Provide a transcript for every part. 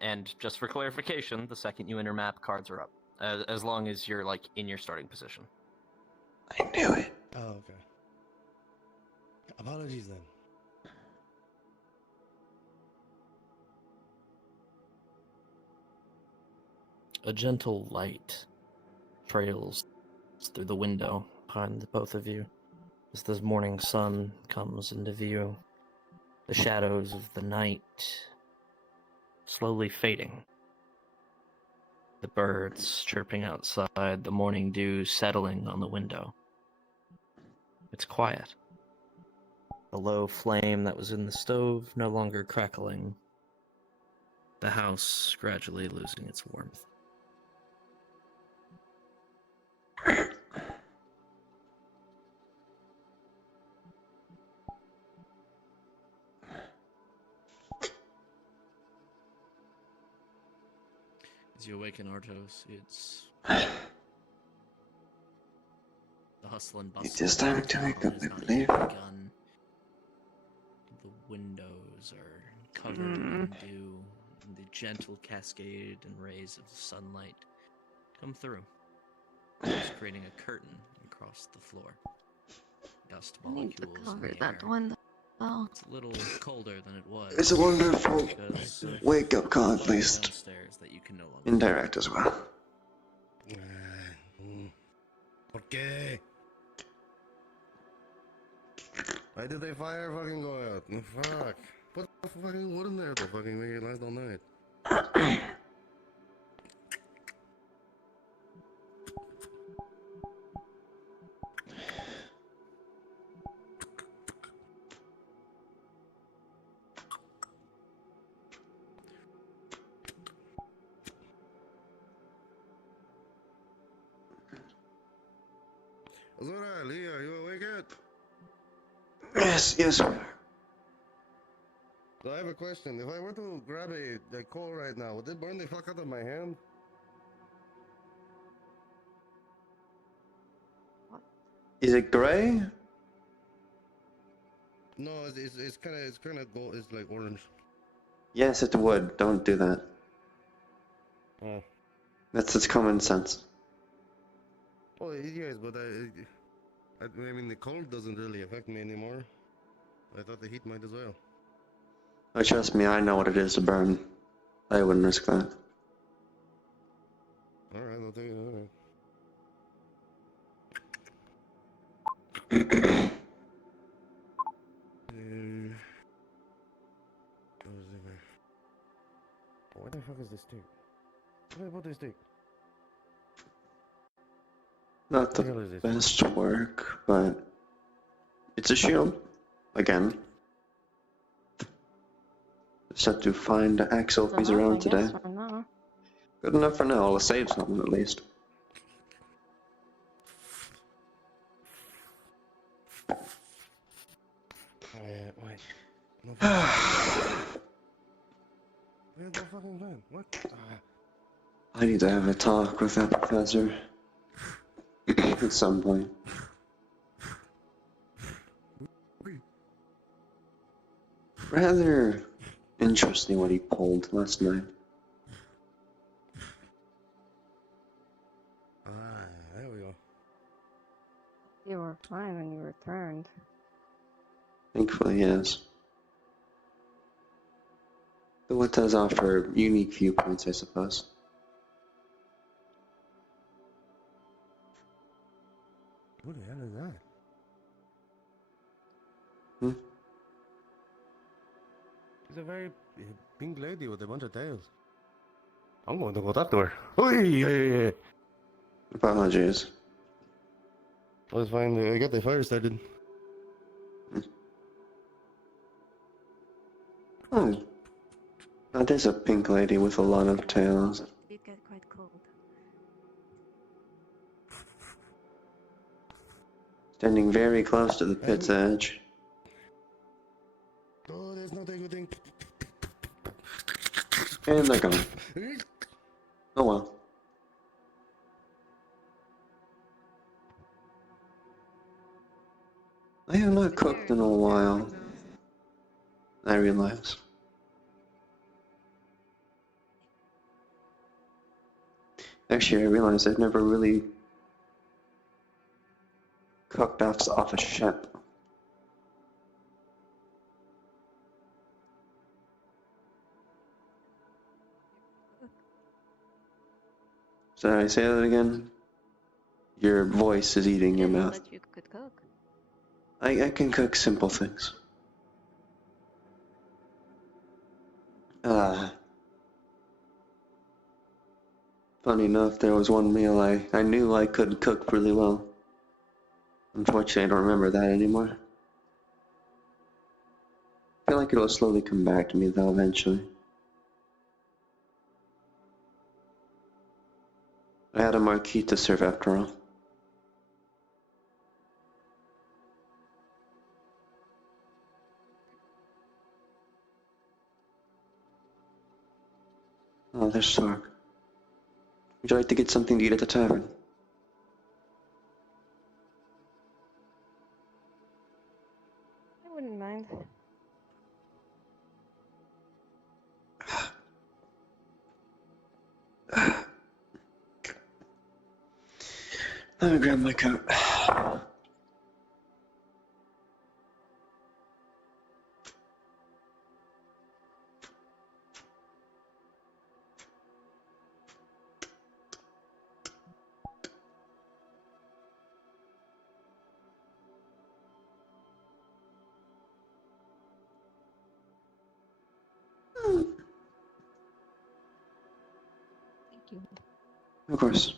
And just for clarification, the second you enter map, cards are up. As long as you're, like, in your starting position. I knew it. Oh, okay. Apologies then. A gentle light trails through the window behind the both of you as the morning sun comes into view. The shadows of the night slowly fading. The birds chirping outside, the morning dew settling on the window. It's quiet. The low flame that was in the stove no longer crackling. The house gradually losing its warmth. As you awaken, Artos, it's the hustle and bustle. It is time to wake up, has I not believe. yet begun. The windows are covered in dew, and the gentle cascade and rays of sunlight come through, just creating a curtain across the floor. Dust I need to molecules in cover the that air. window. Oh. It's a little colder than it was. It's a wonderful because of wake-up call, at light least. downstairs that you can no longer Indirect as well. ¿Por qué? Why did they fire fucking go out? Fuck. Put the fucking wood in there to fucking make it last all night. Azura, Lee, are you awake yet? Yes, yes, we are. So I have a question. If I were to grab a coal right now, would it burn the fuck out of my hand? Is it gray? No, it's kind of gold. It's like orange. Yes, it would. Don't do that. Oh. That's its common sense. Oh, yes, but I mean, the cold doesn't really affect me anymore. I thought the heat might as well. Oh, trust me, I know what it is to burn. I wouldn't risk that. Alright, I'll take it. Alright. Where the fuck is this stick? Where did I put this stick? Not the best work, but it's a shield. Again. Just have to find Axel if he's around today. Good enough for now. I'll save something at least. Wait. No fucking no fucking plan. What? I need to have a talk with that professor. At some point. Rather interesting what he pulled last night. There we go. You were fine when you returned. Thankfully, yes. Though it does offer unique viewpoints, I suppose. Who the hell is that? Hmm? She's a very pink lady with a bunch of tails. I'm going to go talk to her. Oi! Apologies. Let's find. I got the fire started. Oh. That is a pink lady with a lot of tails. It get quite cold. Standing very close to the pit's edge. Oh, there's no good thing. And they're gone. Oh well. I have not cooked in a while. I realize. Actually, I realized I've never really cooked off a ship. Sorry, say that again? Your voice is eating your Didn't know mouth. that you could cook. I can cook simple things. Funny enough, there was one meal I knew I could cook really well. Unfortunately, I don't remember that anymore. I feel like it'll slowly come back to me though eventually. I had a marquee to serve after all. Oh, there's Sorg. Would you like to get something to eat at the tavern? I wouldn't mind. Let me grab my coat. Thank you. Of course.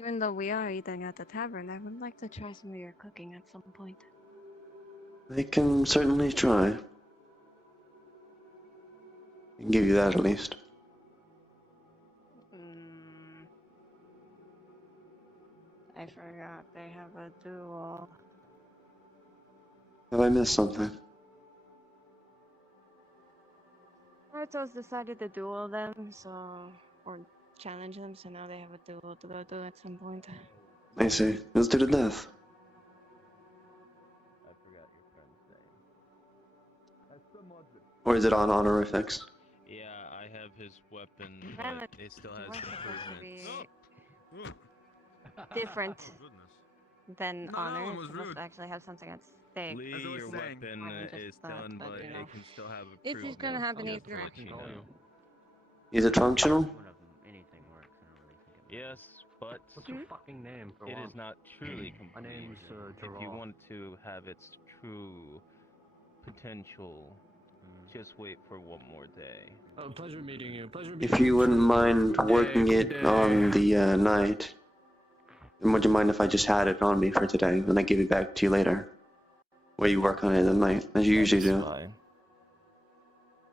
Even though we are eating at the tavern, I would like to try some of your cooking at some point. I can certainly try. I can give you that at least. I forgot they have a duel. Have I missed something? Artos decided to duel them, so or challenge them, so now they have a duel to go do at some point. I see. Let's do to death. I forgot your friend's name. Or is it on honorifics? Yeah, I have his weapon, Man, but it still has we're supposed to improvements. be different than No, honor. it It's was supposed rude. to actually have something at stake. Lee, As I was your saying. weapon More than just is that, done, but, but you know. it can still have It's improvements. just gonna happen just to either let you way. know. Is it functional? Anything works. I don't really think it Yes, but What's your fucking name? For it one? is not truly My complete. name's If you Gerard. want to have its true potential, just wait for one more day. Oh, pleasure meeting you. Pleasure If you wouldn't mind working it on the night, then would you mind if I just had it on me for today and I give it back to you later? Where you work on it at night, as you usually do. Fine.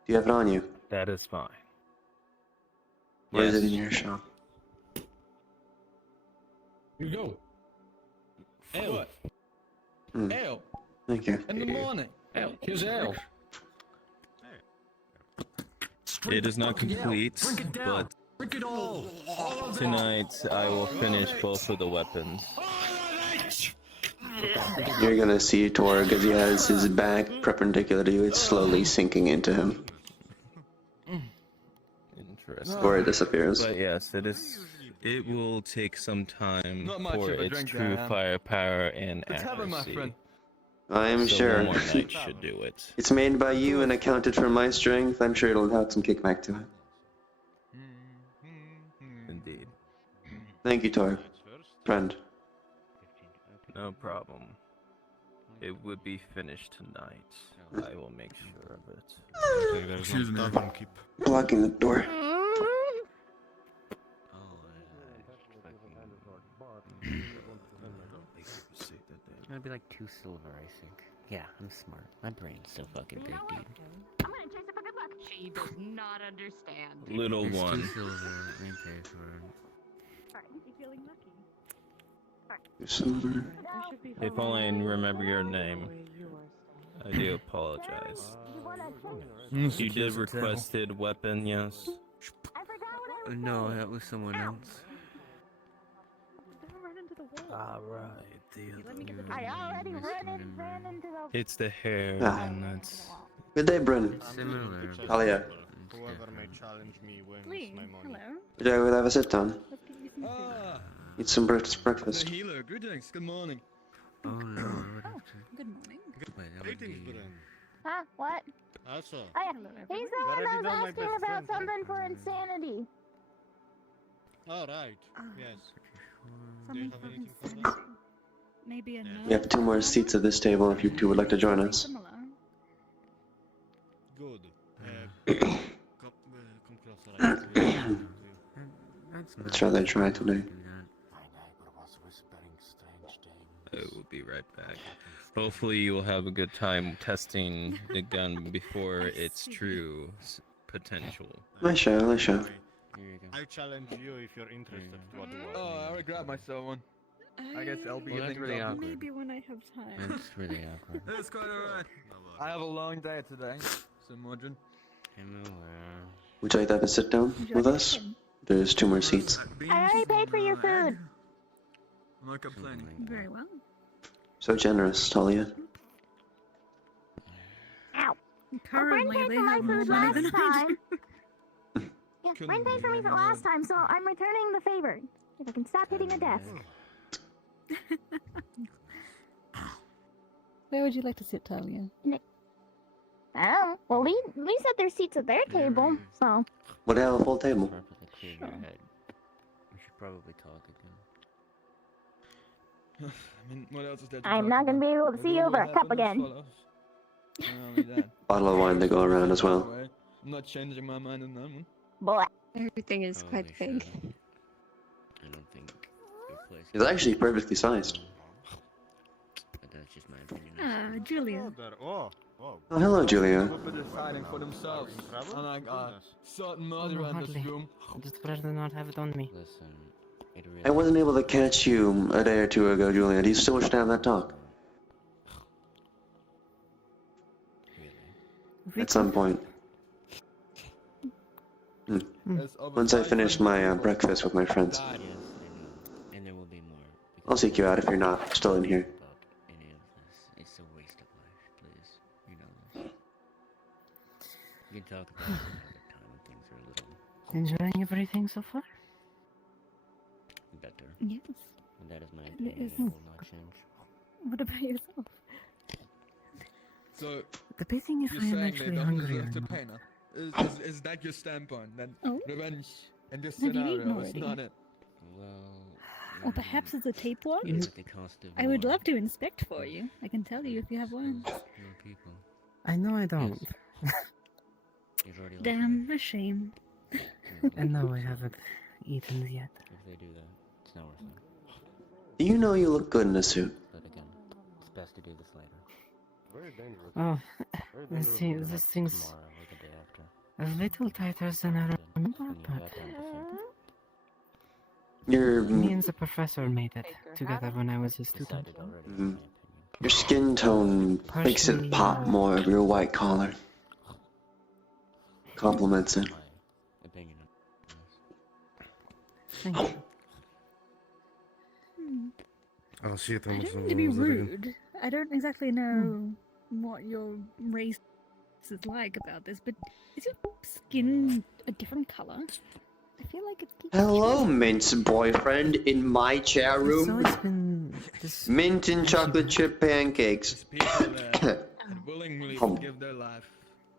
Do you have it on you? That is fine. Or is it in Yes. your shop? Here you go. Ale. Hmm. Ale. Thank you. In the morning. Ale. Here's ale. It is not Fucking ale. complete, Drink it down. but Drink it all. All of it. tonight I will finish both of the weapons. All of it. You're gonna see Torg as he has his back perpendicular to you, it's slowly sinking into him. Interesting. Or it disappears. But yes, it will take some time Not much for of a its drinker, true I am. firepower and Let's have it, my accuracy. friend. I am So sure. one more night should do it. It's made by you and accounted for my strength. I'm sure it'll have some kickback to it. Indeed. Thank you, Torg. Friend. No problem. It would be finished tonight. I will make sure of it. Excuse me. Blocking the door. It'll be like 2 silver, I think. Yeah, I'm smart. My brain's so fucking big, dude. I'm gonna chase it for good luck. She does not understand. Little It's 2 one. silver. We pay for it. Alright, you feeling lucky? Silver. If only I remember your name. I do apologize. You did requested weapon, yes? No, that was someone else. Don't run into the wall. Alright, Let me get the I already ran into the It's the hair, Ah. and that's... Good day, Bryn. Similar. Talia. whoever may challenge me wins Lee, my money. hello. Would you like to have a sit down? Let's get you some food. Ah, Eat some the breakfast. healer. Greetings. Good morning. Oh no. Oh, good morning. Wait, that would Greetings, be... Bren. Huh? What? Also, Oh, yeah. Hello, He's everyone. the Where one have that you done my was asking best about friend, huh? something for insanity. all right. Ah. Yes. Do Something you have for anything for insanity. that? Maybe a Yeah. nurse? We have 2 more seats at this table if you 2 would like to join us. Similar. Good. Come closer. I want to talk to you. That's Let's try that try today. do that. My neighbor was whispering strange things. I will be right back. Hopefully, you will have a good time testing the gun before I its see. true potential. I shall. Here you go. I challenge you if you're interested to a duel. Oh, I already grabbed myself one. I guess I'll be Well, that's things really up. awkward. Maybe when I have time. It's really awkward. It's quite alright. I have a long day today, so Modern. I'm aware. Would you like to have a sit down Would you with like us? chicken? There's 2 more seats. I already paid for your food. I'm not complaining. Very well. So generous, Talia. Ow. Currently, paid they for my have more food money last than I time. do. Yeah, Couldn't Ren paid for me be for any last more. time, so I'm returning the favor. If I can stop hitting the desk. Where would you like to sit, Talia? Oh, well, Lee said there's seats at their table, so. Would have a full table. Perfectly clear in your head. We should probably talk again. I mean, what else is there to I'm talk not gonna about? be able to We'll see do you over what a cup happens again. follows. Not only that. Bottle of wine to go around as well. Anyway, I'm not changing my mind on that one. Boy. Everything is quite Holy big. shit. I don't think your place... It's actually perfectly sized. But that's just my opinion. Ah, Julia. Oh. Oh, hello, Julia. People deciding for themselves. And I got certain murder no, in this hardly. room. I'd just rather not have it on me. Listen, it really... I wasn't able to catch you a day or 2 ago, Julia. Do you still wish to have that talk? Really? At some point. There's over Once I finish 500 my people breakfast with my friends. died. Yes, I know. And there will be more. because I'll seek you out if you're not still in here. about any of this. It's a waste of life, please. You know this. We can talk about it another time when things are a little Enjoying everything so far? better. Yes. And that is my It opinion. is. It will not change. What about yourself? So, The big thing if you're I am saying they actually don't hungry or deserve to not. pay now? Is that your standpoint? That Oh? revenge in this Have you eaten scenario is already? not it? Well... Or perhaps it's a tape one? It's at the cost of I would more- love to inspect for you. I can tell you if you have one. More people. I know I don't. You've already lost Damn, a shame. it. And no, I haven't eaten yet. If they do that, it's not worth it. Do you know you look good in a suit? But again, it's best to do this later. Very dangerous. Oh, Very let's dangerous. see, Bren. this thing's Tomorrow or the day after. a little tighter than I remember, Then you've but got time to think. Your me and the professor made it together when I was a student. Decided already, in Mhm. my opinion. your skin tone makes it pop more of your white collar. Compliments it. My opinion on this. Thank you. Hmm. Oh shit, I I'm don't mean to be rude. I don't exactly know what your race is like about this, but is your skin a different color? I feel like it's... Hello, Mint's boyfriend in my chat It's room. always been this. Mint and chocolate chip pancakes. There's people there that willingly Hum. would give their life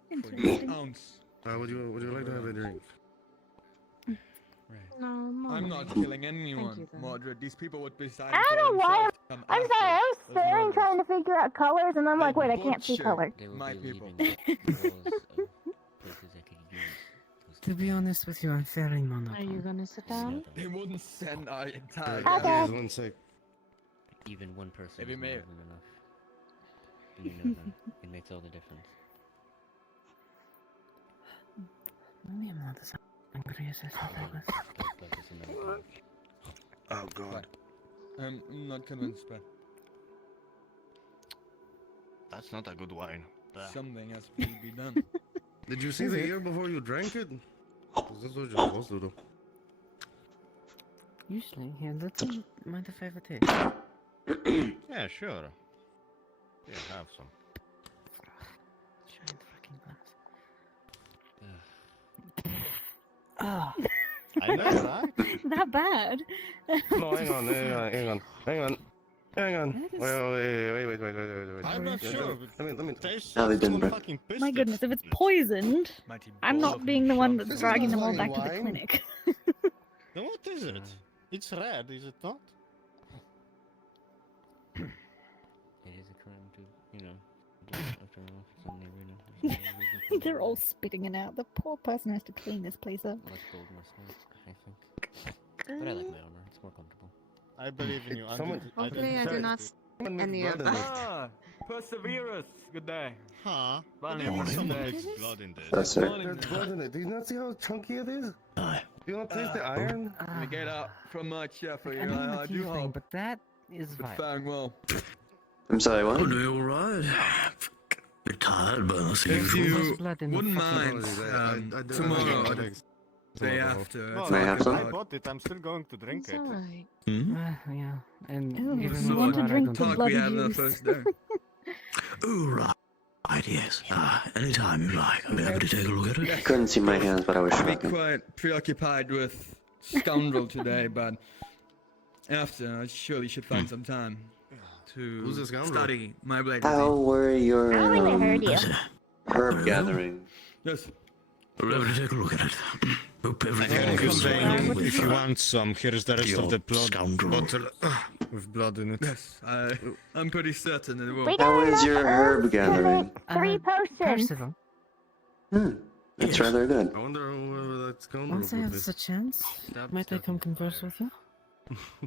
for Interesting. an ounce. Would you like to have a drink? Right. No, Mom. I'm not killing anyone, you, then. Mordred. These people would be deciding I for don't know why themselves to come I'm after sorry, I was those staring murderers. trying to figure out colors, and I'm like, wait, I can't see Butcher. color. They will My be people. leaving laws of places that could use those To be honest with you, I'm very Are you monotone. gonna sit down? They wouldn't send our entire Okay. gang. Please, 1 sec. Even one person Maybe is more mayor. than enough. And you know that. It makes all the difference. Maybe I'm not as angry as I thought I was. Talk about this another time. Oh god. I'm not convinced, but That's not a good wine. something has to be done. Did you see the ear before you drank it? 'Cause that's what you're supposed to do. Usually, yeah, let's mind if I have a taste. Yeah, sure. Yeah, have some. Giant fucking glass. Ugh. Oh, I know, right? that bad? No, hang on. That is- Wait. I'm not sure. Let me. Now they didn't, bro. Fucking pissed My it. goodness, if it's poisoned, I'm not being the one that's dragging them all back to the Wine? clinic. Then what is it? It's red, is it not? It is a crime to, you know, do it after all for some reason. For some reason. They're all spitting it out. The poor person has to clean this place up. Like gold must not, I think. But I like my armor. It's more comfortable. I believe in you. Hopefully, I do not any of that. Ah, Perseverance. Good day. Huh? Finally, Someone good day. puts blood in this. That's it. There's blood in it. Do you not see how chunky it is? Do you not taste the iron? Let me get up from my chair for you. I know I the do key thing, hope but that is it's vital. faring well. I'm sorry, what? doing alright. Bit tired, but that's the If usual. you blood in the wouldn't fucking mind, tomorrow or the day after. No, if May I I have could, some? I bought it. I'm still going to drink It's it. alright. Yeah, and Ooh, even you more want to water, I drink don't the think- talk we bloody had the juice. first day. Oh, right, yes. Anytime you like, I'll be happy to take a look at it. Couldn't see my hands, but I was I'll be shocking. quite preoccupied with Scoundrel today, but after I surely should find some time Who's the to scoundrel? study my blade. How were your I don't think I heard you. herb gathering? Yes. I'll be able to take a look at it. Hope I everything heard you goes saying well if you with want some, here's the rest of the blood scoundrel. bottle with blood in it. Yes, I'm pretty certain it will. We How got is enough your herbs herb to gathering? make 3 potions. Percival, That's rather good. I wonder whoever that scoundrel once I put have this. the chance, might I come converse with you?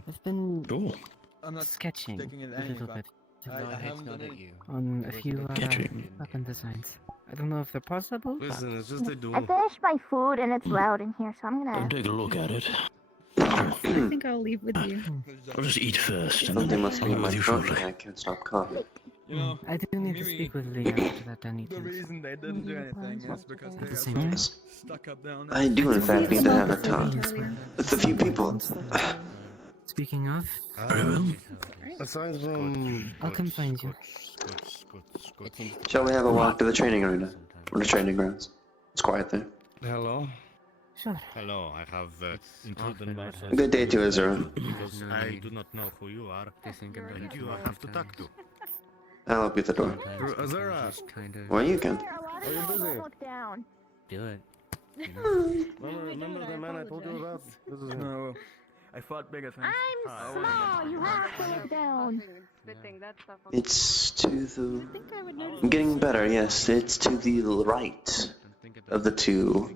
I've been Oh, I'm not sketching taking it a any, little but bit I No, it's haven't not done at it. you. on a It was few the Catching. weapon designs. I don't know if they're possible. but- Listen, it's just a duel. I finished my food and it's loud in here, so I'm I'll gonna. take a look at it. I think I'll leave with you. I'll just eat first, and Something then must I'll be be in my with you throat shortly. and I can't stop coughing. You know, I do need to maybe speak with Lee after that done the eating. reason they didn't do anything is because they At the are same so time, stuck up down I do in fact need to have a Smoke talk before we tell you. with a few people. speaking of, Very well. Aside from... I'll come find you. Shall we have a walk to the training arena? Or the training grounds? It's quiet there. Hello? Sure. Hello, I have intruded often myself. Good day to Azura. Because No I need. do not know who you are. They think about And it you I too have to many talk to. times. I'll open the door. Sometimes the Azura. things just kind of Well, you can. A lot of Are you people busy? look down. do it. You know? Remember the man I told you about? This is him. No, I fought bigger things. I'm small. You have to look down. Spitting that stuff on It's to the... I think I would notice. I'm getting better, yes. It's to the right of the two.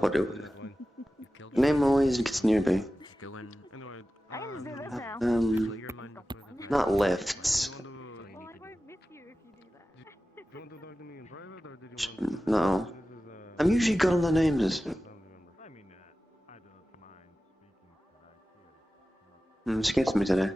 What do... You killed Name always gets near me. Just go in. Anyway, I can just do this now. Clear your mind before the fire. Not lifts. That's what you need to do. miss you if you do that. do you want to talk to me in private or did you want No. This is, I'm usually good on the names. I don't remember. I mean, I don't mind speaking to that here. Skips me today.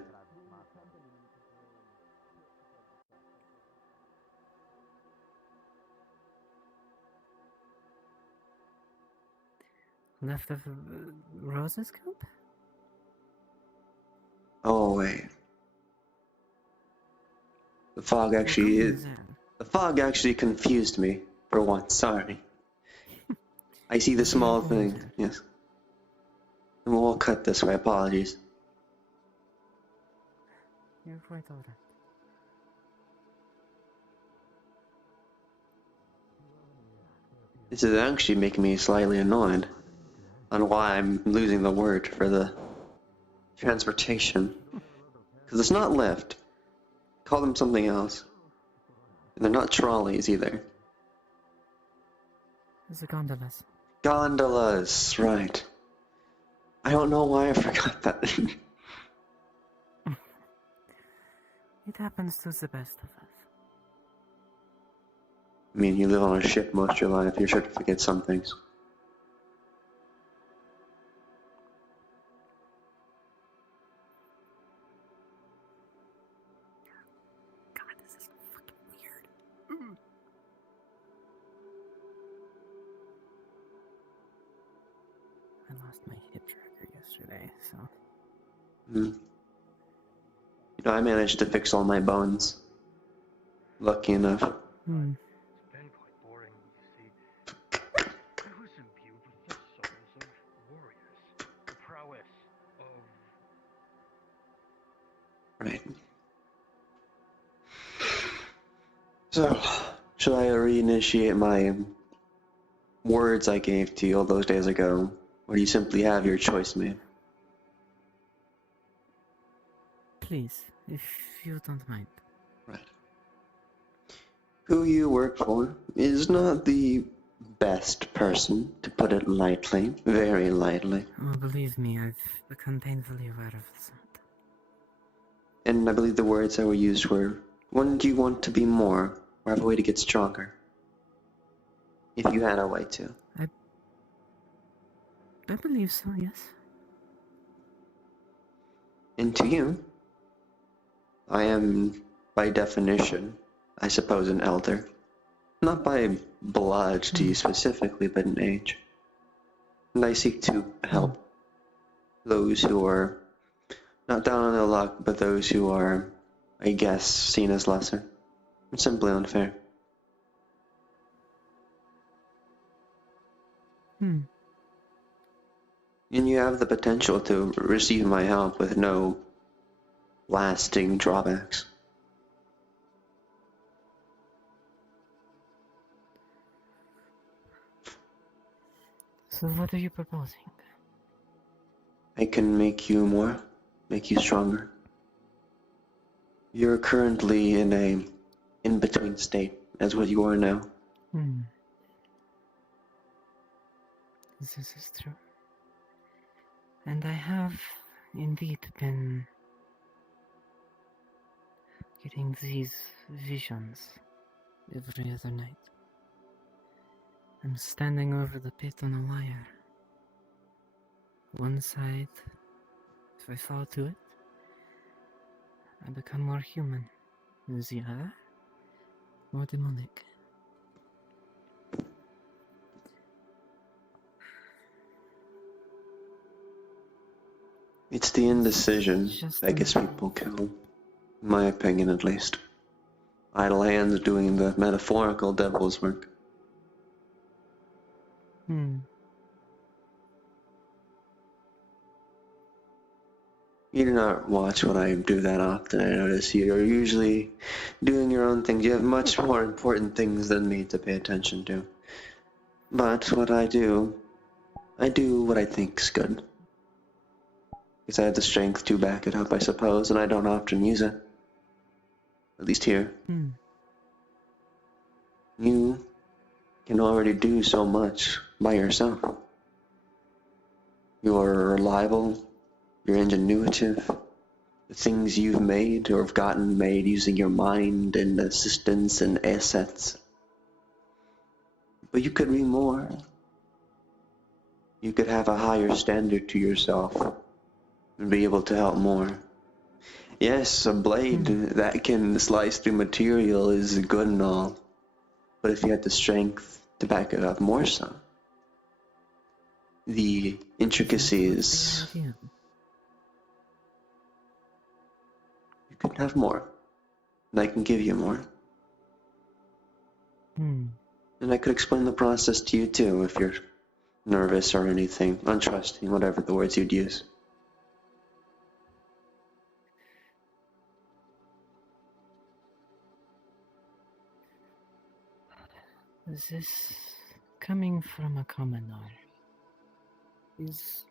Left of Rose's cup? Oh, wait. The fog actually is... The fog actually confused me for once, sorry. I see the small thing, yes. And we'll cut this way, apologies. You're quite alright. This is actually making me slightly annoyed on why I'm losing the word for the transportation. Because it's not lift. Call them something else. And they're not trolleys either. It's the gondolas. Gondolas, right. I don't know why I forgot that. It happens to the best of us. I mean, you live on a ship most of your life, you're sure to forget some things. God, this is fucking weird. I lost my hip tracker yesterday, so... Hmm. You know, I managed to fix all my bones. Lucky enough. Hmm. It's been quite boring, you see. There were some beautiful So, should I reinitiate my words I gave to you all those days ago, or do you simply have your choice made? Please, if you don't mind. Right. Who you work for is not the best person, to put it lightly, very lightly. Oh, believe me, I've become painfully aware of that. And I believe the words that were used were, wouldn't you want to be more, or have a way to get stronger? If you had a way to. I believe so, yes. And to you, I am, by definition, I suppose, an elder. Not by blood to you specifically, but in age. And I seek to help those who are not down on their luck, but those who are, I guess, seen as lesser. It's simply unfair. Hmm. And you have the potential to receive my help with no lasting drawbacks. So what are you proposing? I can make you more, make you stronger. You're currently in a in-between state, as what you are now. Hmm. This is true. And I have indeed been getting these visions every other night. I'm standing over the pit on a wire. One side, if I fall to it, I become more human. The other, more demonic. It's the indecision that gets people killed, in my opinion at least. Idle hands doing the metaphorical devil's work. Hmm. You do not watch what I do that often, I notice. You're usually doing your own things. You have much more important things than me to pay attention to. But what I do what I think's good. Because I have the strength to back it up, I suppose, and I don't often use it. At least here. Hmm. You can already do so much by yourself. You're reliable, you're ingenuitive. The things you've made or have gotten made using your mind and assistance and assets. But you could be more. You could have a higher standard to yourself and be able to help more. Yes, a blade that can slice through material is good and all, but if you had the strength to back it up more so, the intricacies, Yeah. you could have more, and I can give you more. Hmm. And I could explain the process to you too if you're nervous or anything, untrusting, whatever the words you'd use. This coming from a commoner is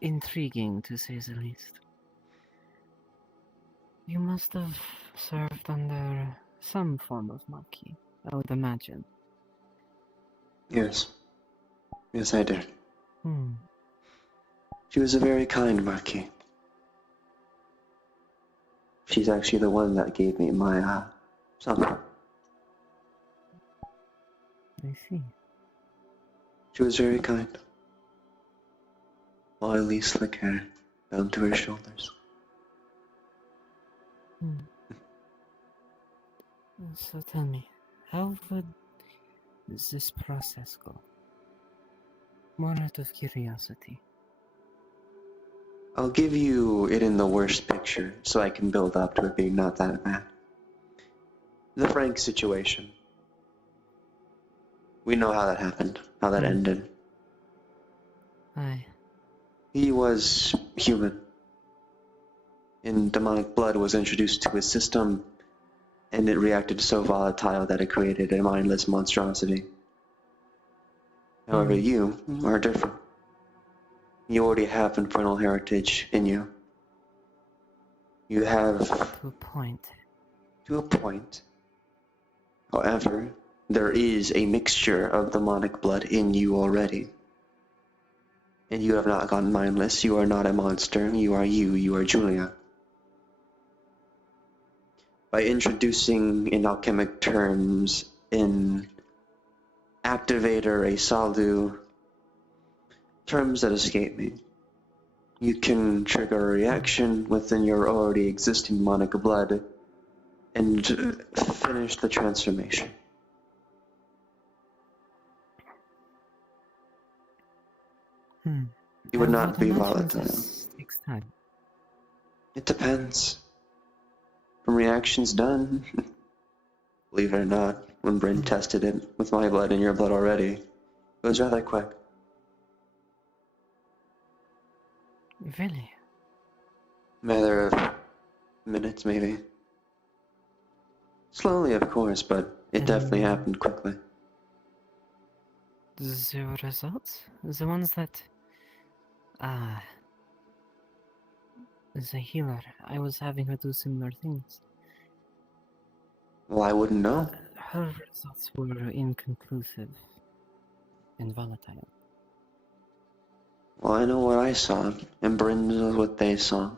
intriguing to say the least. You must have served under some form of Marquis, I would imagine. Yes. Yes, I did. Hmm. She was a very kind Marquis. She's actually the one that gave me my, son. I see. She was very kind. Oily, slick hair, down to her shoulders. Hmm. So tell me, how would this process go? More out of curiosity. I'll give you it in the worst picture, so I can build up to it being not that bad. The Frank situation. We know how that happened, how that ended. Aye. He was human. And demonic blood was introduced to his system, and it reacted so volatile that it created a mindless monstrosity. However, you are different. You already have infernal heritage in you. You have... To a point. To a point. However, there is a mixture of demonic blood in you already. And you have not gone mindless. You are not a monster. You are you. You are Julia. By introducing, in alchemic terms, an activator, a salu, terms that escape me, you can trigger a reaction within your already existing demonic blood and finish the transformation. You would not be volatile. This takes time. It depends. From reactions done, believe it or not, when Bryn tested it with my blood and your blood already, it was rather quick. Really? Matter of minutes, maybe. Slowly, of course, but it definitely happened quickly. The results? The ones that... as a healer, I was having her do similar things. Well, I wouldn't know. Her results were inconclusive and volatile. Well, I know what I saw, and Bryn knows what they saw.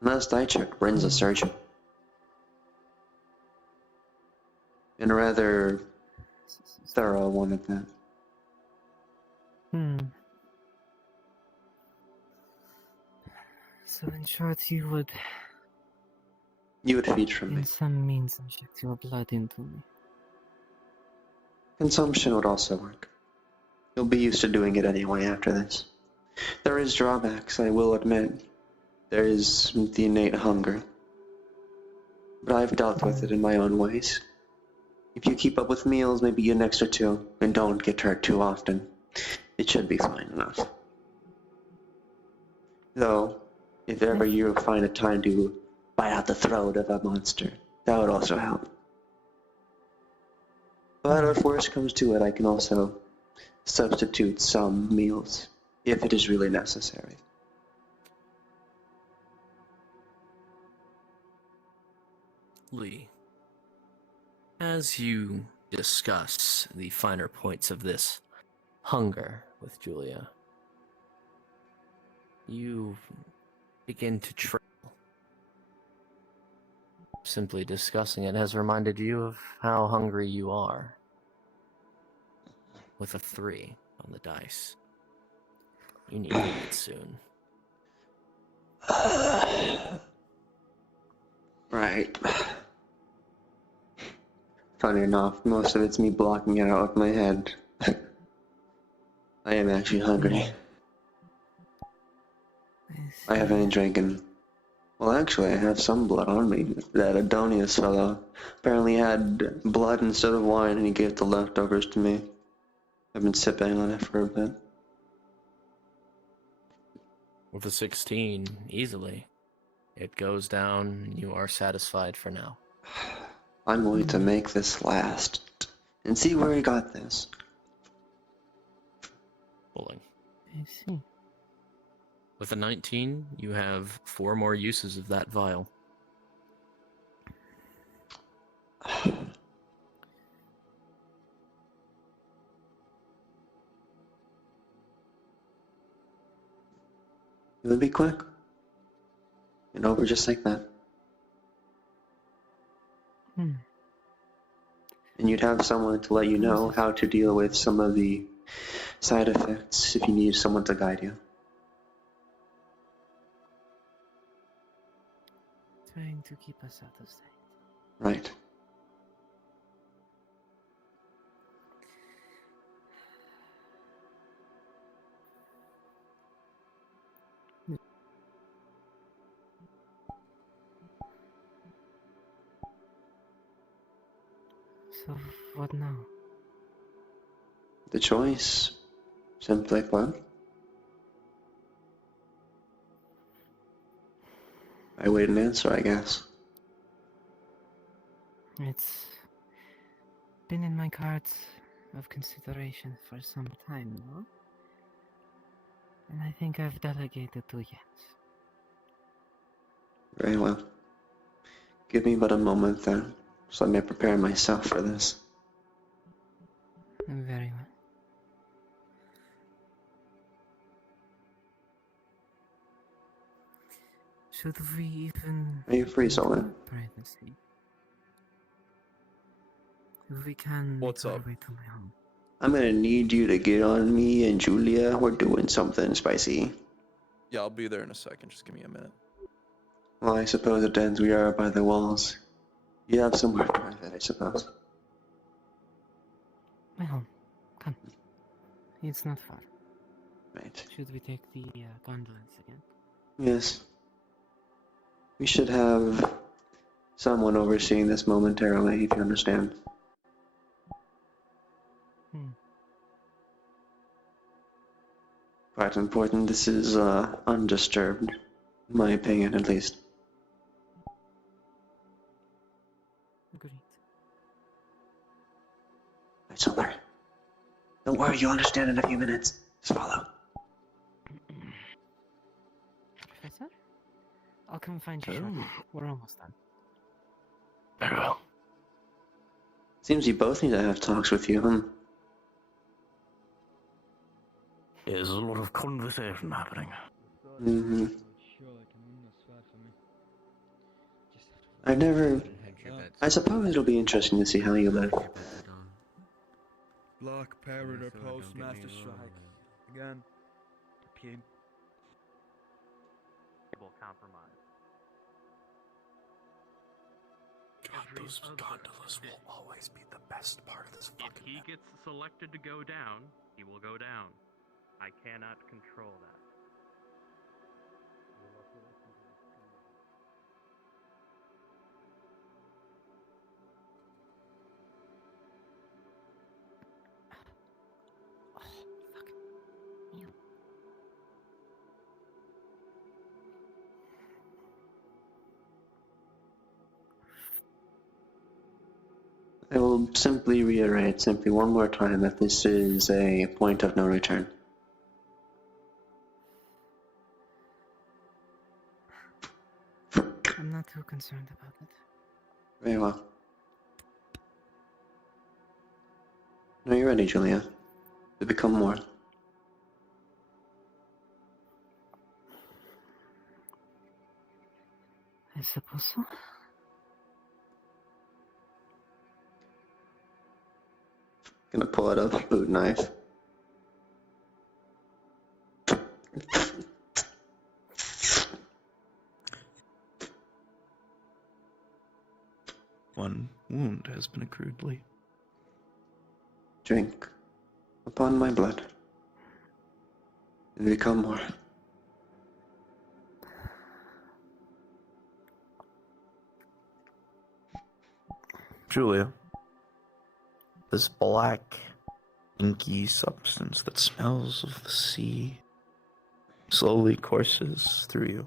Last I checked, Bryn's a surgeon. And a rather thorough one at that. So in short, you would... You would feed from me. in some means inject your blood into me. Consumption would also work. You'll be used to doing it anyway after this. There is drawbacks, I will admit. There is the innate hunger. But I've dealt with it in my own ways. If you keep up with meals, maybe eat an extra two, and don't get hurt too often, it should be fine enough. Though, if ever you find a time to bite out the throat of a monster, that would also help. But if worse comes to it, I can also substitute some meals, if it is really necessary. Lee, as you discuss the finer points of this hunger with Julia, you begin to trail. Simply discussing it has reminded you of how hungry you are. With a 3 on the dice. You need to eat soon. Right. Funny enough, most of it's me blocking it out with my head. I am actually hungry. I haven't been drinking. Well, actually, I have some blood on me. That Adonius fellow apparently had blood instead of wine, and he gave the leftovers to me. I've been sipping on it for a bit. With a 16, easily. It goes down, and you are satisfied for now. I'm going to make this last, and see where he got this. Rolling. I see. With a 19, you have 4 more uses of that vial. It would be quick. And over just like that. And you'd have someone to let you know how to deal with some of the side effects if you need someone to guide you. Trying to keep us out of sight. Right. So, what now? The choice, simply put. I wait an answer, I guess. It's been in my cards of consideration for some time now. And I think I've delegated to Jens. Very well. Give me but a moment then, so I may prepare myself for this. Very well. Should we even... Are you free, Solon? Privacy. If we can What's make our up? way to my home. I'm gonna need you to get on me and Julia. We're doing something spicy. Yeah, I'll be there in a second. Just give me a minute. Well, I suppose it ends we are by the walls. You have somewhere private, I suppose. My home. Come. It's not far. Right. Should we take the gondolas again? Yes. We should have someone overseeing this momentarily, if you understand. Quite important, this is undisturbed, in my opinion at least. Agreed. Right, Solar. Don't worry, you'll understand in a few minutes. Just follow. Professor? I'll come find you shortly. We're almost done. Very well. Seems you both need to have talks with you, huh? There's a lot of conversation happening. Mm-hmm. I've never... I suppose it'll be interesting to see how you live. Block, parrot, or postmaster strike. Again. Repeat. Compromise. God, those gondolas will always be the best part of this fucking If he gets selected to go down, he will go down. I cannot control that. I will simply reiterate simply one more time that this is a point of no return. I'm not too concerned about it. Very well. Are you ready, Julia? To become more? I suppose so. Gonna pull out a food knife. One wound has been accrued, Lee. Drink upon my blood and become more. Julia, this black, inky substance that smells of the sea slowly courses through you.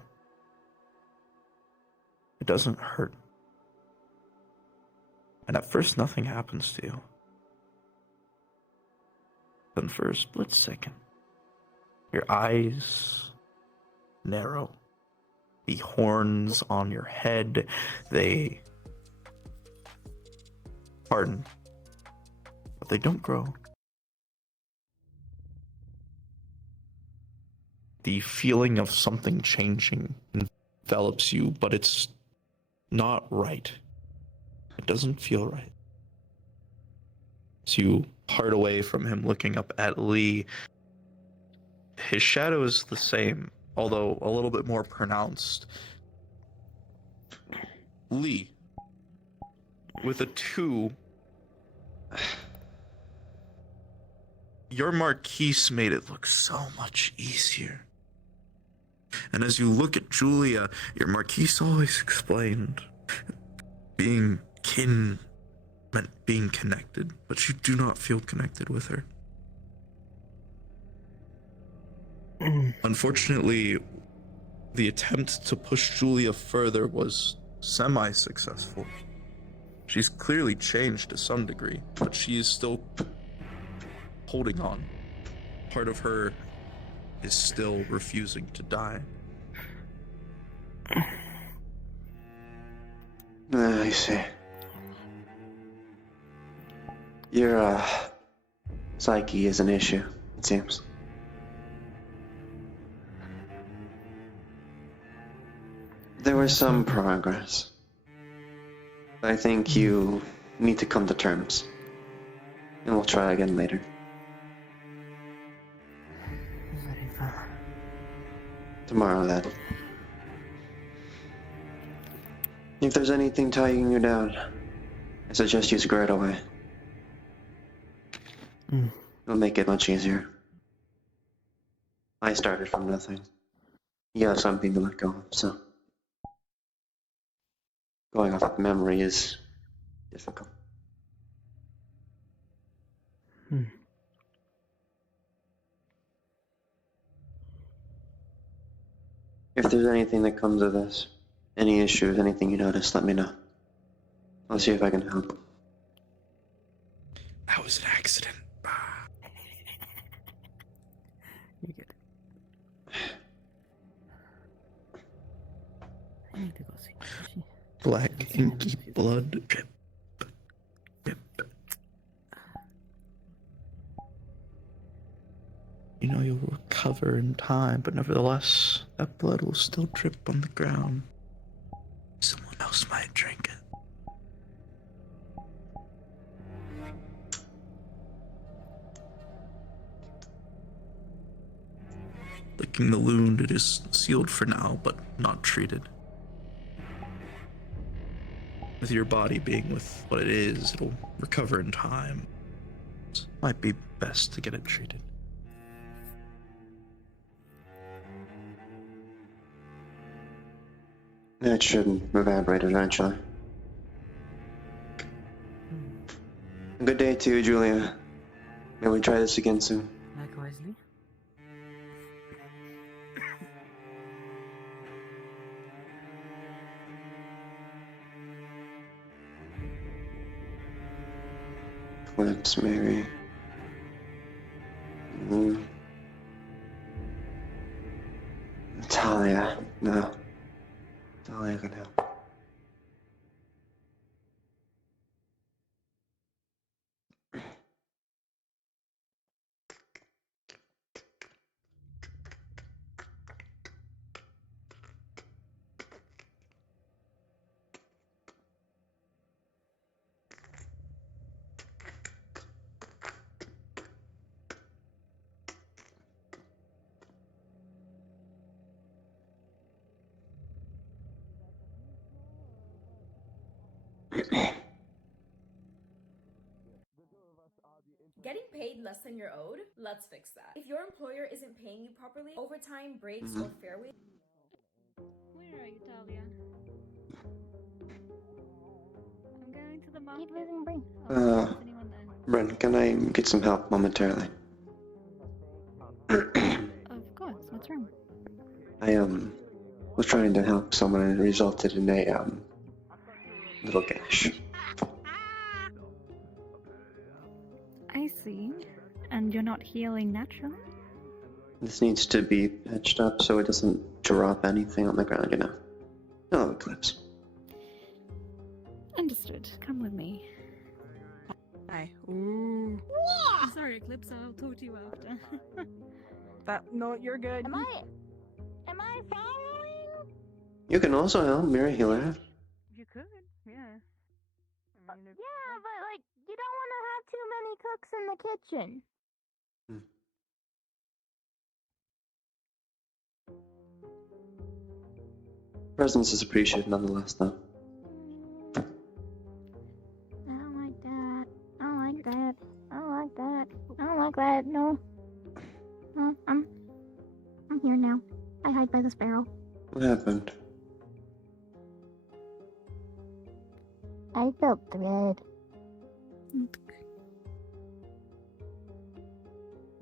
It doesn't hurt. And at first, nothing happens to you. Then for a split second, your eyes narrow. The horns on your head, they harden, but they don't grow. The feeling of something changing envelops you, but it's not right. It doesn't feel right. As you part away from him, looking up at Lee, his shadow is the same, although a little bit more pronounced. Lee, with a 2, your Marquise made it look so much easier. And as you look at Julia, your Marquise always explained being kin meant being connected, but you do not feel connected with her. Unfortunately, the attempt to push Julia further was semi-successful. She's clearly changed to some degree, but she is still holding on. Part of her is still refusing to die. I see. Your, psyche is an issue, it seems. There was some progress. I think you need to come to terms. And we'll try again later. Very well. Tomorrow, then. If there's anything tying you down, I suggest you square it away. It'll make it much easier. I started from nothing. You have something to let go of, so... Going off of memory is difficult. If there's anything that comes of this, any issues, anything you notice, let me know. I'll see if I can help. That was an accident. You get it. I need to go see Yoshi. Black inky blood drip. Drip. You know you'll recover in time, but nevertheless, that blood will still drip on the ground. Someone else might drink it. Licking the wound, it is sealed for now, but not treated. With your body being with what it is, it'll recover in time. It might be best to get it treated. It should evaporate eventually. Good day to you, Julia. May we try this again soon? Likewise, Lee. Clips, maybe. Talia, no. Talia can help. Getting paid less than you're owed? Let's fix that. If your employer isn't paying you properly, overtime, breaks, or fair wage... Where are you, Talia? I'm going to the market. Keep losing brain. Is anyone there? Bren, can I get some help momentarily? Of course. What's wrong? I, was trying to help someone and it resulted in a, little gash. I see. And you're not healing naturally? This needs to be patched up so it doesn't drop anything on the ground, you know. No clips. Understood. Come with me. Hi. Ooh. Sorry, Eclipse. I'll talk to you after. No, you're good. Am I following? You can also help, you're a healer. You could, yeah. I mean, Yeah, but like, you don't want to have too many cooks in the kitchen. Presence is appreciated nonetheless, though. I don't like that. I don't like that. I don't like that. I don't like that. No. No, I'm here now. I hide by the sparrow. What happened? I felt red.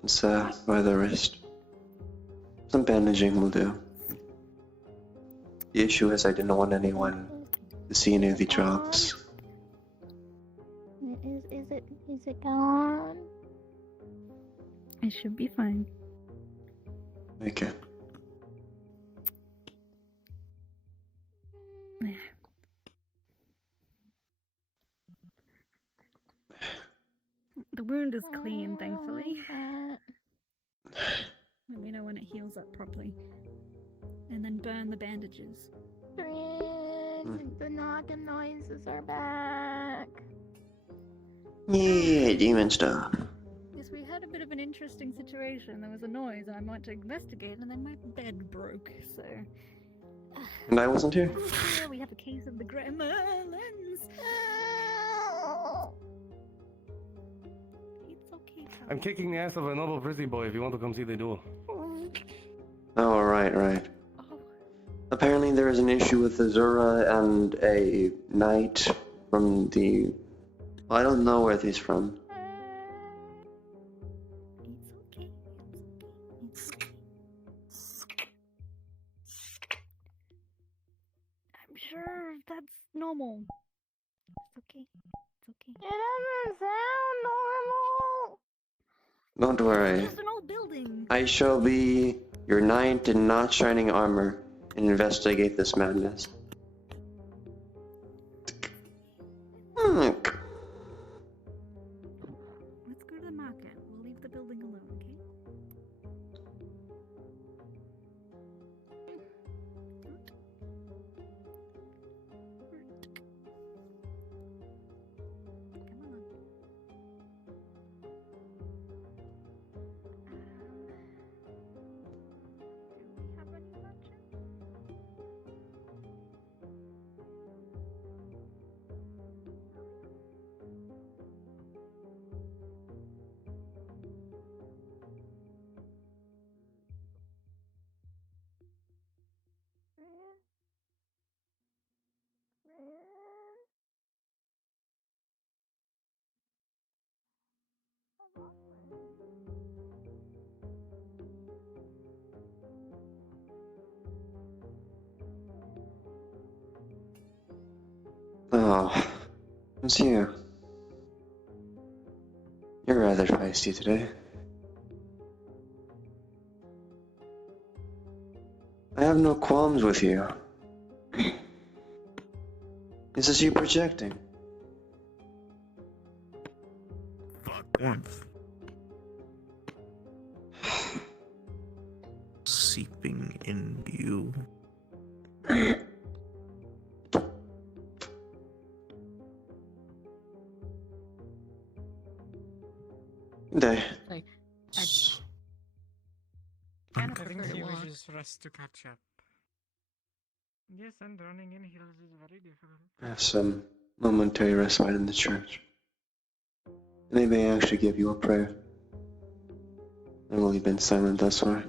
It's, by the wrist. Some bandaging will do. The issue is I didn't want anyone to see any of the drops. Is it gone? It should be fine. Okay. The wound is clean, thankfully. Let me know when it heals up properly. And then burn the bandages. The knocking noises are back. Yeah, demon stuff. Yes, we had a bit of an interesting situation. There was a noise, and I went to investigate, and then my bed broke, so... And I wasn't here? Yeah, we have a case of the gremlins. It's okay. I'm kicking the ass of a noble prissy boy if you want to come see the duel. Oh, right. Apparently there is an issue with Azura and a knight from the... I don't know where he's from. I'm sure that's normal. It's okay. It doesn't sound normal. Don't worry. It's just an old building. I shall be your knight in not shining armor and investigate this madness. Let's go to the market. We'll leave the building alone, okay? Oh, it's you. You're rather feisty today. I have no qualms with you. Is this you projecting? Warmth. Seeping in you. Day. Kind of prefer to walk. For us to catch up. Yes, and running in hills is very difficult. Have some momentary respite in the church. And they may actually give you a prayer. I've only been silent thus far.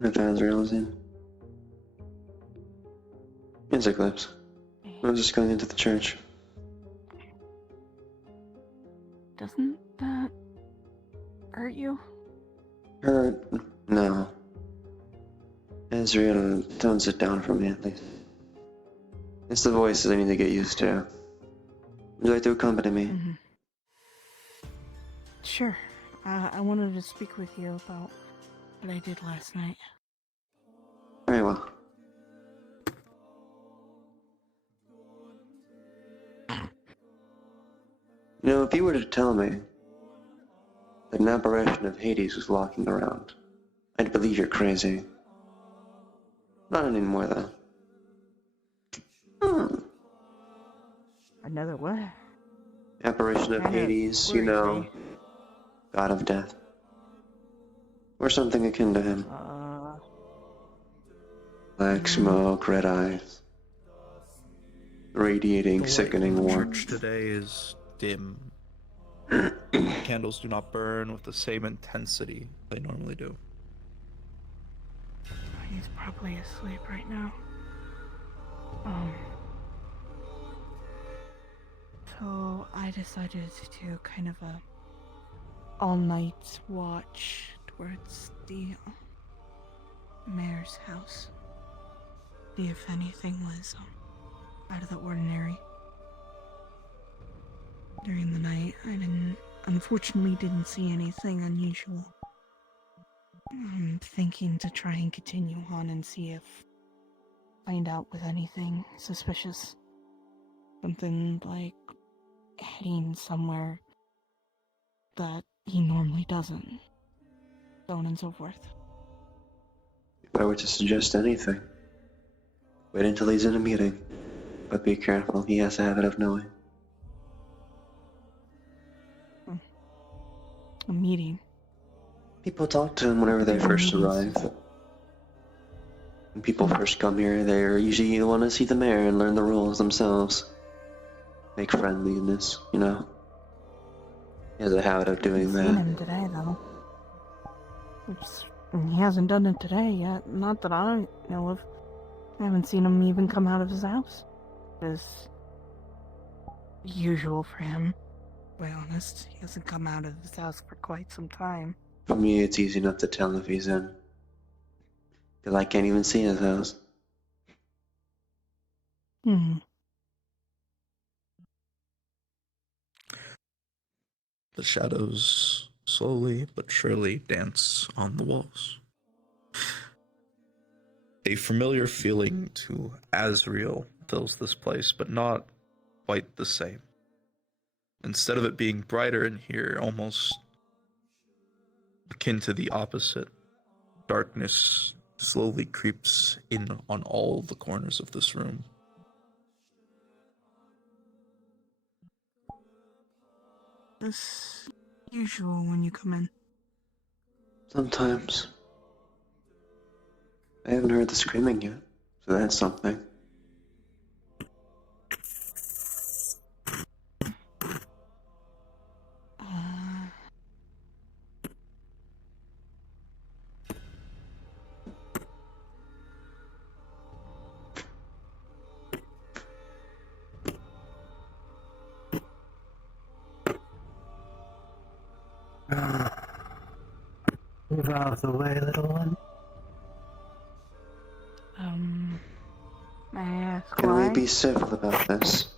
Nathaniel is in. It's Eclipse. I'm just going into the church. Doesn't that hurt you? Hurt? No. Ezreal tones it down for me at least. It's the voices I need to get used to. Would you like to accompany me? Sure. I wanted to speak with you about what I did last night. Very well. You know, if you were to tell me that an apparition of Hades was walking around, I'd believe you're crazy. Not anymore, though. Another what? Apparition of Hades, you know, god of death. Or something akin to him. Black smoke, red eyes. Radiating, sickening warmth. Church today is dim. Candles do not burn with the same intensity they normally do. He's probably asleep right now. So I decided to do kind of a all-night watch towards the mayor's house. See if anything was out of the ordinary. During the night, unfortunately didn't see anything unusual. I'm thinking to try and continue on and find out with anything suspicious. Something like heading somewhere that he normally doesn't. So on and so forth. If I were to suggest anything, wait until he's in a meeting. But be careful, he has a habit of knowing. A meeting. People talk to him whenever they first arrive. When people first come here, they're usually the one to see the mayor and learn the rules themselves. Make friendliness, you know. He has a habit of doing Seen that. him today, though. He hasn't done it today yet. Not that I know of. I haven't seen him even come out of his house. It's usual for him. To be honest, he hasn't come out of his house for quite some time. For me, it's easy enough to tell if he's in. Because I can't even see his house. The shadows slowly but surely dance on the walls. A familiar feeling to Azrael fills this place, but not quite the same. Instead of it being brighter in here, almost akin to the opposite, darkness slowly creeps in on all the corners of this room. It's usual when you come in. Sometimes. I haven't heard the screaming yet, so that's something. Move out of the way, little one. May I ask Can why? we be civil about this?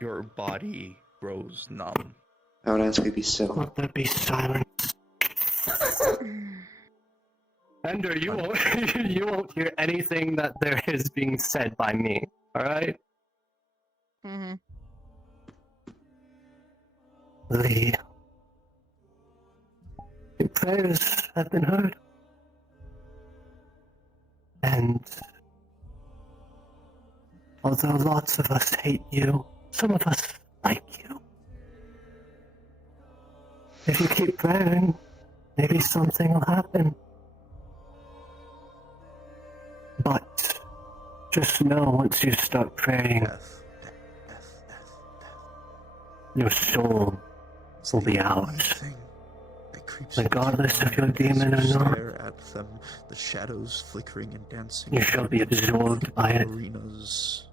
Your body grows numb. I would ask we be civil. Let there be silence. Ender, you won't you won't hear anything that there is being said by me. Alright? Lee, your prayers have been heard. And although lots of us hate you, some of us like you. If you keep praying, maybe something will happen. But just know once you start praying, your soul will be ours. Regardless if you're a demon or not, Stare at them, the shadows flickering and dancing. you shall be absorbed by it. Arenas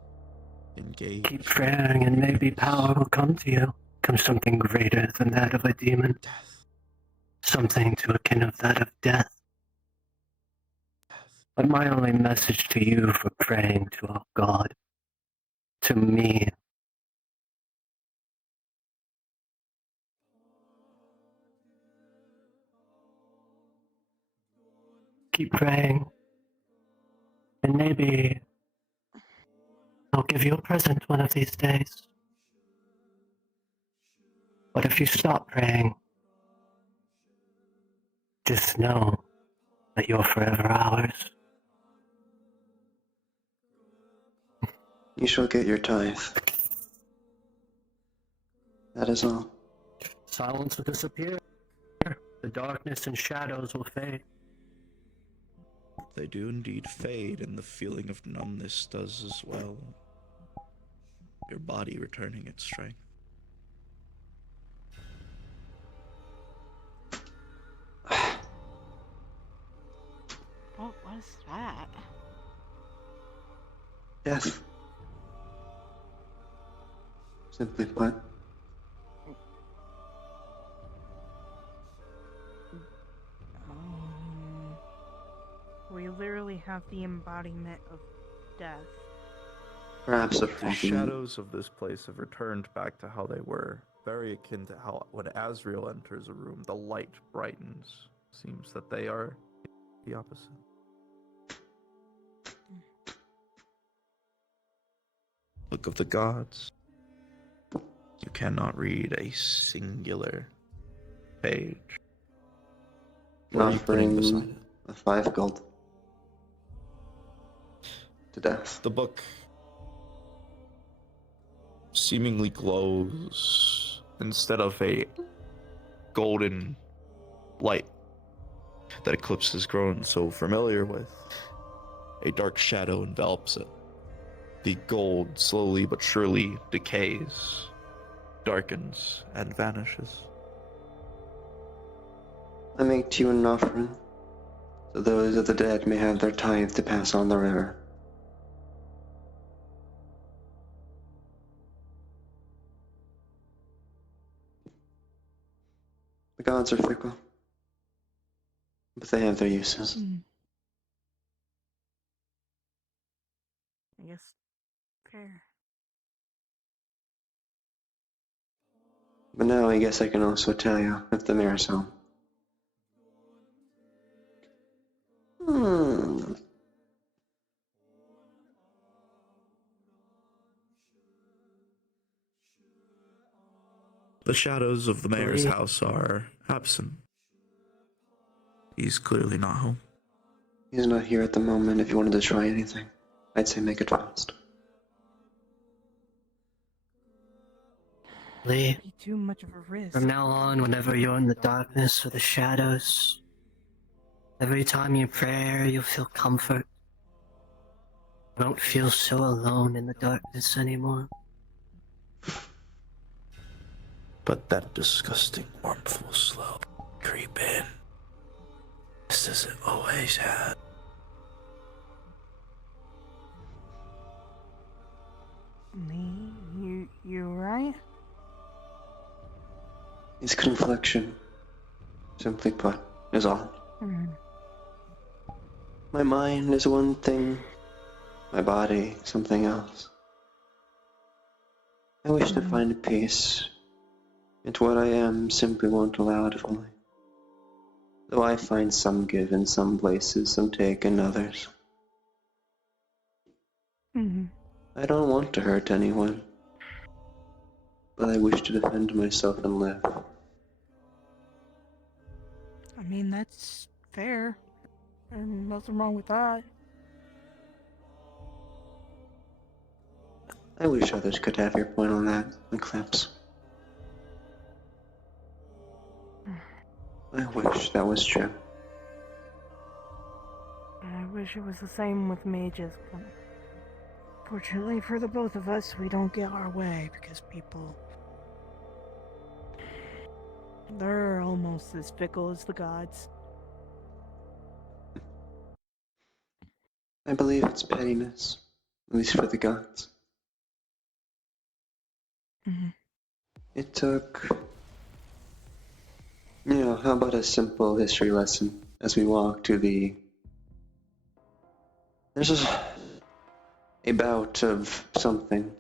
engage. Keep praying and maybe power will come to you. Come something greater than that of a demon. Something to akin of that of death. But my only message to you for praying to our God, to me, keep praying, and maybe I'll give you a present one of these days. But if you stop praying, just know that you're forever ours. You shall get your tithe. That is all. Silence will disappear. The darkness and shadows will fade. They do indeed fade, and the feeling of numbness does as well. Your body returning its strength. What was that? Death. Simply put. they have the embodiment of death. Perhaps a The freaking shadows of this place have returned back to how they were, very akin to how when Azrael enters a room, the light brightens. Seems that they are the opposite. Book of the Gods. You cannot read a singular page. What are you putting beside offering it? a 5 gold to death. The book seemingly glows instead of a golden light that Eclipse has grown so familiar with. A dark shadow envelops it. The gold slowly but surely decays, darkens, and vanishes. I make to you an offering, so those of the dead may have their tithe to pass on the river. The gods are fickle, but they have their uses. I guess fair. But now I guess I can also tell you if the mayor's home. The shadows of the mayor's house are absent. He's clearly not home. He's not here at the moment. If you wanted to try anything, I'd say make it fast. Lee, Be too much of a risk. from now on, whenever you're in the darkness or the shadows, every time you pray, you'll feel comfort. You won't feel so alone in the darkness anymore. But that disgusting warmth will slowly creep in, just as it always had. Lee, you right? His confliction, simply put, is all. My mind is one thing, my body something else. I wish to find peace, and what I am simply won't allow it fully. Though I find some give in some places, some take in others. I don't want to hurt anyone, but I wish to defend myself and live. I mean, that's fair. And nothing wrong with that. I wish others could have your point on that, Eclipse. I wish that was true. I wish it was the same with mages, but fortunately for the both of us, we don't get our way because people... they're almost as fickle as the gods. I believe it's pettiness, at least for the gods. It took... how about a simple history lesson as we walk to the... There's a bout of something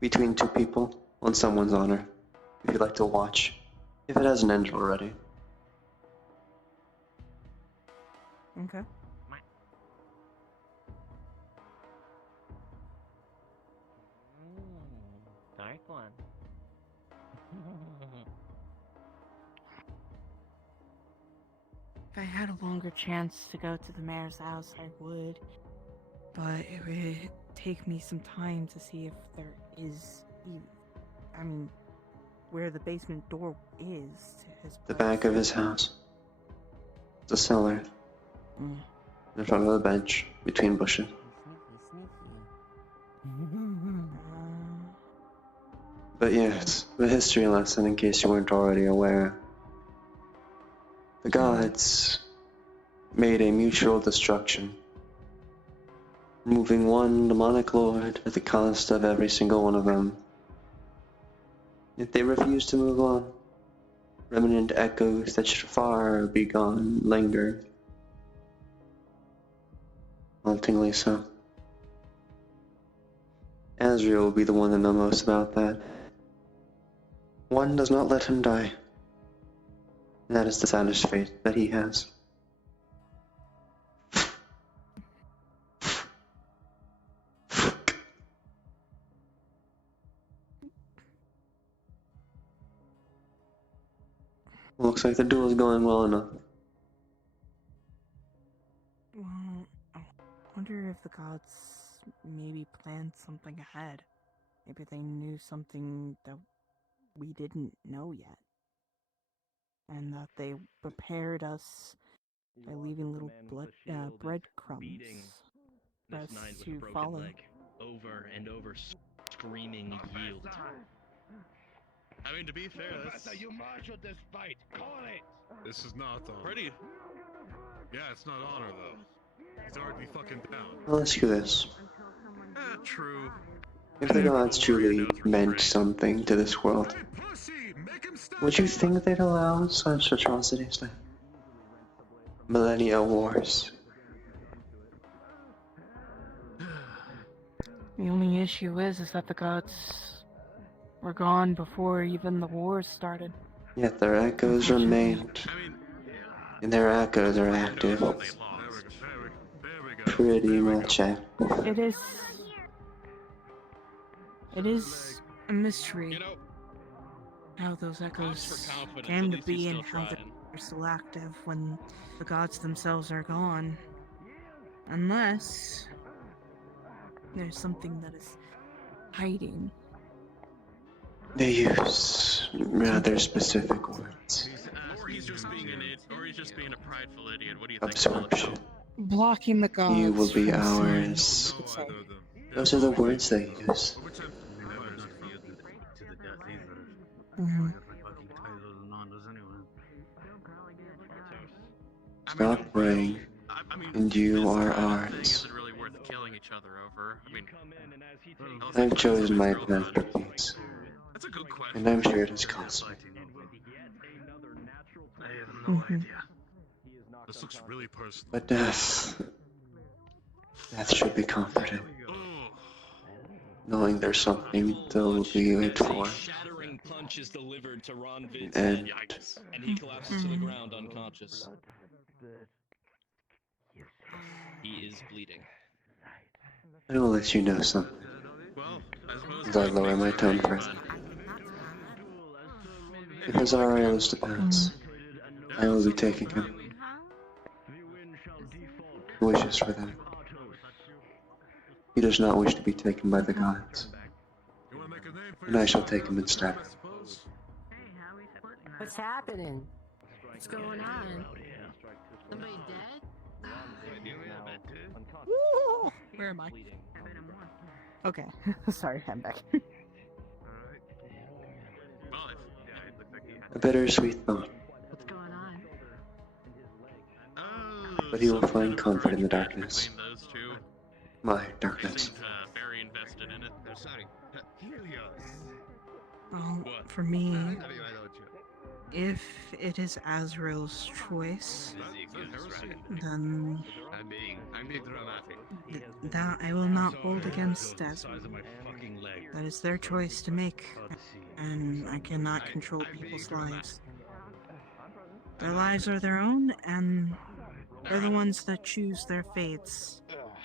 between two people on someone's honor, if you'd like to watch, if it hasn't ended already. Okay. Dark one. If I had a longer chance to go to the mayor's house, I would. But it would take me some time to see if there is... where the basement door is to his The back of his house. The cellar. In front of the bench, between bushes. But yes, the history lesson in case you weren't already aware. The gods made a mutual destruction, removing one demonic lord at the cost of every single one of them. Yet they refused to move on. Remnant echoes that should far be gone linger. Hauntingly so. Azrael will be the one to know most about that. One does not let him die. That is the saddest fate that he has. Looks like the duel is going well enough. Well, I wonder if the gods maybe planned something ahead. Maybe they knew something that we didn't know yet. And that they prepared us by leaving little breadcrumbs for us to follow. Over and over screaming yield. I mean, to be fair, you marshaled this fight. Call it. This is not honor. Pretty. Yeah, it's not honor though. He's already fucking down. I'll ask you this. True. If the gods truly meant something to this world, would you think they'd allow such atrocities like millennia wars? The only issue is that the gods were gone before even the wars started. Yet their echoes remained, and their echoes are active pretty much active. It is a mystery how those echoes came to be and how they're still active when the gods themselves are gone. Unless there's something that is hiding. They use rather specific words. Or he's just being a prideful idiot. What do you think? Absorption. Blocking the gods. You will be from seeing, ours. you could say. Those are the words they use. Mhm. Stop praying, and you are ours. Really worth killing each other over. I mean, I've chosen my masterpiece, that's a good question. and I'm sure it is costly. I have no idea. This looks really personal. But death should be comforted, knowing there's something to wait for. Shattering punch is delivered to Ron Vid's And head, and he collapses to the ground unconscious. He is bleeding. I will let you know something as I lower my tone further. If Azariel is to pass, I will be taking him. He wishes for them. He does not wish to be taken by the gods, and I shall take him instead. What's happening? What's going on? Somebody dead? Woo! Where am I? Okay, sorry, I'm back. A bittersweet thought. What's going on? But he will find comfort in the darkness. My darkness. Very invested in it. Sorry. Well, for me, if it is Azrael's choice, then I'm being dramatic. that I will not hold against Azrael. That is their choice to make, and I cannot control people's lives. Their lives are their own, and they're the ones that choose their fates.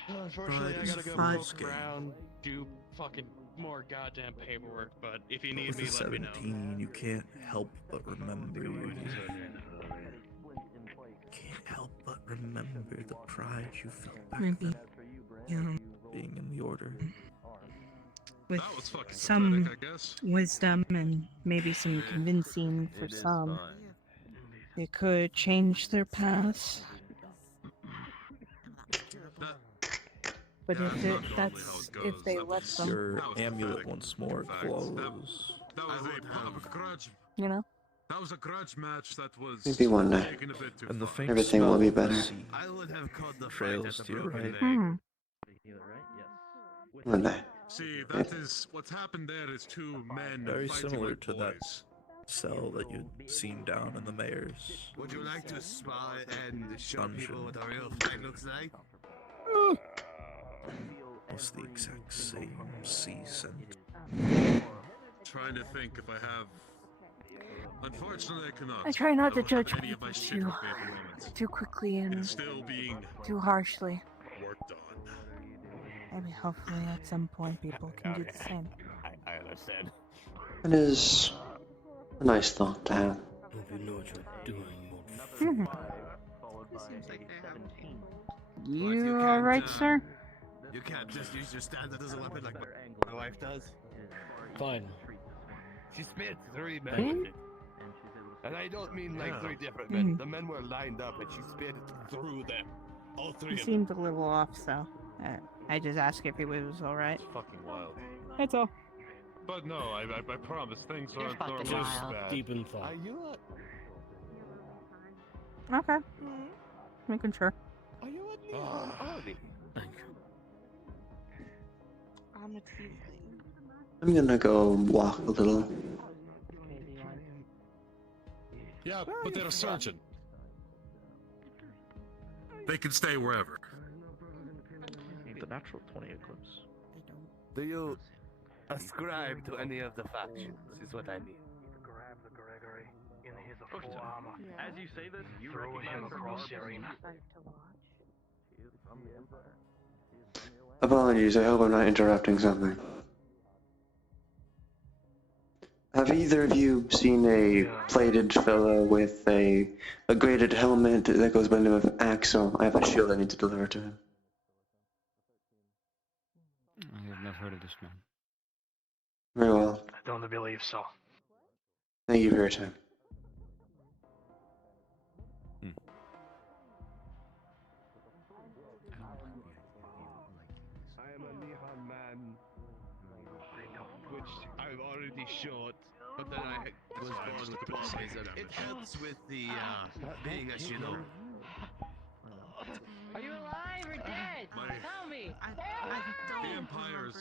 Unfortunately, I gotta go But- poke around, do fucking more goddamn paperwork, but if you need With me, the let me know. 17, you can't help but remember you can't help but remember the pride you felt back Maybe, then, being in the order. With That was fucking some pathetic, I guess. wisdom and maybe some convincing for some, they could change their paths. But if they let them, Your amulet once more glows. That was a grudge. you know. That was a grudge match that was Maybe one day. taken a bit too And the far. faint Everything will be smell of the better. sea I would have called the trails fight to your broken right. leg. One day. See, that is what's happened there is two men Very fighting similar like to that boys. cell that you'd seen down in the mayor's Would you like to spy and show dungeon. people what a real fight looks like? Almost the exact same sea scent. Trying to think if I have. Unfortunately, I cannot. I try not I to don't have judge any of my people shit with me at the moment. too quickly It and is still being too harshly. worked on. Maybe hopefully at some point people can do the same. I understand. It is a nice thought to have. Hope you know what you're doing. Mhm. Seems like they're having You alright, sir? You can't just use your standard as a weapon like my wife does. Fine. She spit 3 men. And I don't mean like 3 different men. The men were lined up and she spit through them. All 3 He of them. seemed a little off, so I just asked if he was alright. Fucking wild. That's all. But no, I promise things You're aren't fucking normally wild. this bad. Deep in thought. Are you Okay. Making sure. Are you a neon army? I'm a tiefling. I'm gonna go walk a little. Yeah, but they're a surgeon. They can stay wherever. The natural 20 eclipse. Do you ascribe to any of the factions? Is what I mean. As you say this, you Throw him across the arena. Apologies, I hope I'm not interrupting something. Have either of you seen a plated fellow with a graded helmet that goes by the name of Axel? I have a shield I need to deliver to him. I have never heard of this man. Very well. I don't believe so. Thank you for your time. I am a neon man, which I've already shot, but then I was born with poison. It helps with the being a shinobi. Are you alive or dead? Tell me. The Empire is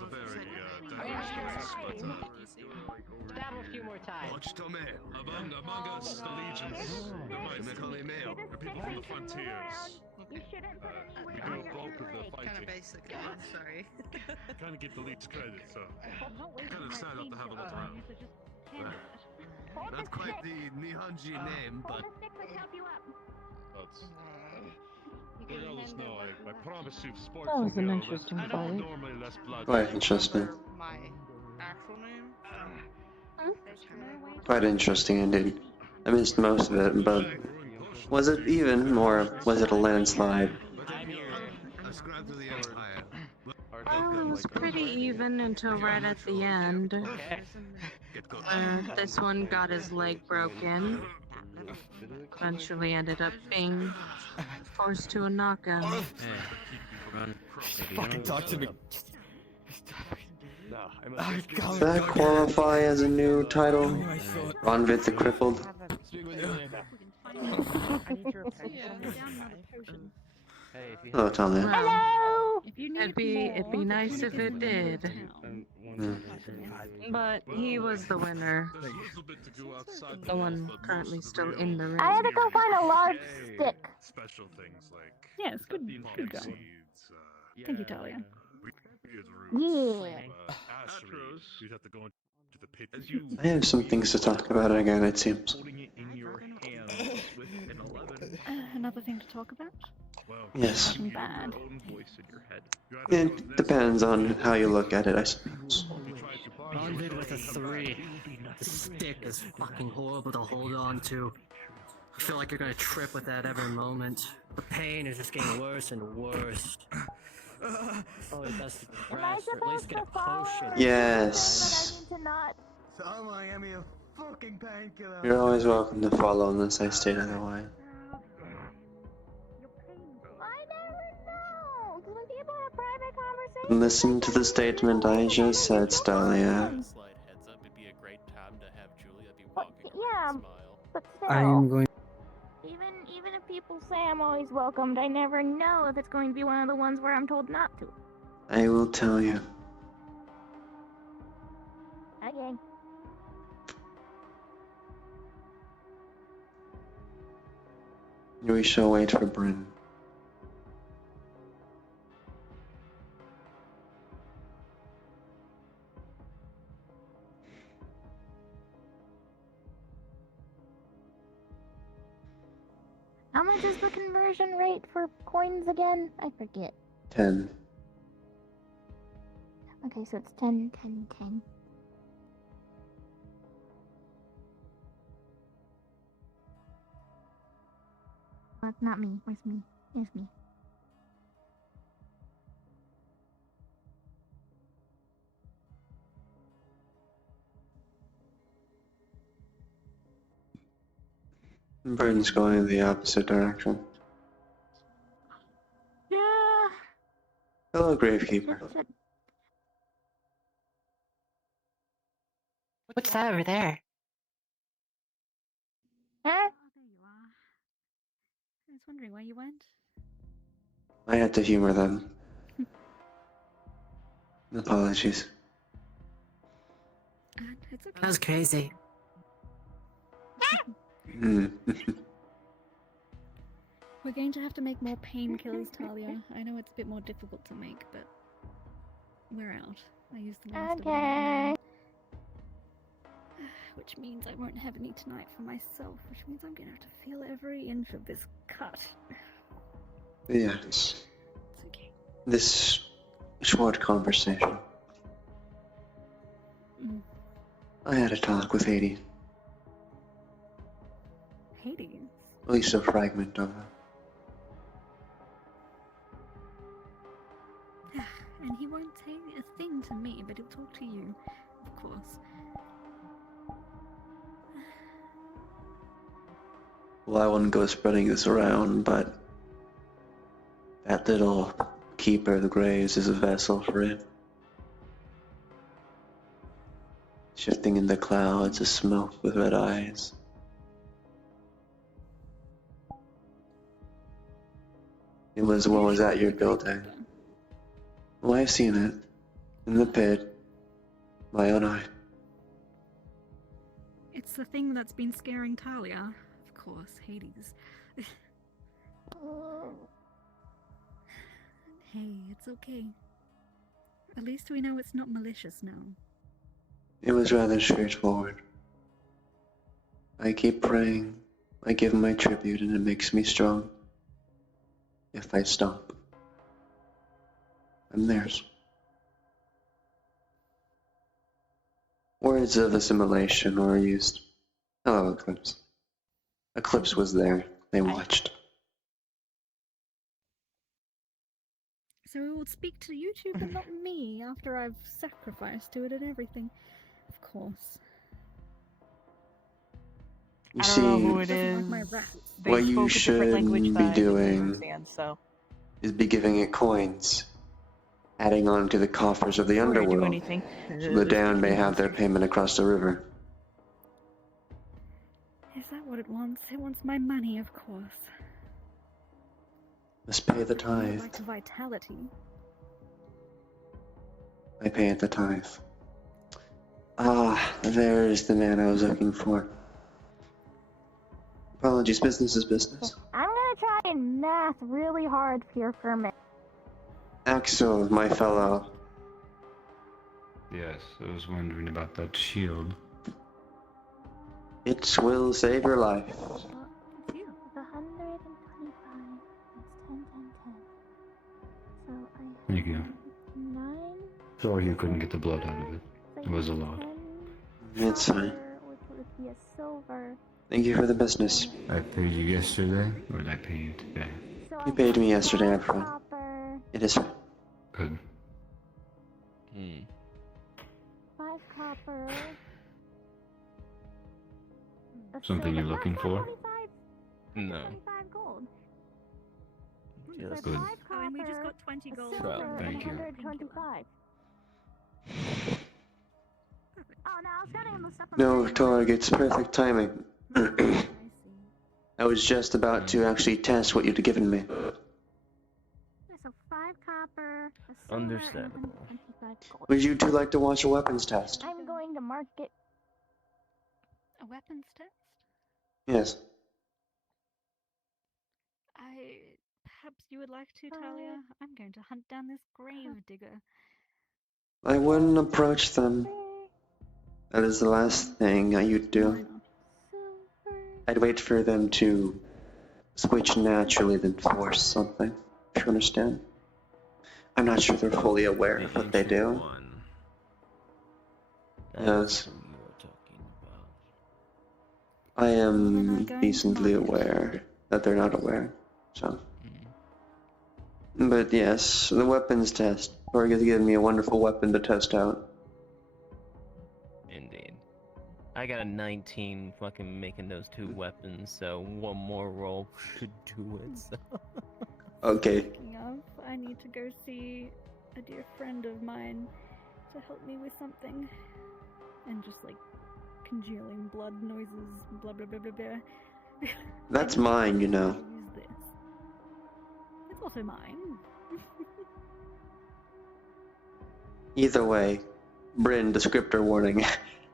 a very diverse place, but Stab a few more times. among us, the legions, the people from the frontiers, we do a bulk of the fighting. Kind of basic. I'm sorry. Kind of give the leads credit, so kind of sad not to have a lot around. Not quite the Nihonji name, but Regardless, no, I promise you, sports That was and an heroes, interesting I fight. normally less blood. Quite interesting. My actual name? Quite interesting indeed. I missed most of it, but was it even, or was it a landslide? ascribe to the Empire. It was pretty even until right at the end. This one got his leg broken. Eventually ended up being forced to a knockout. Hey, run. Fucking talk to me. Does that qualify as a new title? Ronvit the Crippled? Hello, Talia. Hello! It'd be nice if it did. But he was the winner. The one currently still in the ring. I had to go find a large stick. Special things like Yes, good go. Thank you, Talia. Yeah. Astros, you'd have to go into the pit. I have some things to talk about again, it seems. Another thing to talk about? Yes. Something bad. It depends on how you look at it, I suppose. Bonded with a 3. The stick is fucking horrible to hold on to. I feel like you're gonna trip with that every moment. The pain is just getting worse and worse. Oh, that's depressed. Or at least get a potion. Yes. To not. Someone give me a fucking painkiller. You're always welcome to follow unless I state otherwise. I never know. 'Cause when people have private conversations. Listen to the statement I just said, Stalia. Yeah, but still. I am going. Even if people say I'm always welcomed, I never know if it's going to be one of the ones where I'm told not to. I will tell you. Okay. We shall wait for Bryn. much is the conversion rate for coins again? I forget. 10. Okay, so it's 10, 10, 10. Well, it's not me. Where's me? Here's me. Burden's going in the opposite direction. Yeah. Hello, Gravekeeper. What's that over there? Huh? Oh, there you are. I was wondering where you went. I had to humor them. Apologies. It's okay. That was crazy. Mm. We're going to have to make more painkillers, Talia. I know it's a bit more difficult to make, but we're out. I used the last of it. Okay. Which means I won't have any tonight for myself, which means I'm gonna have to feel every inch of this cut. Yes. It's okay. This short conversation. Mm. I had a talk with Hades. Hades? At least a fragment of it. And he won't say a thing to me, but he'll talk to you, of course. Well, I wouldn't go spreading this around, but that little keeper of the graves is a vessel for it. Shifting in the clouds of smoke with red eyes. It was what was at your building. Well, I've seen it. In the pit. My own eye. It's the thing that's been scaring Talia. Of course, Hades. Hey, it's okay. At least we know it's not malicious now. It was rather straightforward. I keep praying. I give my tribute and it makes me strong. If I stop, I'm theirs. Words of assimilation were used. Hello, Eclipse. Eclipse was there. They watched. So it will speak to you two, but not me, after I've sacrificed to it and everything. Of course. You I don't know who see, it is. Like my rats. They what you spoke a different language should that be I didn't doing understand, so is be giving it coins, adding on to the coffers of the before I do underworld, anything, so the damned may speaking have their payment across the river. Is that what it wants? It wants my money, of course. Must pay the Not tithe. like vitality. I pay at the tithe. Ah, there's the man I was looking for. Apologies, business is business. I'm gonna try and math really hard here for a minute. Axel, my fellow. Yes, I was wondering about that shield. It will save your life. It's 125. It's 10, 10, 10. So I Thank you. have 9. Sorry you couldn't get the blood out of it. It was a lot. It's fine. Which would be a silver. Thank you for the business. I paid you yesterday, or did I pay you today? So You I paid have me yesterday, 5 everyone. copper. It is fine. Good. 5 copper. A Something you're silver. looking No, for? 25, No. 25 gold. Yes. So Good. 5 copper. And we just got 20 gold. Silver, Thank you. 125. Oh, no, I was gonna look up on No, the Torg, it's perfect timing. I was just about to actually test what you'd given me. Okay, so 5 copper, a silver, Understandable. and 25 gold. Would you two like to watch a weapons test? I'm going to mark it. A weapons test? Yes. Perhaps you would like to, Talia? I'm going to hunt down this grave digger. I wouldn't approach them. That is the last thing you'd do. I'd wait for them to switch naturally than force something, if you understand. I'm not sure they're fully aware of what they do. Yes. I am decently aware that they're not aware, so. But yes, the weapons test. Torg has given me a wonderful weapon to test out. Indeed. I got a 19 fucking making those two weapons, so one more roll should do it. So. Okay. Speaking of, I need to go see a dear friend of mine to help me with something. And just like congealing blood noises, blah blah blah blah blah. That's mine, you know. Use this. It's also mine. Either way, Bryn, descriptor warning.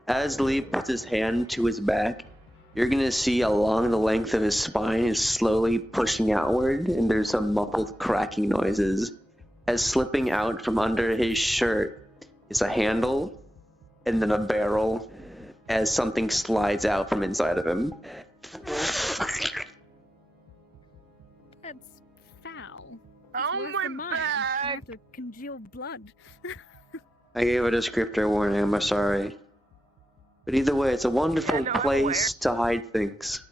As Lee puts his hand to his back, you're gonna see along the length of his spine is slowly pushing outward, and there's some muffled cracking noises. As slipping out from under his shirt is a handle, and then a barrel, as something slides out from inside of him. That's foul. It's worse than mine. I have to congeal blood. I gave a descriptor warning, I'm sorry. But either way, it's a wonderful place to hide things.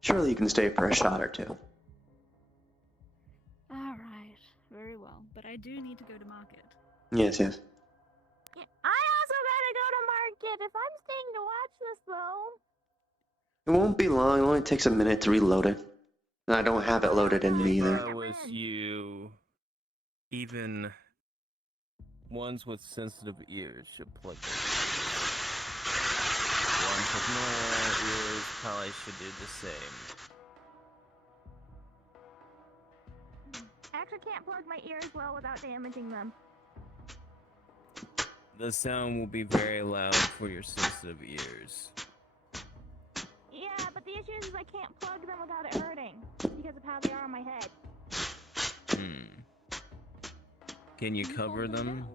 Surely you can stay for a shot or two. Alright, very well. But I do need to go to market. Yes, yes. I also gotta go to market if I'm staying to watch this though. It won't be long, it only takes a minute to reload it. And I don't have it loaded in me If I either. was you, even ones with sensitive ears should plug their ears. Ones with normal ears probably should do the same. I actually can't plug my ears well without damaging them. The sound will be very loud for your sensitive ears. Yeah, but the issue is I can't plug them without it hurting because of how they are on my head. Can you cover them?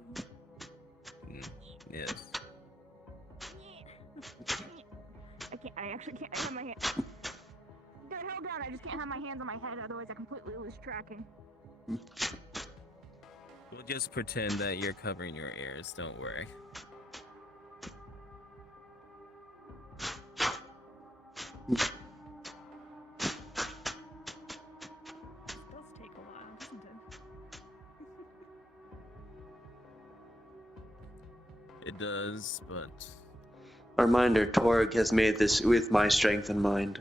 Yes. I actually can't have my hand. They're held down, I just can't have my hands on my head, otherwise I completely lose tracking. We'll just pretend that you're covering your ears, don't worry. This does take a while, doesn't it? It does, but A reminder, Torg has made this with my strength in mind.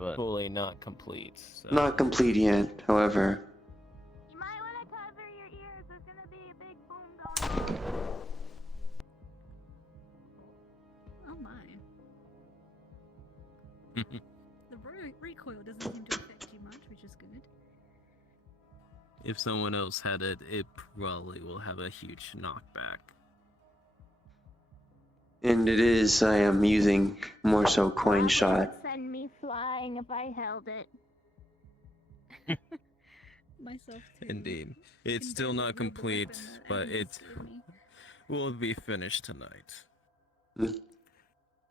but fully not complete. So. Not complete yet, however. You might want to cover your ears, there's gonna be a big boom going on. Oh my. The recoil doesn't seem to affect you much, which is good. If someone else had it, it probably will have a huge knockback. And it is, I am using more so coin shot. Send me flying if I held it. Myself too. Indeed. It's still not complete, but it will be finished tonight.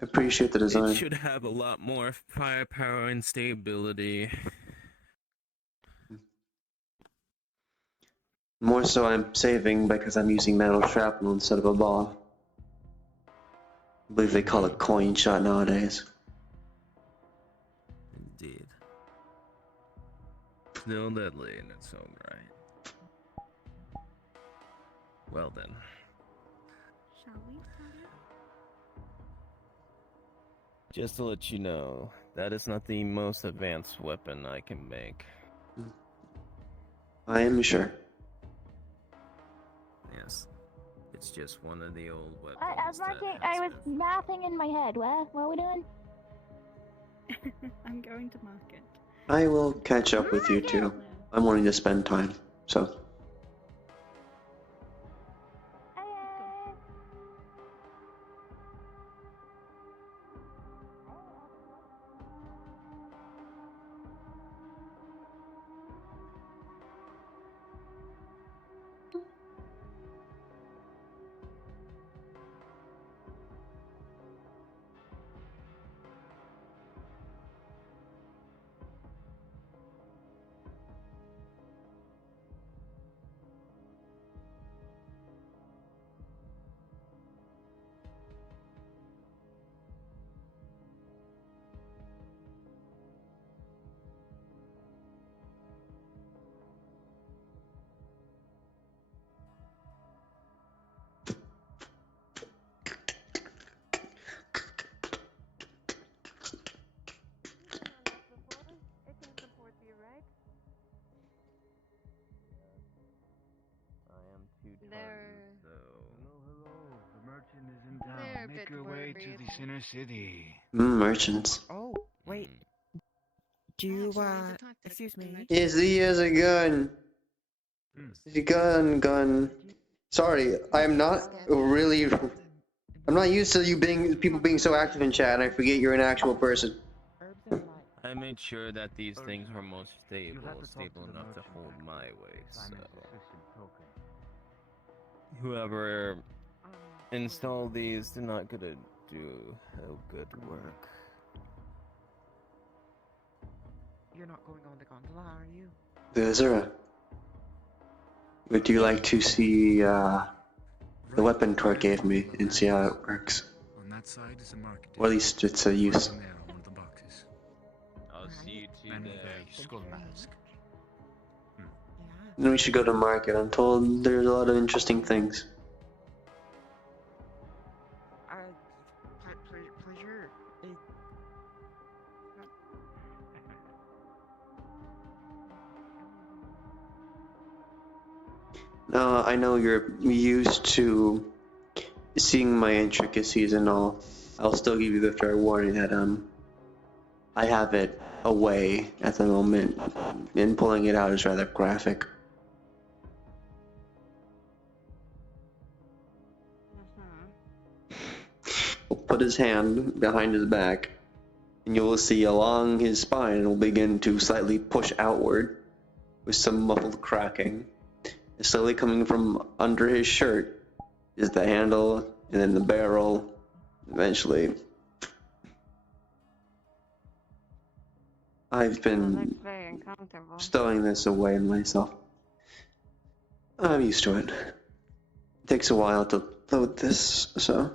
Appreciate the design. It should have a lot more firepower and stability. More so I'm saving because I'm using metal shrapnel instead of a ball. I believe they call it coin shot nowadays. Indeed. Still deadly in its own right. Well then. Shall we, Father? Just to let you know, that is not the most advanced weapon I can make. I am sure. Yes. It's just one of the old weapons. I was mathing in my head. What are we doing? I'm going to market. I will catch up with you too. I'm wanting to spend time, so. inner city. Merchants. Oh, wait. Do you, excuse me? Yes, he has a gun. Gun. Sorry, I'm not really. I'm not used to people being so active in chat, and I forget you're an actual person. I made sure that these things are most stable enough to hold my weight, so... Whoever installed these, they're not gonna do a good work. You're not going on the gondola, are you? Vizera, would you like to see the weapon Tor gave me and see how it works? On that side is a market. Or at least it's a use. There on one of the boxes. I'll see you two And there. a skull mask. Then we should go to market. I'm told there's a lot of interesting things. Pleasure. Now, I know you're used to seeing my intricacies and all. I'll still give you the fair warning that I have it away at the moment, and pulling it out is rather graphic. We'll put his hand behind his back, and you will see along his spine it will begin to slightly push outward with some muffled cracking. And slowly coming from under his shirt is the handle, and then the barrel, eventually. I've been very uncomfortable. stowing this away in myself. I'm used to it. It takes a while to load this, so.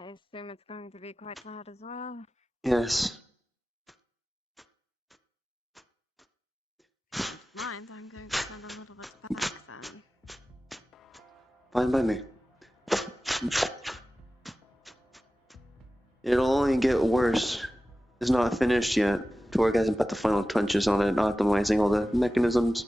I assume it's going to be quite loud as well. Yes. Mind, I'm going to send a little bit back then. Fine by me. It'll only get worse. It's not finished yet. Torg hasn't put the final touches on it, optimizing all the mechanisms.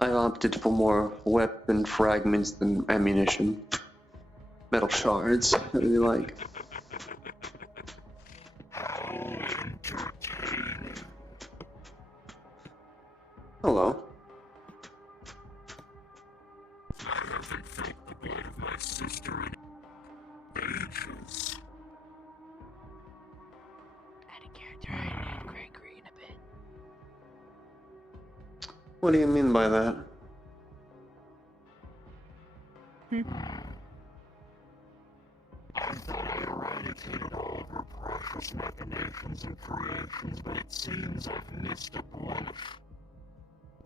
I opted for more weapon fragments than ammunition. Metal shards, I really like. Hello. I haven't felt the blood of my sister in ages. Out of character, I need gray green a bit. What do you mean by that? I thought I eradicated all of her precious machinations and creations, but it seems I've missed a blemish.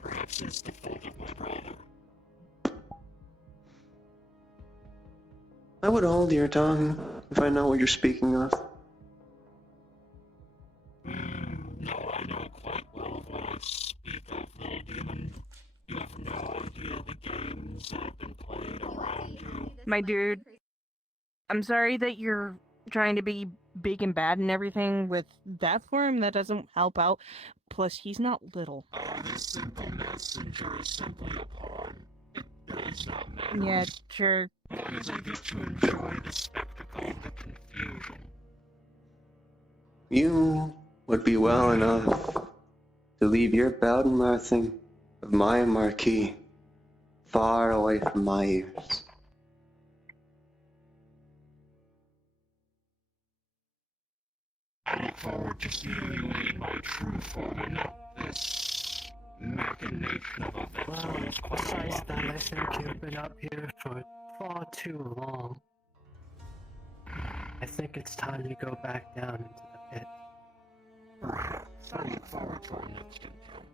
Perhaps it's the fault of my brother. I would hold your tongue if I know what you're speaking of. No, I know quite well what I speak of, little demon. You have no idea the games that have been played around you. My dude, I'm sorry that you're trying to be big and bad and everything with that form. That doesn't help out. Plus, he's not little. This simple messenger is simply a pawn. It does not matter. Yeah, sure. Long as I get to enjoy the spectacle of the confusion. You would be well enough to leave your bad mouthing of my marquis far away from my ears. I look forward to seeing you in my true form and not this machination of a victim. Besides that, I think you've been up here for far too long. I think it's time you go back down into the pit. I look forward to our next encounter.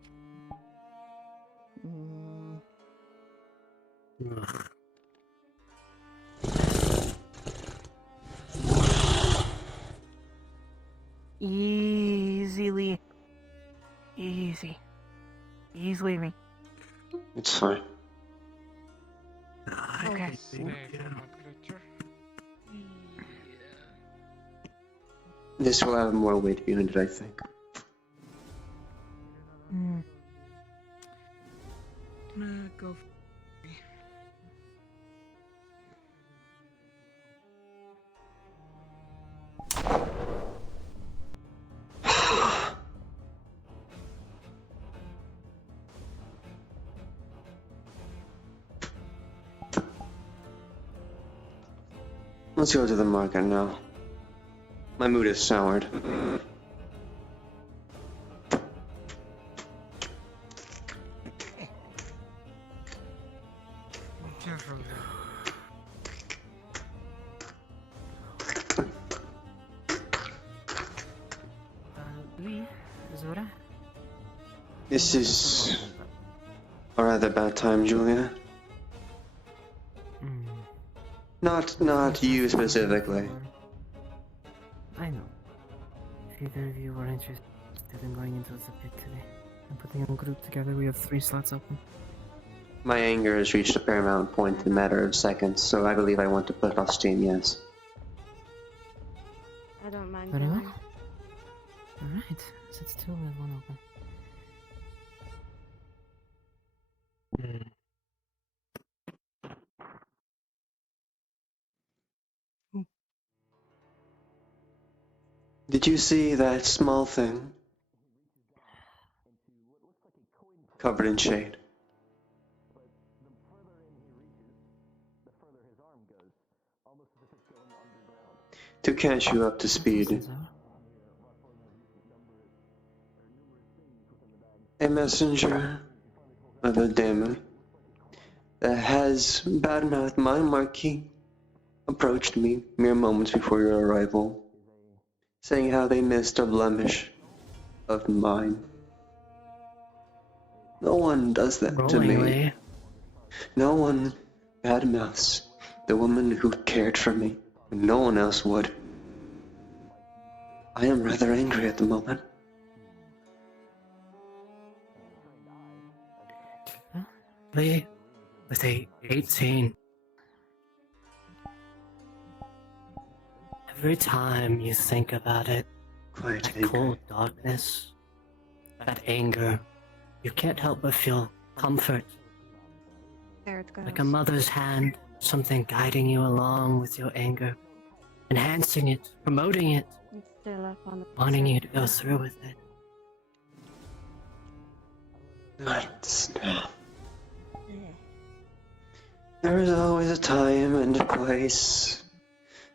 Ugh. Easily. Easy. He's leaving. It's fine. Okay. This will have more weight behind it, I think. Go. Let's go to the market now. My mood is soured. Careful. This is a rather bad time, Julia. Not you specifically. I know. If either of you were interested in going into the pit today and putting a group together, we have 3 slots open. My anger has reached a paramount point in a matter of seconds, so I believe I want to put off steam, yes. I don't mind. Very well. going. Alright, sit still, we have one open. Did you see that small thing? Covered in shade. To catch you up to speed, a messenger of a demon that has badmouthed my Marquis approached me mere moments before your arrival, saying how they missed a blemish of mine. No one does that to me. No one badmouths the woman who cared for me. No one else would. I am rather angry at the moment. Lee, with a 18. Every time you think about it, that cold darkness, that anger, you can't help but feel comfort. There it goes. Like a mother's hand, something guiding you along with your anger, enhancing it, promoting it, It's still up on the wanting you to go through with it. There is always a time and a place.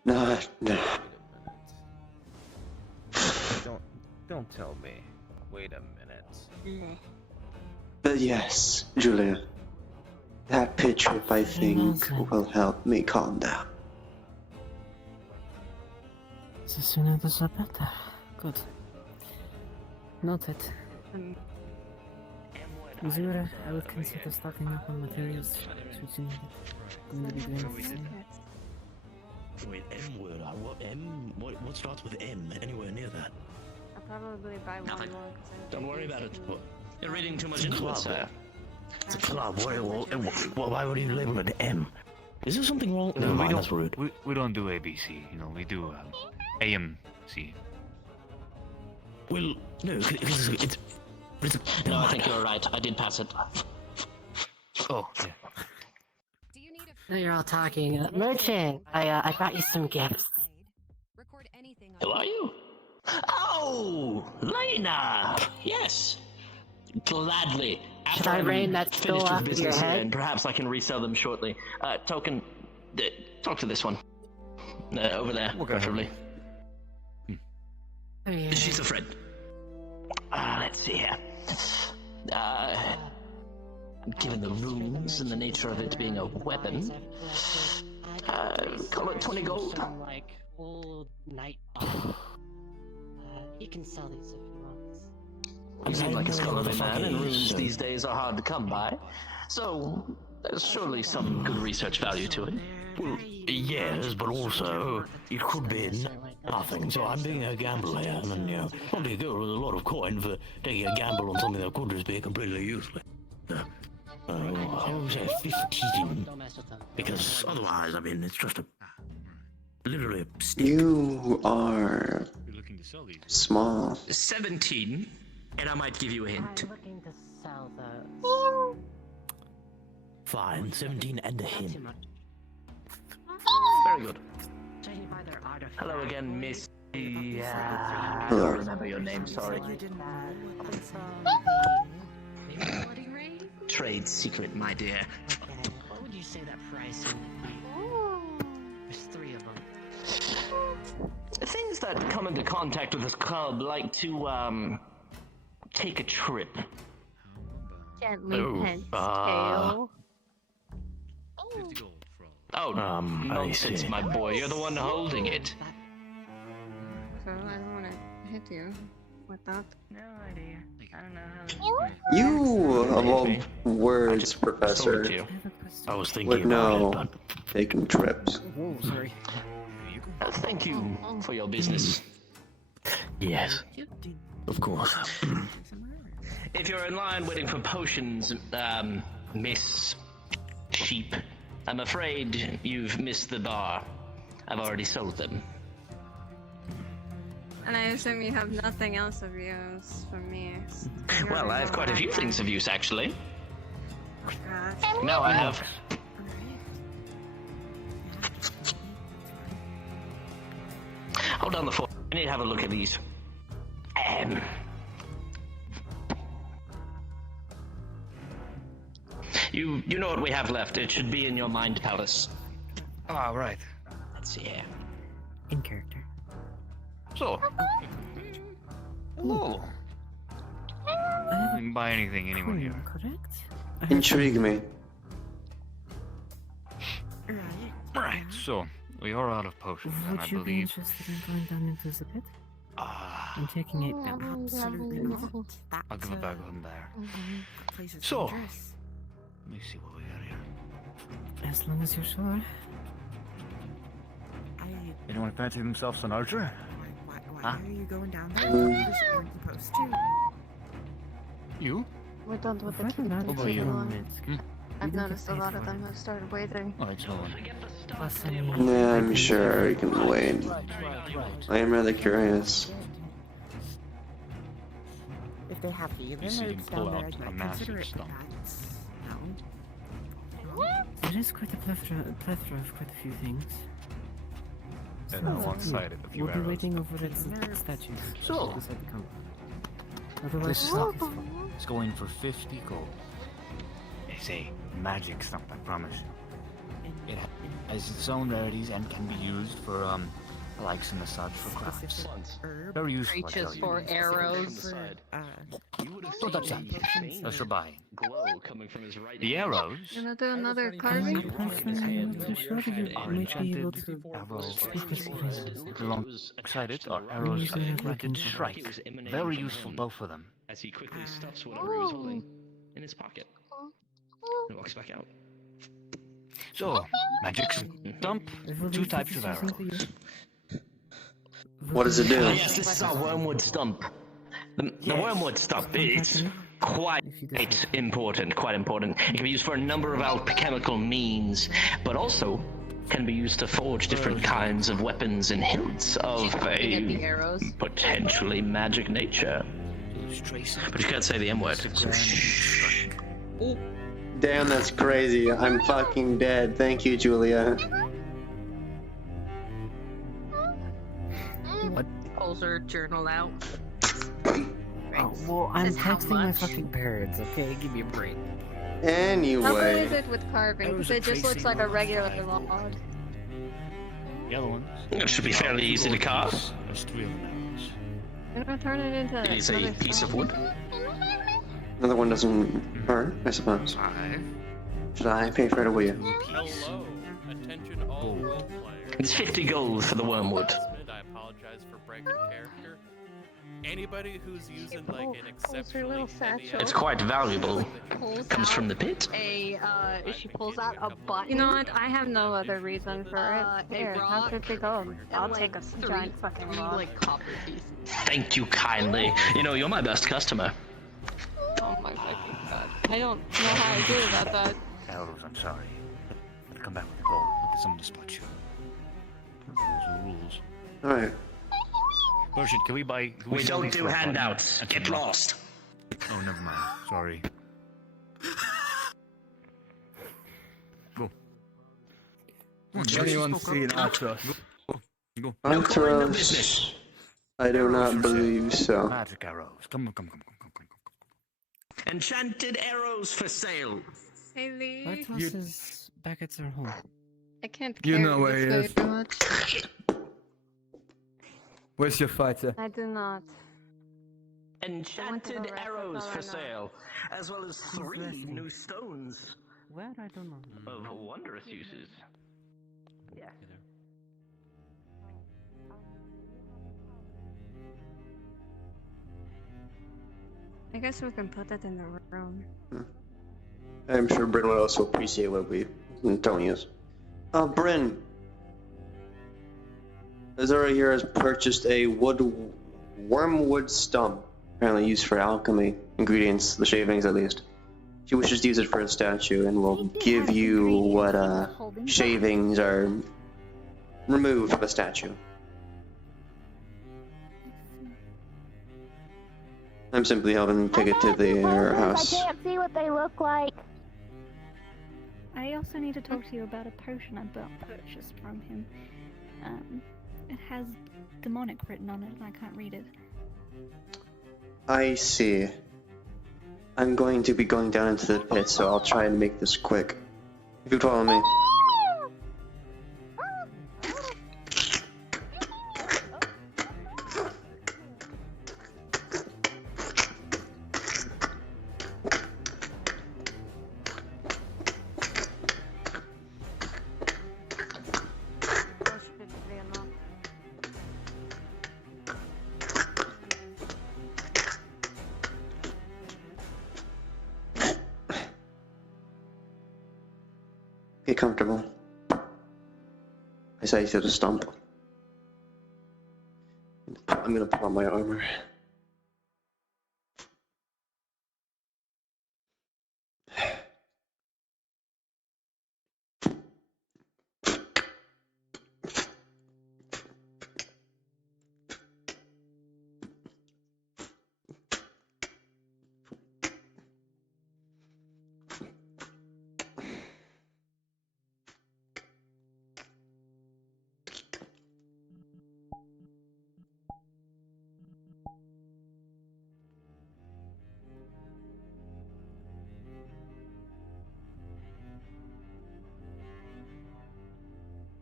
Not now. Don't tell me. Wait a minute. But yes, Julia. That pit trip, I think, will help me calm down. The sooner the better. Good. Noted. Zura, I would consider stocking up on materials since you need it. I'm gonna be doing the same. Wait, M word? What M? What starts with M? Anywhere near that? I'll probably buy one more. 'Cause I Don't worry about it. You're reading too much It's a into it, club. sir. It's a club. Why would you label it M? Is there something wrong? No, Never mind, we that's don't. rude. We don't do ABC. You know, we do AMC. Well, no, because it's. No, I think you're right. I did pass it. Oh, yeah. Now you're all talking. Merchant, I brought you some gifts. Who are you? Oh, Lena! Yes! Gladly. Should I rain that finished spell with off of your business here, head? and perhaps I can resell them shortly. Token, talk to this one. Over there, preferably. She's a friend. Let's see here. Given the runes and the nature of it being a weapon, call it 20 gold. Some, like, old night you can sell these if you want. You seem like a scholarly man, and runes these days are hard to come by. So, there's surely some good research value to it. Well, yes, but also, it could be Nothing. So I'm taking a gamble here, and probably a girl with a lot of coin for taking a gamble on something that could just be completely useless. I would say 15. Because otherwise, I mean, it's just literally a stick. You are small. 17, and I might give you a hint. I'm looking to sell those. Fine, 17 and a hint. Very good. So you buy their artifacts. Hello again, Miss. I Hello. don't remember your name, sorry. Trade secret, my dear. What would you say that price would be? There's 3 of them. Things that come into contact with this club like to, take a trip. Gently pinch tail. Nonsense, my boy. You're the one holding it. So I don't want to hit you with that. No idea. I don't know how. You, of all words, Professor, I was thinking would know about taking trips. Oh, sorry. Thank you for your business. Yes. Of course. If you're in line waiting for potions, Miss Sheep, I'm afraid you've missed the bar. I've already sold them. And I assume you have nothing else of use for me. Well, I have quite a few things of use, actually. God. Now I have. Hold on the phone. I need to have a look at these. You know what we have left. It should be in your mind palace. Ah, right. Let's see here. In character. So. Hello. You can buy anything anyone here. Correct? Intrigue me. Right, so we are out of potions, and I Would you be believe. interested in going down into the pit? And taking it down? Absolutely not. I'll give a bag of them there. So, let me see what we got here. As long as you're sure. Anyone fancy themselves an archer? Huh? Are you going down there? Supposed to. You? We're done with the What about you? I've noticed a lot of them have started waiting. Alright, so. Yeah, I'm sure we can wait. I am rather curious. If they have the You see him pull out a massive stump. There is quite a plethora of quite a few things. And alongside it, a few We'll be arrows. waiting over at the statues. So, beside the camp. this Otherwise, stump is going for 50 gold. It's a magic stump, I promise. It has its own rarities and can be used for likes and such for crafts. Very useful, I tell Reaches you. for arrows. Don't touch that. That's for buying. Glow coming from his right The arrows You gonna do another carving? I'm not sure that you are might be able enchanted to arrows speak this Alongside it are arrows of enchanted strike. Very useful, both of them. As he quickly stuffs whatever he was holding in his pocket and walks back out. So, magic stump, 2 types of arrows. What does it do? Yes, this is our wormwood stump. The wormwood stump is quite important, It can be used for a number of alchemical means, but also can be used to forge different kinds of weapons and hilts of a potentially magic nature. But you can't say the M word, so shh. Damn, that's crazy. I'm fucking dead. Thank you, Julia. Pulls her journal out. Oh, well, I'm Says how texting my much? fucking parents, okay? Give me a break. How good is Anyway. it with carving? Because it just looks like a regular log. The other ones. It should be fairly easy to carve. There's 3 of them. I'm gonna turn it into It is a another piece of stone. wood. Another one doesn't hurt, I suppose. Should I pay for it or will you? Hello. Attention all role players. It's 50 gold for the wormwood. I apologize for breaking character. Anybody who's using like an pulls her exceptionally little heavy satchel. It's quite valuable. Pulls Comes out from the pit. she pulls out a button. You know what? I have no other reason for it. Here, have 50 gold. I'll take a giant fucking rod. like copper pieces. Thank you kindly. You know, you're my best customer. Oh my fucking god. I don't know how I do about that. Arrows, I'm sorry. But come back with the gold. Look at someone to spot you. Those are the rules. Alright. Bullshit, can we buy... Can We sell don't these do for a button handouts. and Get some rock? lost. Oh, never mind. Sorry. Go. Has anyone seen Atros? Go. Atros? I do not believe so. Magic arrows. Come. Enchanted arrows for sale. Hey Lee. Artos is back at their home. I can't You carry know where this he way is. too much. Where's your fighter? I do not. Enchanted rest, arrows that's all for I know. sale, as well as 3 new stones Where? I don't know. of wondrous uses. Yeah. I guess we can put it in the room. I'm sure Bryn would also appreciate what we telling us. Bryn. Azura here has purchased a wormwood stump, apparently used for alchemy ingredients, the shavings at least. She wishes to use it for a statue and will give you what shavings are removed from the statue. I'm simply helping take it to her house. I can't see what they look like. I also need to talk to you about a potion I purchased from him. It has demonic written on it and I can't read it. I see. I'm going to be going down into the pit, so I'll try and make this quick. If you follow me. Get comfortable. I say to the stump. I'm gonna put on my armor.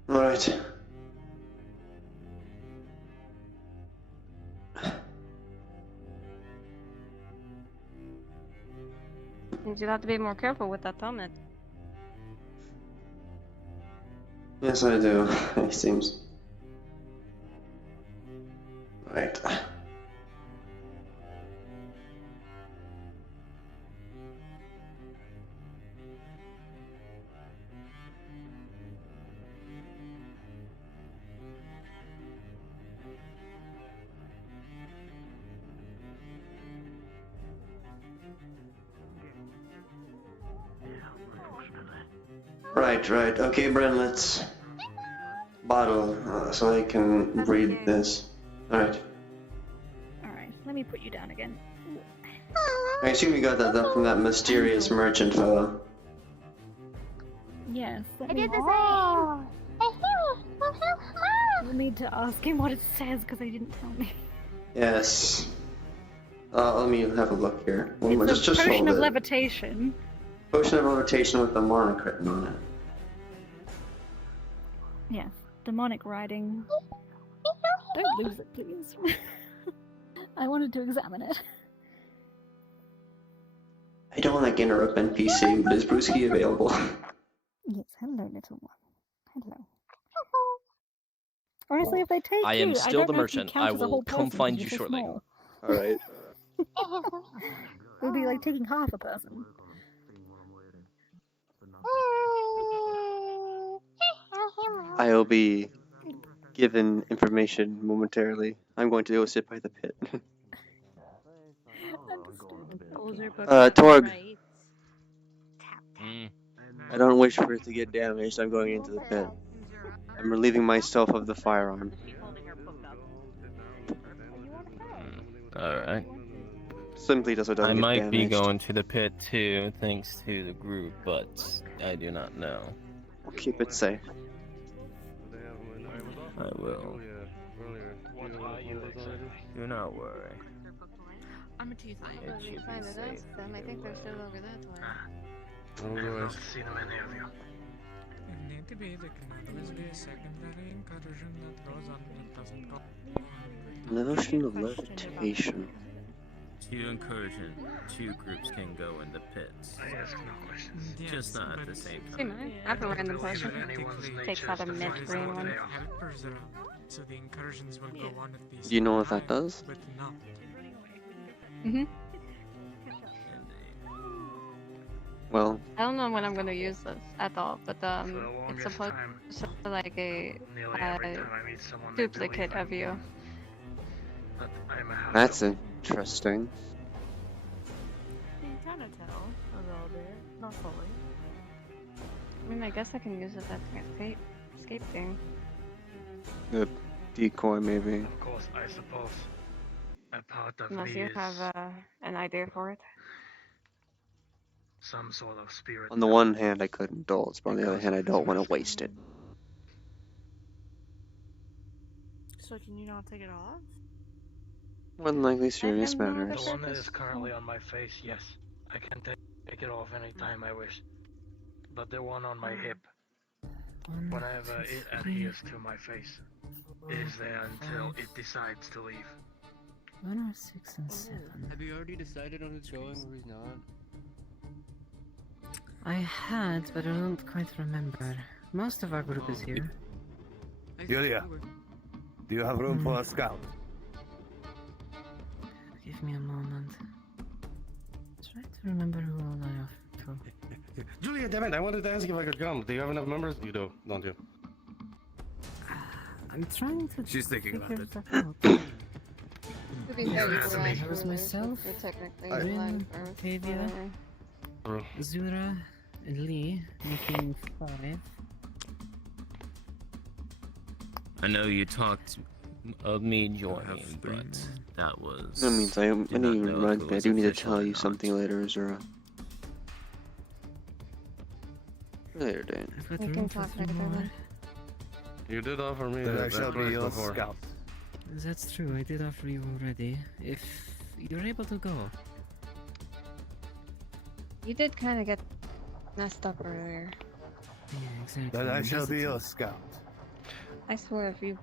Alright. You'll have to be more careful with that helmet. Yes, I do. It seems. Right. Right. Okay, Bren, let's bottle so I can read this. Alright. Alright, let me put you down again. I assume you got that from that mysterious merchant fellow. Yes, let I me... did the same. You'll need to ask him what it says because I didn't tell me. Yes. Let me have a look here. It's Just a potion hold of it. levitation. Potion of levitation with the demonic written on it. Yes, demonic writing. Don't lose it, please. I wanted to examine it. I don't like interrupt NPC, but is Brewski available? Yes, hello, little one. Hello. Honestly, if they take I am you, still I don't the know if you merchant. count I as a will whole come person find because you you're so shortly. small. Alright. It would be like taking half a person. I'll be given information momentarily. I'm going to go sit by the pit. Torg. I don't wish for it to get damaged. I'm going into the pit. I'm relieving myself of the firearm. Alright. Simply just so it I doesn't get might be damaged. going to the pit too, thanks to the group, but I do not know. We'll keep it safe. I will. Do not worry. I'm a teeth eye. It should be safe. I think they're still over that way. I've not seen many of you. It need to be there can always be a secondary incursion that goes on that doesn't go. Notion of levitation. Two groups can go in the pits. I ask no questions. Just not at the same See time. mine? I have a random question. Takes out a mint green one. Helpers around, so the incursions will go on at least. Do you know what that does? But not. Well, I don't know when I'm gonna use this at all, but it's supposed to be like a duplicate of you. that's interesting. You can kind of tell a little bit, not fully. I mean, I guess I can use it as an escape thing. The decoy, maybe. Of course, I suppose. A part of Unless me you is have an idea for it. some sort of spirit. On the one hand, I could indulge, but on the other hand, I don't want to waste it. So can you not take it off? More than likely, serious matters. The one that is currently on my face, yes. I can take it off anytime I wish. But the one on my hip, whenever it adheres to my face, is there until it decides to leave. 106 and 7. Have you already decided on who's going or who's not? I had, but I don't quite remember. Most of our group is here. Julia, do you have room for a scout? Give me a moment. Try to remember who all I offered to. Julia, damn it, I wanted to ask you if I could come. Do you have enough members? You do, don't you? I'm trying to. She's thinking about figure it. stuff out. To be fair, you were There was myself, technically Rin, Tavia, Zura, and Lee, making 5. I know you talked of me joining, but that was. That means I did didn't not even know if remind it me. I was do need to official tell or you not. something later, Zura. Later, Dan. I've got We room can for talk 3 later more. then. You did offer me Then I that shall be price your before. scout. That's true, I did offer you already. If you're able to go. You did kind of get messed up earlier. Yeah, exactly. Then I I'm shall be your hesitant. scout. I swear if you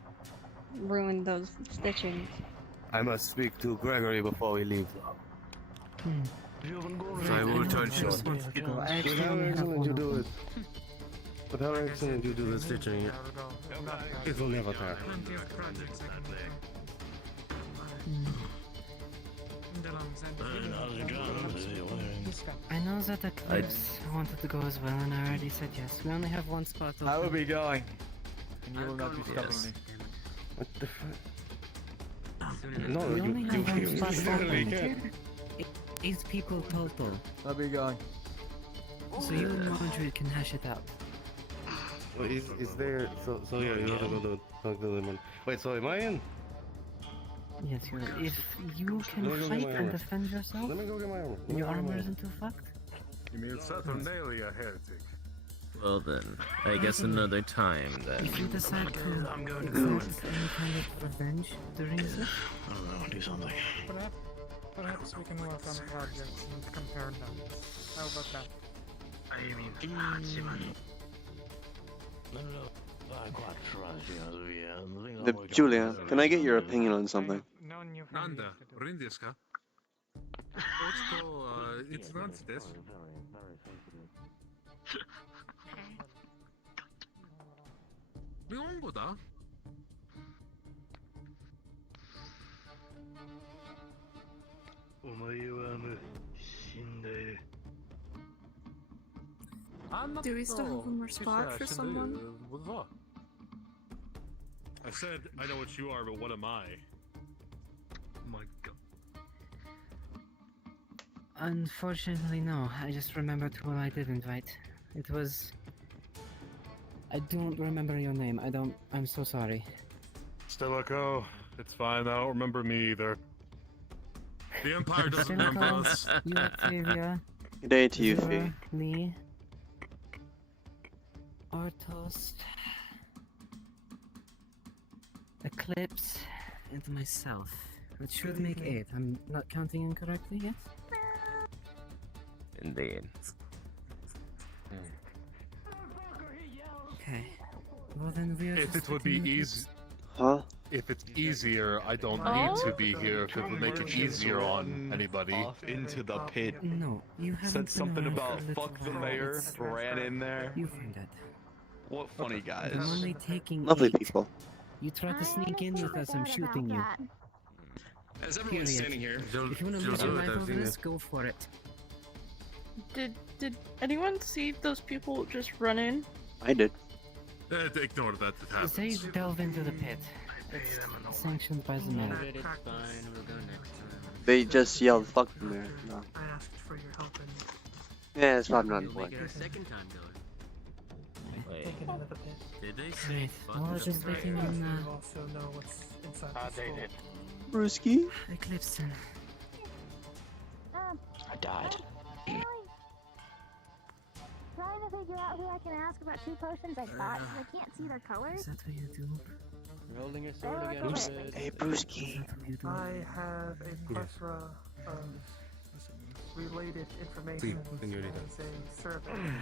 ruined those stitchings. I must speak to Gregory before we leave, though. I will return shortly. But how excellent you do it. But how excellent you do the stitching. It will never tire. Plenty of projects I can I know that the Clips wanted to go as well, and I already said yes. We only have one spot open. I will be going. And you will not be stopping Yes. me. What the fuck? No, We you, only have one you spot literally open. can't. 8 people total. I'll be going. So you and Marjorie can hash it out. Well, is there... So yeah, you have to go to talk to them. Wait, so am I in? Yes, you're. If you can Let me go get fight my and armor. defend yourself, Let me go get my armor. and your armor isn't too fucked. You mean Saturnalia, heretic? Well then, I guess another time then. If you decide to I'm going to exact any kind of revenge during this, I don't know, do something. Perhaps we can work on projects and compare notes. How about that? I mean, I quite trust you, Julia, can I get your opinion on something? Nanda, Rindiska. It's not this. 미운 거다. Do we still have one more spot for someone? I said I know what you are, but what am I? Oh my god. Unfortunately, no. I just remembered who I did invite. It was... I don't remember your name. I'm so sorry. Stilico, it's fine. I don't remember me either. The Empire doesn't remember us. You, Octavia. Good day to you, Zura, Fee. Lee. Artos. Eclipse. And myself. That should make 8. I'm not counting incorrectly, yes? Indeed. Okay. Well then we're If it would be easy. Huh? If it's easier, I don't need to be here. If it would make it easier on anybody. Off into the pit. No, you haven't Said something been around about for a little fuck the while. mayor, It's- ran in there. You find that. What funny guys. I'm only taking Lovely 8. people. You try to sneak in with us, I'm shooting you. As everyone's Period. standing here, If you want to lose your life over this, go for it. Did anyone see those people just run in? I did. Ignore that. It happens. They delve into the pit. It's sanctioned by the mayor. It's fine, we'll go next time. They just yelled "fuck the mayor." No. I asked for your help in Yeah, it's probably not You'll make important. it a second time, Dylan. taking out of the pit. Did they Great. Well, just letting You in also know what's inside the They skull. did. Brewski? Eclipse. I died. Trying to figure out who I can ask about 2 potions I bought, and I can't see their colors. Is that what you do? You're holding your sword again. Bruce, David. hey, Brewski. Is that what you do? I have a plethora of related information as a servant and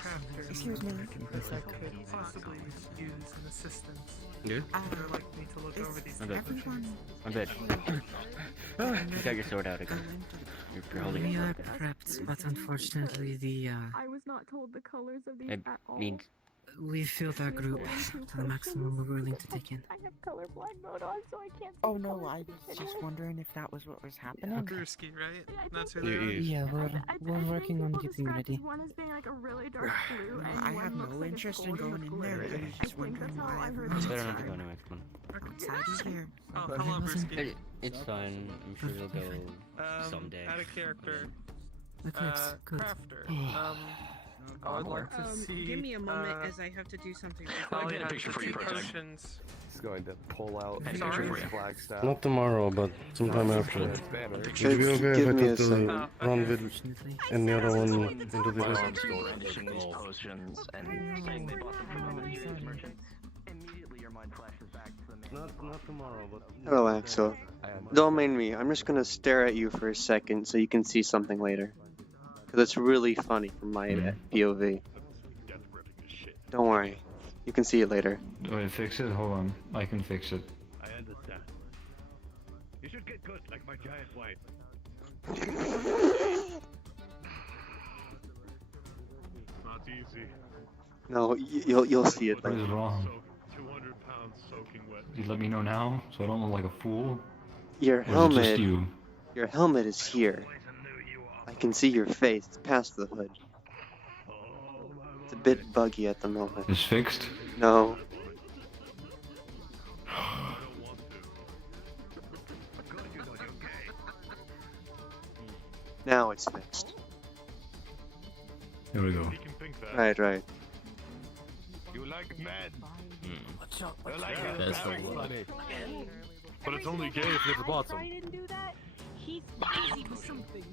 crafter excuse me. that could possibly use an assistant. Yeah? They're likely to look over these I'm dead. potions. I'm dead. You got your sword out again. You're holding We it. are prepped, but unfortunately I was not told the colors of these I at all. need. we filled our group to the maximum we're willing to take in. I have colorblind mode on, so I can't see Oh no, colors I of was the just pictures. wondering if that was what was happening. Brewski, right? That's who Yeah, they are. Yeah, we're working on People getting describe ready. One as being like a really dark blue, and I one have looks no like it's interest in golden going with in there. glitter. I was I just think wondering that's all why I heard. everyone Better not outside, to go anyway. Come on. outside is here. Oh, hello, Brewski. It's fine. I'm sure you'll go someday. Out of character. Eclipse, good. Crafter. I would like to see. Give me a moment as I have to do something. I'll get a picture for you, Protect. Potions. He's going to pull out I'm a sorry? picture of Flagstaff. Not tomorrow, but sometime after. It's banner. Would you be okay if Give I me a took the second. run with any other one into the My rest? mom's brandishing these potions and saying they bought them from a mysterious merchant. Immediately your mind flashes back to the man. Not tomorrow, but... Hello, Axel. Don't mind me. I'm just gonna stare at you for a second so you can see something later. Because it's really funny from my POV. Don't worry. You can see it later. Wait, fix it? Hold on. I can fix it. I understand. You should get good like my giant wife. Not easy. No, you'll see it What is later. wrong? 200 pounds soaking wet. You let me know now, so I don't look like a fool? Your Or is it helmet. just you? Your helmet is here. I can see your face. It's past the hood. It's a bit buggy at the moment. It's fixed? No. Now it's fixed. Here we go. Right, right. You like men. You like That's the very one. funny. But it's only gay if you hit the bottom. He's busy with something.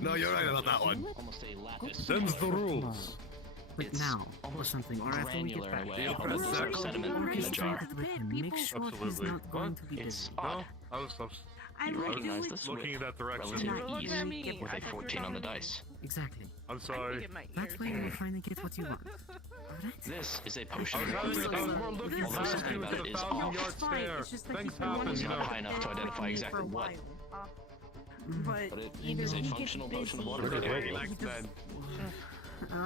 No, you're right about that one. Almost a lapis. Them's the rules. But now, or something, or after we get Granular back. in a way. I hope there's like sediment in the jar. Make sure he's Absolutely. not going to be It's busy. odd. I was You recognize this looking in with that direction. relative ease me. with a 14 on the dice. Exactly. I'm sorry. That way you'll finally get what you want. Alright? This is a potion. I was more looking Although past something you about to it the is 1,000 off. yard stare. Things happen, It's you not know. high enough to identify exactly what, But but it either is a he gets functional potion of busy, water. or Very he like just- men.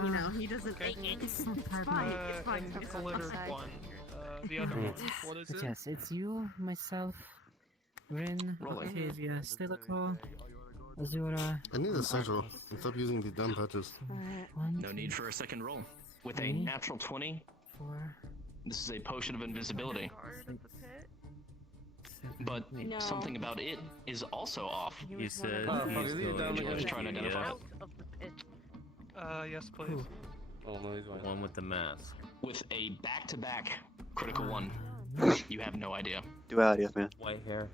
You know, he doesn't. It's not bad, man. And the glittered one. The other one. What is But it? yes, it's you, myself, Rin, Rolling. Octavia, Stilico, Azura. I need a central. Stop using the dumb patches. No need for a second roll. With a natural 20, 4. this is a potion of invisibility. But No. something about it is also off. You said Oh, he's you going want to to try and identify it? Yes, please. Oh no, he's fine. One with the mask. With a back-to-back critical one, you have no idea. Dualities, man. White hair.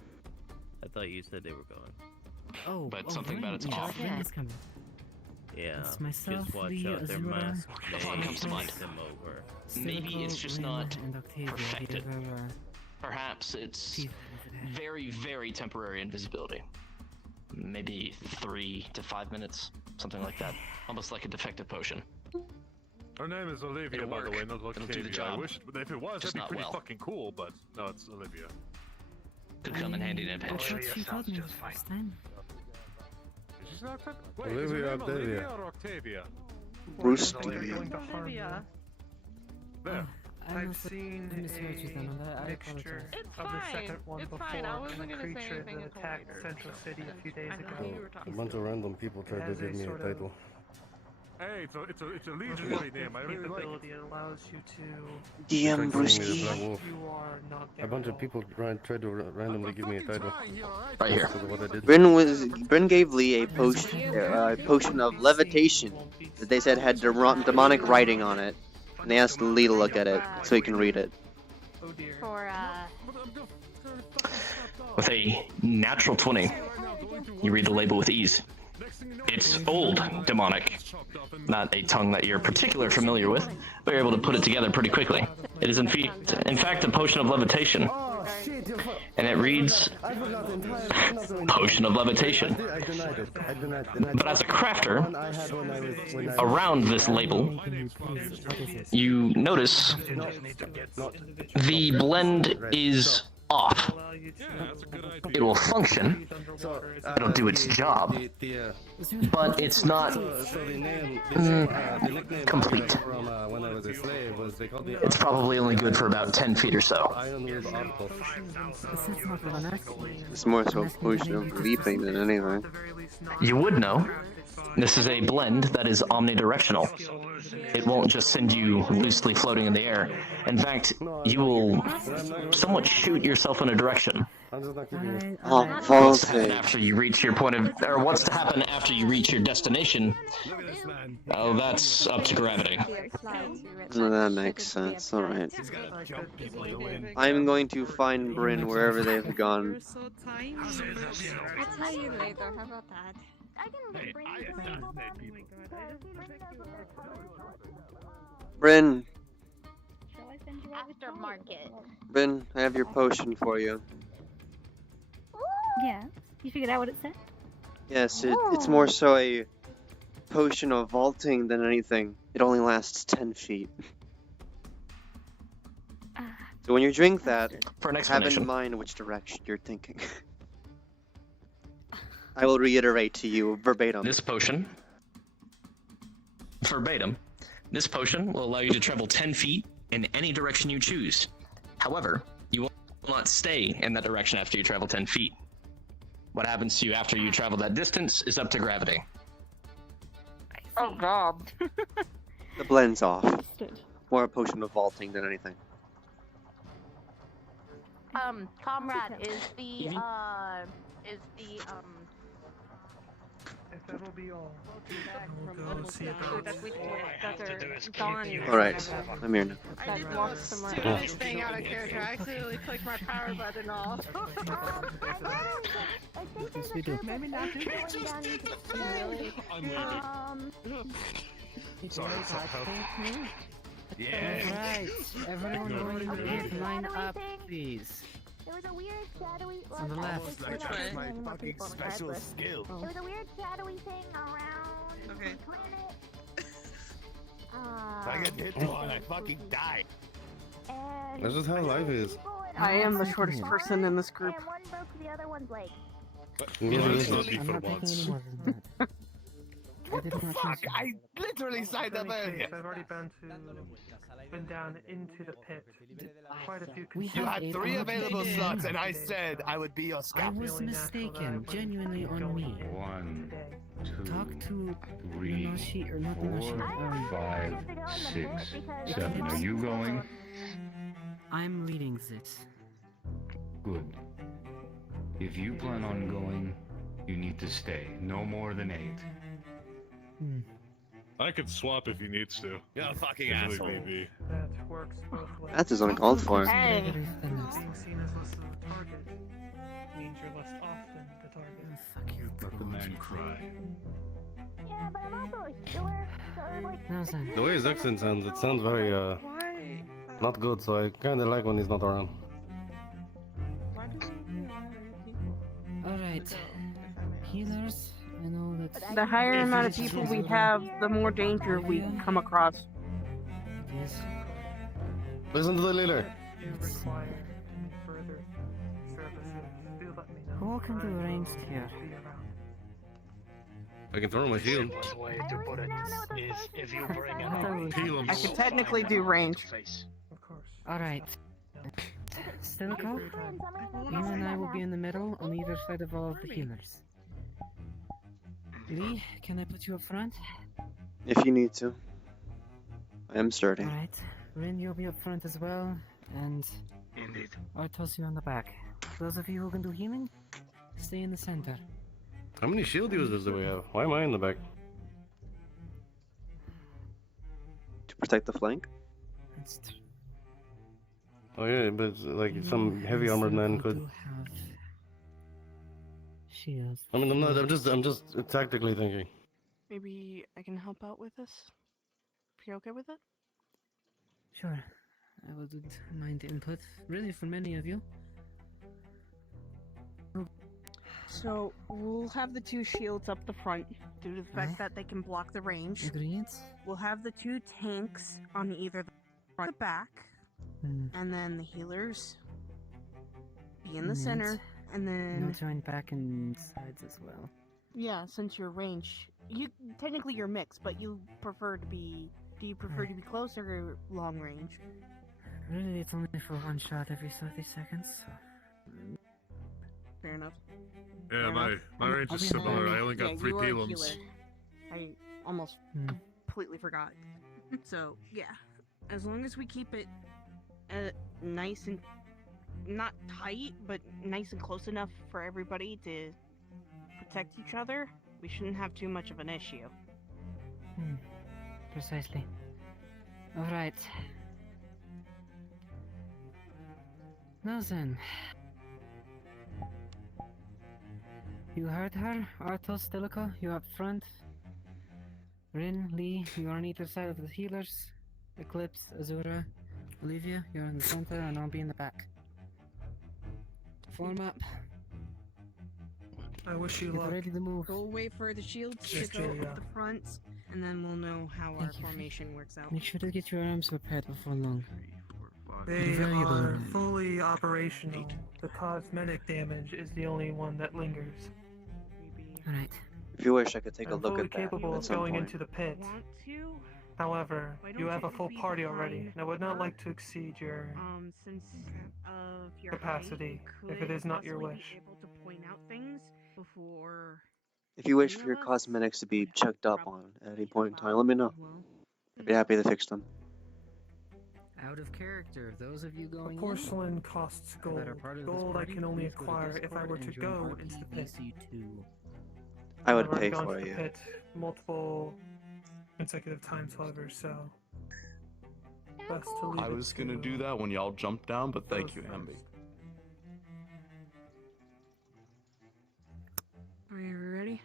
I thought you said they were going. Oh, But something about it's Rin, off. Rin is coming. Yeah. It's myself, just watch Lee, out their Azura, mask. A thought comes to mind. Them over. Maybe it's just Rin, not and Octavia. perfected. They have, Perhaps it's very, very temporary invisibility. Maybe 3 to 5 minutes, something like that. Almost like a defective potion. Her name is Olivia, It'll by the work. way, not It'll do the Octavia. I job. wish if it was, Just that'd be not pretty well. fucking cool, but no, it's Olivia. Could come in handy in a I pinch. thought she told me the first time. Is she not Octavia? Wait, Olivia, is her name Octavia. Olivia or Octavia? Bruce. Olivia. There. I've seen a mixture of the second one before and a creature that attacked Central City a few days ago. A bunch of random people tried to give me a title. Hey, it's a legendary name. I really like it. It allows you to DM Brewski. you are not A bunch of people tried to randomly give me a title. Right here. Because of what I did. Bryn gave Lee a potion of levitation that they said had demonic writing on it, and they asked Lee to look at it so he can read it. For With a natural 20, you read the label with ease. It's old demonic, not a tongue that you're particularly familiar with, but you're able to put it together pretty quickly. It is in fact a potion of levitation, and it reads Potion of Levitation. I denied it. I denied it. But as a crafter, around this label, you notice the blend is off. It will function, it'll do its job, but it's not complete. When I was a slave was they called me It's probably only good for about 10 feet or so. It's more so a potion of leaping than anything. You would know. This is a blend that is omnidirectional. It won't just send you loosely floating in the air. In fact, you will somewhat shoot yourself in a direction. What's to happen after you reach your point of, or what's to happen after you reach your destination? Oh, that's up to gravity. No, that makes sense. Alright. I'm going to find Bryn wherever they've gone. I'll tell you later. How about that? I can bring you Bryn, aftermarket. Bryn, I have your potion for you. Yeah. You figured out what it said? Yes, it's more so a potion of vaulting than anything. It only lasts 10 feet. So when you drink that, For an have explanation. in mind which direction you're thinking. I will reiterate to you verbatim. This potion, verbatim, this potion will allow you to travel 10 feet in any direction you choose. However, you will not stay in that direction after you travel 10 feet. What happens to you after you travel that distance is up to gravity. Oh god. The blend's off. More a potion of vaulting than anything. Comrade, is the That'll be all. Alright, I'm here now. I did walk somewhere. Stupidest thing out of character. I accidentally clicked my power button off. Maybe not. Alright, everyone going line up, please. There was a weird shadowy. On the left. Like my fucking special skill. There was a weird shadowy thing around the planet. If I get hit one, I fucking die. That's just how life is. I am the shortest person in this group. And one broke the other one's leg. Neither is Lucky I'm for not taking once. any more than that. What the fuck? I literally signed up earlier. I've already been down into the pit. Quite a few. You had 3 available slots, and I said I would be your I scout. was mistaken, genuinely on me. 1, 2, Talk to 3, Nanoshi, or not 4, Nanoshi, 5, 6, 7. Are you going? I'm leading this. Good. If you plan on going, you need to stay. No more than 8. I could swap if he needs to. You're a fucking Usually asshole. BB. That works both ways. That is uncalled for. Hey. Being seen as less of a target means you're less often the target. Fuck you, Let the man cry. Yeah, but I'm also a healer, so like. No, son. The way his accent sounds, it sounds very, not good, so I kinda like when he's not around. Alright. Healers, I know that. The higher amount of people we have, the more danger we come across. Yes. Listen to the leader. If you require any further services, do let me know. Who can do ranged here? Be around. I can throw my shield. One way to put it is if you bring an I could technically do range. Of course. Alright. Silico, you and I will be in the middle on either side of all of the healers. Lee, can I put you up front? If you need to. I am sturdy. Alright. Rin, you'll be up front as well, and Indeed. I'll toss you on the back. Those of you who can do healing, stay in the center. How many shield users do we have? Why am I in the back? To protect the flank? That's Oh yeah, but like some heavy armored man could. have shields. I mean, I'm just tactically thinking. Maybe I can help out with this? If you're okay with it? Sure. I wouldn't mind input, really, from any of you. So, we'll have the 2 shields up the front, due to the fact that they can block the range. Agreed. We'll have the 2 tanks on either the front or the back, and then the healers be in the center, and then... No join back and sides as well. Yeah, since your range... Technically you're mixed, but you prefer to be... Do you prefer to be close or long range? Really, it's only for one shot every 30 seconds, so... Fair enough. Yeah, my range is similar. I only got 3 you are a pilums. healer. I almost completely forgot. So, yeah. As long as we keep it nice and... Not tight, but nice and close enough for everybody to protect each other, we shouldn't have too much of an issue. Precisely. Alright. Now then. You heard her? Arthos, Stilico, you up front. Rin, Lee, you are on either side of the healers. Eclipse, Azura, Olivia, you're in the center, and I'll be in the back. Form up. I wish you Get luck. ready to move. We'll wait for the shields to Yes, go Julia. up the front, and then we'll know how our formation works out. Make sure to get your arms prepared before long. They Valuable. are fully operational. The cosmetic damage is the only one that lingers. Alright. If you wish, I could take a I'm look fully at that capable at of some going point. into the pit. Want to? However, Why don't you have you a full be party already, behind and I would not her? like to exceed your Since of your capacity, height, if it is not your possibly wish. be able to point out things before. If you wish for your cosmetics to be checked up on at any point in time, let me know. I'd be happy to fix them. Out of character, those of you A going porcelain costs that gold. are part of this Gold I party, can only please go to acquire if I Discord were and to join go into the pit. RPVC2. I would I've already pay gone for to the you. pit multiple consecutive times, however, so best to leave I it was gonna to, do that when y'all jumped down, but thank you, those Ambi. Are you ready?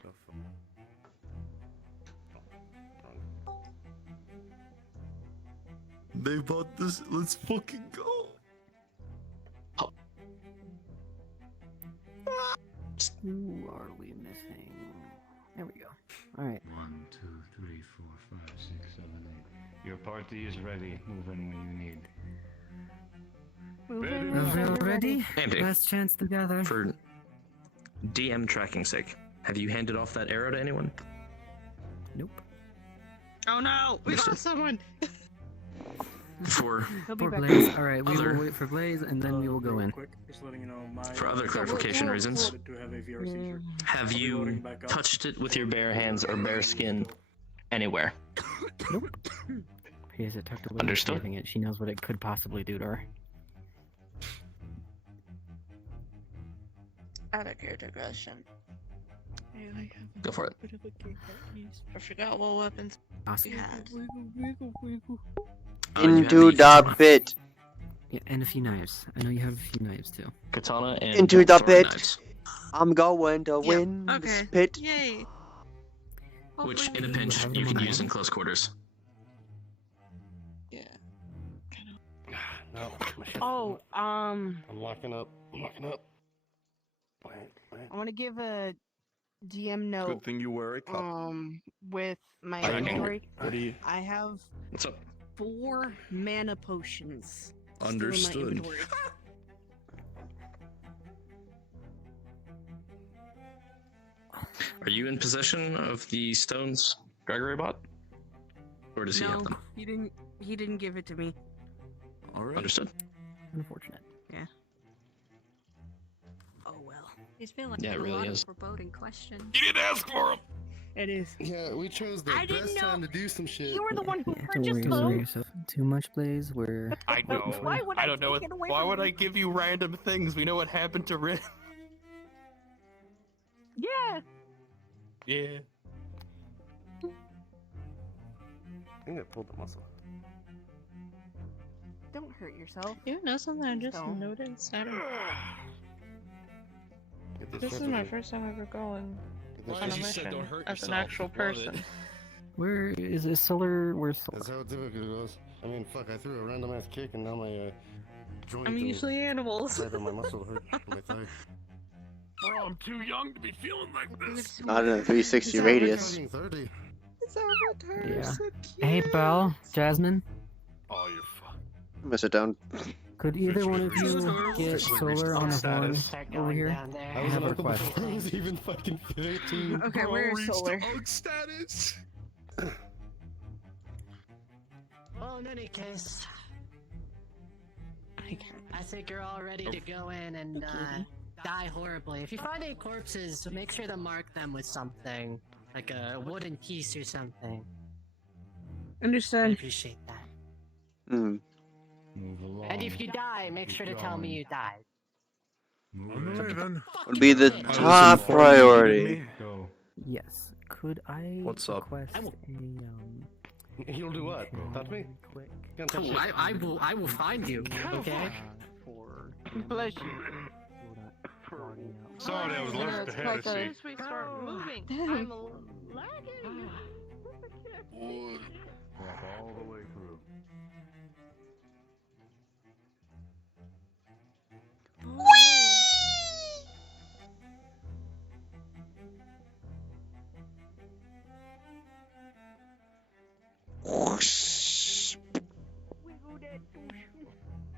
They bought this. Let's fucking go. Who are we missing? There we go. Alright. 1, 2, 3, 4, 5, 6, 7, 8. Your party is ready. Move in when you need. Are we all ready? Andy. Last chance to gather. For DM tracking sake, have you handed off that arrow to anyone? Nope. Oh no, we lost someone. For For Blaze. All right, we will wait for Blaze, and then we will go in. Just letting you know, my, for other clarification reasons, to have a VRC shirt. have you touched it with your bare hands or bare skin anywhere? Nope. He has it tucked away. Understood. Saving it. She knows what it could possibly do to her. Out of your digression. Go for it. I forgot what weapons we had. Into the pit. Yeah, and a few knives. I know you have a few knives too. Katana and Into the sword pit. knives. I'm going to win this pit. Yay. Which, in a pinch, you can use in close quarters. Yeah. No, my shit's Oh, I'm locking up. I'm locking up. I want to give a DM note. Good thing you wear a cup. With my I know. inventory, What do you? I have What's up? 4 mana potions. still in my Understood. inventory. Are you in possession of the stones Gregory bought? Or does he have them? he didn't. He didn't give it to me. Alright. Understood. Unfortunate. Yeah. Oh well. These feel like Yeah, it a really lot is. of foreboding questions. You didn't ask for them! It is. Yeah, we chose the I didn't best know- time to do some shit. You were the one who Don't purchased worry them. yourself too much, Blaze. We're I know. Why would I don't know. take it away Why from would you? I give you random things? We know what happened to Rin. Yeah. Yeah. I think I pulled the muscle. Don't hurt yourself. You know something I just Don't. noticed? I don't... Get This is shit my over. first time ever going Well, on a you said mission don't hurt as an yourself. actual Love it. person. where is Solar? Where's That's Solar? how difficult it was. I mean, fuck, I threw a random ass kick and now my joint I'm and usually animals. side of my muscle hurt my thigh. Bro, I'm too young to be feeling like this. Not in a 360 radius. Fucking 30. It's Avatar. Yeah. So Hey, cute. Belle, Jasmine. Oh, you're fucked. I'm gonna sit down. Could either one of you get Officially Solar on a horn status. over here? I I was have a up before request. I was even fucking 13. Okay, Bro where's reached Solar? Ugg status. Well, in any case, I think you're all ready to go in and die horribly. If you find any corpses, make sure to mark them with something, like a wooden piece or something. I Understood. appreciate that. Hmm. Move along. And if you die, make sure to tell me you died. On the way then. Would be the Fucking top bitch. priority. Go. Yes. Could I What's up? request I will- You'll do what? Touch me? quick? Can't touch Oh, shit. I will find you. Okay. For Bless you. Sorry, I was left to heresy. As we start moving, I'm lagging. Walk all the way through.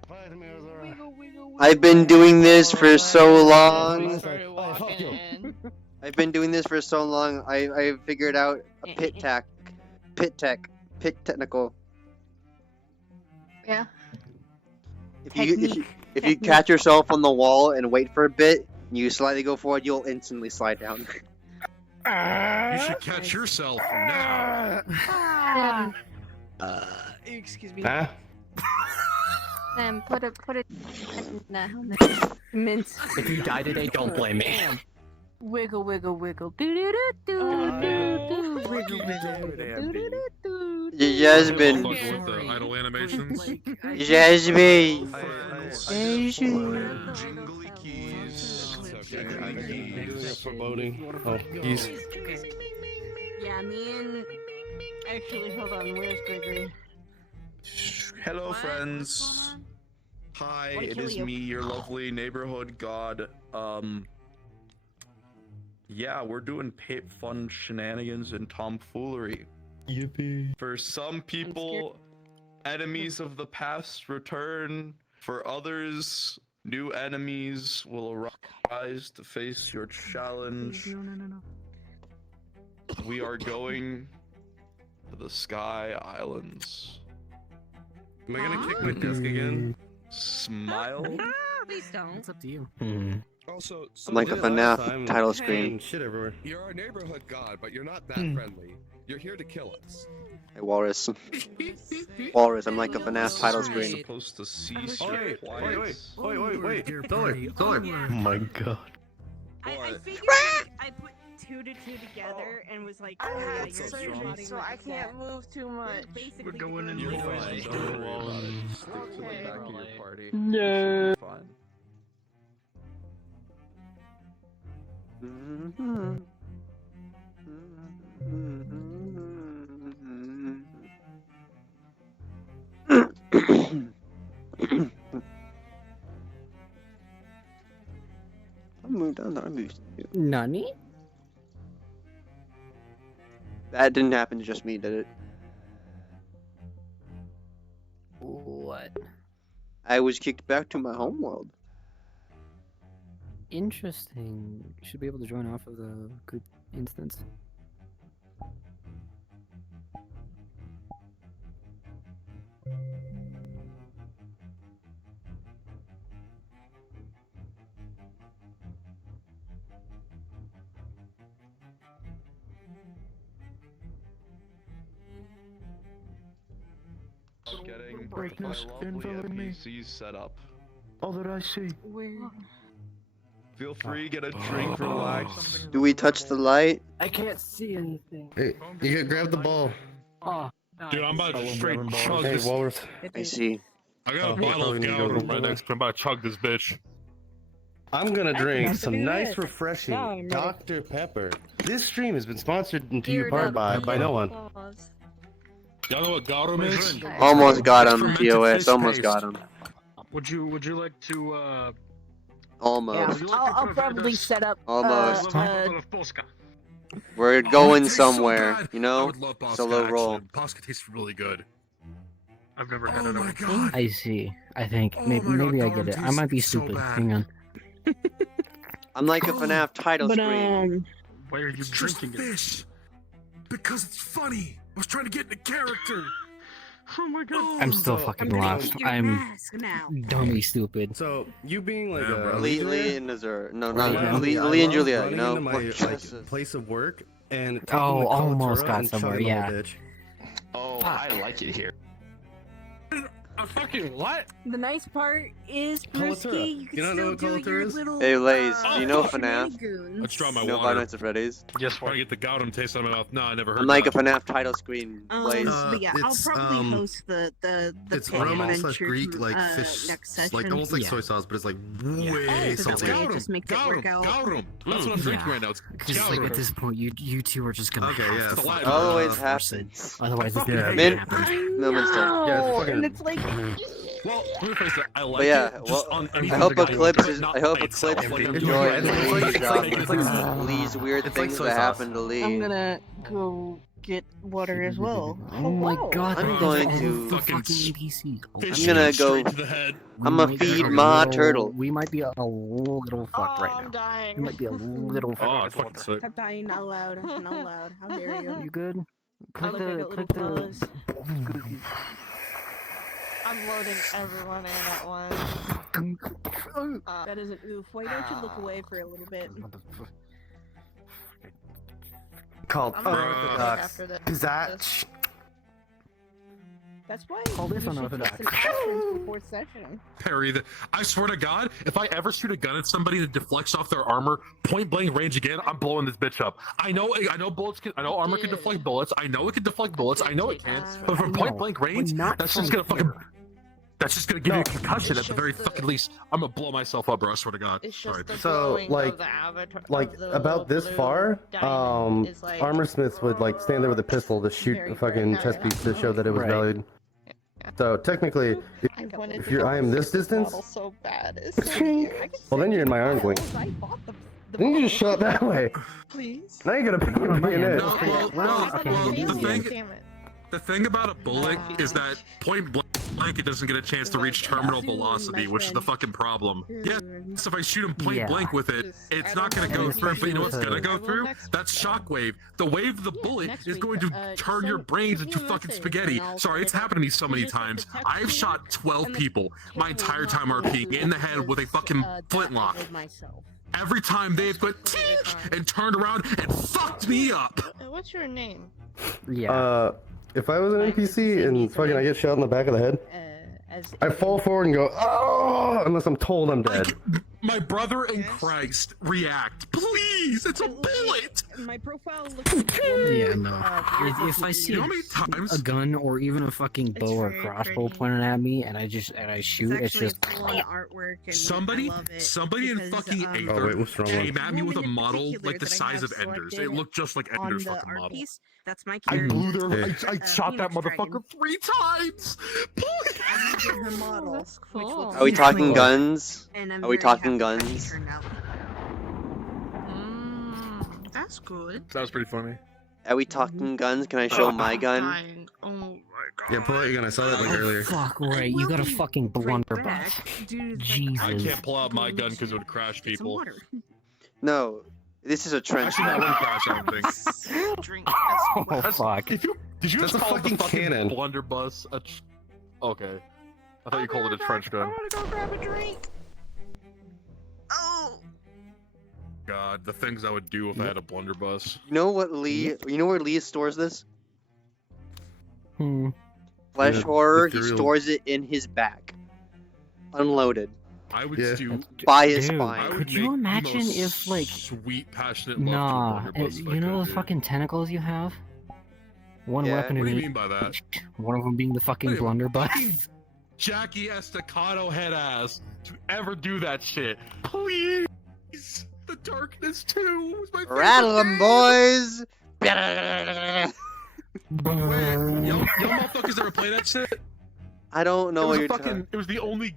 Fight me, Azora. I've been doing this for so long. Started walking in. I've been doing this for so long. I figured out a pit technical. Yeah. If you catch yourself on the wall and wait for a bit, you slightly go forward, you'll instantly slide down. You should catch yourself now. Excuse me. Huh? Then put it in the Mint. If you die today, don't blame me. Wiggle, wiggle, wiggle. Do do do do do do. Wiggle, wiggle, wiggle. Do do do do. Jasmine. Fuck with the idle animations. Jasmine. Jingly keys. Foreboding. Oh, keys. Yeah, me and. Actually, hold on. Where's Gregory? Hello, friends. Hi, Wanna it kill is you. me, your lovely neighborhood god. Yeah, we're doing pit fun shenanigans and tomfoolery. Yippee. For some people, enemies of the past return. For others, new enemies will arise to face your challenge. No. We are going the sky, islands. Am I gonna kick my desk again? Smile. Please don't. It's up to you. Also, I'm like a FNAF title screen. Shit everywhere. You're our neighborhood god, but you're not that friendly. You're here to kill us. Hey, Walrus. Walrus, I'm like a FNAF title You're screen. supposed to see Wait, straight wait. Dollar. Oh my god. I figured I put 2 to 2 together and was like, I oh yeah, have you're surgery, so I can't move too much. Basically, We're going in You're your fine. face. Don't worry about it. Just stick to the Okay. back of your party. No. You should be fine. I moved on to RB. Nani? That didn't happen to just me, did it? What? I was kicked back to my homeworld. Interesting. You should be able to join off of the group instance. Getting Break my your skin, lovely follow me. NPCs set up. All that I see. Feel free, get a drink, relax. Do we touch the light? I can't see anything. Hey, you grab the ball. Oh. Dude, I'm about to straight chug Hey, this. Walrus. I see. I got a Okay, bottle probably of need to go to Gowden the right bar. next to me. I'm about to chug this bitch. I'm gonna drink have to some do nice, this. refreshing Now I'm ready. Dr. Pepper. This stream has been sponsored to you Geared part up by for no one. applause. Y'all know what Gowden is? Almost got him, Fermented POS. fish Almost paste. got him. Would you like to Almost. Yeah, I'll probably set up. Almost. Polska? We're Oh, going it tastes so somewhere, good. you I know? would love Posca, Solo roll. actually. Posca tastes really good. I've never had Oh it. my god. I see. I think Oh maybe my God, maybe I Gowden get it. I might be tastes so stupid. bad. Hang on. I'm like a FNAF title But screen. Why are you It's just drinking it? fish. Because it's funny. I was trying to get in the character. Oh my god. I'm still So, fucking I'm gonna lost. kick your I'm ass now. dummy stupid. So, you being like Yeah, a bro. Lee leader, and Azure. No, or not like, Lee, I Lee and love Julia, you running know? into my Jesus. like, place of work and Oh, taking the almost Colatura got and somewhere, chugging the yeah. whole bitch. Oh, I like it here. A fucking what? The nice part is, Colatura. Brisky, you can You don't know still what do Colatura your is? little. Hey, Lays, do you know FNAF? shenanigans. Let's draw my You know Five water. Nights at Freddy's? Yes, Trying to get the Gowden taste out of my mouth. No, I never heard I'm like a that. FNAF title screen, Blaze. But yeah, I'll it's, probably um, host the It's pit Roman adventure slash Greek, like next fish, session. like almost like Yeah. soy sauce, but it's like Oh, way so salty. that way it just makes it work out. Gowden. That's what I'm drinking Yeah. right now. It's Because like Gowden. at this point, you two are just gonna Okay, have yeah. to fuck fucking it. Always force it. happens. Otherwise, it's Yeah. never Min- gonna happen. No, Minster. Yeah, it's fucking- And it's like. Well, let me rephrase that. I like But yeah, it. Just well, on I anything hope the guy Eclipse does, is. not I hope by itself. Eclipse Like, I'm enjoys doing it. Lee's weird it's like things soy that sauce. happen to Lee. I'm gonna go get water as well. Oh my Hello. god, I'm that going is to- all the Fucking fucking NPC. Fish I'm gonna straight go- to the head. We I'ma might feed be a my little- turtle. We might be a little fucked Oh, right I'm now. dying. We might be a little Oh, fucked. it's fucking sick. I'm dying out loud. Not loud. How dare you? You good? I Click look like a the little click pause. the. I'm loading everyone in at once. That is an oof. Why don't you look away for a little bit? Called I'm gonna go Unorthodox after this. Pizza. That's why Call this we should unorthodox. get some actions before session. Parry the. I swear to God, if I ever shoot a gun at somebody that deflects off their armor, point blank range again, I'm blowing this bitch up. I know bullets can. I know armor can deflect bullets. I know it can deflect bullets. I know it can. But from point blank range, that's just gonna fucking. That's just gonna give you a concussion at the very fucking least. I'm gonna blow myself up, bro. I swear to God. It's Sorry. just the So, glowing like- of the avatar. Like of the about this blue far, diamond is like armor smiths would like stand there with a pistol to shoot very a fucking bright. test piece to show that it was Right. valued. So technically, I wanted if to you're get I am this distance, bottle so bad. It's so weird. well then you're in my arm's length. I bought the Then you just shot that way. please. Now you gotta pick up my in hand. it. No, well, Well, well, okay, well, damn the it. thing, Damn it. the thing about a bullet is that point blank. blank, it doesn't get a chance to reach terminal velocity, which is the fucking problem. Yes, if I shoot him point blank with it, it's not gonna go through, but you know what's gonna go through? That's shockwave. The wave of the bullet is going to turn your brains into fucking spaghetti. Sorry, it's happened to me so many times. I've shot 12 people my entire time RPing in the head with a fucking flintlock. Every time they've went and turned around and fucked me up. What's your name? Yeah. If I was an NPC and fucking I get shot in the back of the head, I fall forward and go, oh, unless I'm told I'm dead. My brother in Christ, react, please. It's a bullet. My profile looks. Yeah, no. If I see a gun or even a fucking bow or crossbow pointed at me and I shoot, it's just artwork. And somebody in fucking Aether came at me with a model like the size of Ender's. It looked just like Ender's fucking model. That's my I character. blew their. I shot that motherfucker 3 times. Her model. Are we talking guns? Are we talking guns? That's good. That was pretty funny. Are we talking guns? Can I show my gun? Oh my god. Yeah, pull out your gun. I saw that like earlier. Fuck, right. You got a fucking blunderbuss. Jesus. I can't pull out my gun because it would crash people. No, this is a trench. Actually, that wouldn't crash, I don't think. Drink. Oh fuck. Did you That's just a call fucking the fucking cannon. blunderbuss a? Okay, I thought you called it a trench gun. I wanna go grab a drink. Oh. God, the things I would do if I had a blunderbuss. You know what Lee? You know where Lee stores this? Hmm. Flesh Yeah, horror. He material. stores it in his back, unloaded, I would Yeah. do. by his Dude, spine. I could you make the imagine most if, like, sweet, passionate love Nah, to a blunderbuss if I you know could, the dude. fucking tentacles you have? One Yeah. weapon What do in you each. mean by that? One of them being the fucking Wait, blunderbuss. fucking Jackie Estacado head ass to ever do that shit. Please! The Darkness 2 was my favorite Rattle 'em, game. boys! Wait, y'all motherfuckers ever play that shit? I don't know It what was you're a fucking. talking. It was the only.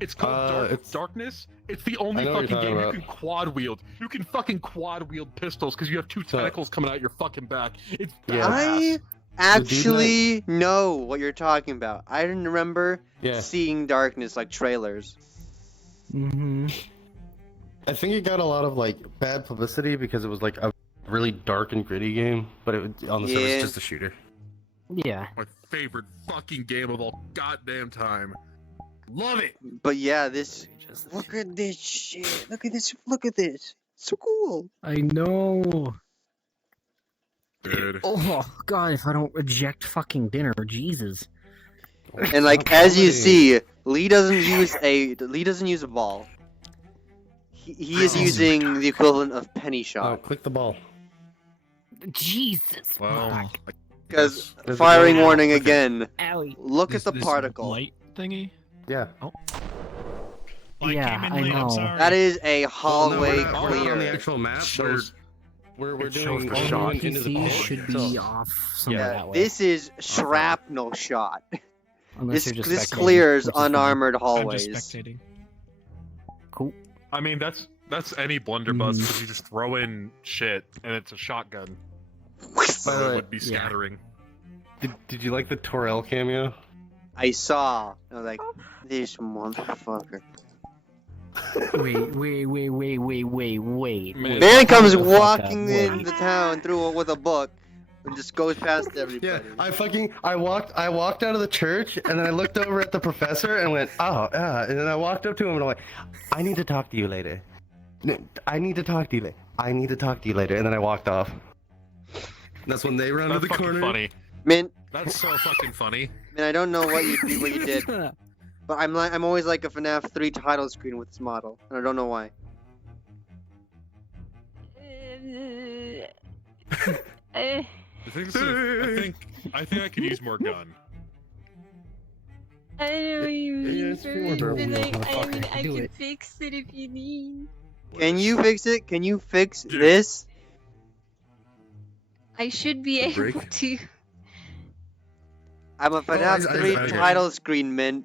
It's called Darkness. It's the I only know what fucking you're game you talking can quad wield. You can fucking quad wield pistols because you have 2 tentacles coming out your fucking back. It's Yeah. I actually know what you're talking about. I didn't remember Yeah. seeing Darkness like trailers. Mm-hmm. I think it got a lot of like bad publicity because it was like a really dark and gritty game, but it on the surface Yeah. it's just a shooter. Yeah. my favorite fucking game of all goddamn time. Love it. But yeah, this. Look at this shit. Look at this. Look at this. So cool. I know. Dude. Oh god, if I don't reject fucking dinner, Jesus. And like as you see, Lee doesn't use a ball. He is using the equivalent of penny Oh, shot. click the ball. Jesus. Well, Because There's a firing ball. warning Click it. again. Owie. Look at the particle. light thingy. Yeah. Yeah, I know. That is a Oh, no, hallway we're not on the clear. actual map. Shows- We're it shows doing the we're shot. going into the NPCs pit. should be So- off somewhere Yeah, that way. this is shrapnel shot. Unless This you're just this spectating, clears which is fine. unarmored I'm just hallways. spectating. Cool. I mean, that's any blunderbuss because you just throw in shit and it's a shotgun. By So the it way, would be scattering. Did you like the Torel cameo? I saw. I was like, this motherfucker. Wait. Man comes Shut the fuck up, walking wait. into town with a book and just goes past everybody. Yeah, I walked out of the church and then I looked over at the professor and went, oh, and then I walked up to him and I'm like, I need to talk to you later. I need to talk to you later. I need to talk to you later. And then I walked off. That's when they run to That's the fucking corner. funny. Man, That's so fucking funny. man, I don't know what you did, but I'm always like a FNAF 3 title screen with this model, and I don't know why. The thing is, I think I could use more gun. I know you mean, it's more but burn like, wheel, I mean, motherfucker. I Do can it. fix it if you need. Can you fix it? Can you fix this? I should be able break? to. I'm a FNAF 3 title screen, man.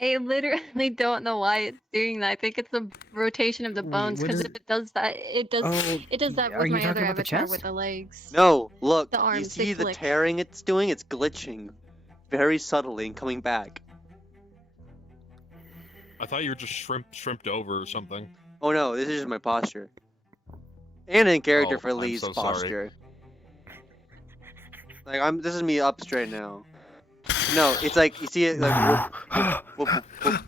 I literally don't know why it's doing that. I think it's the rotation of the bones what because is- if it does that, it does that are with you my talking other about the avatar chest? with the legs. No, look, The you arms, see they the flick. tearing it's doing? It's glitching. very subtly and coming back. I thought you were just shrimped over or something. Oh no, this is just my posture. And in character Oh, for I'm Lee's so sorry. posture. Like this is me up straight now. No, it's like you see it like whoop, whoop, whoop, whoop.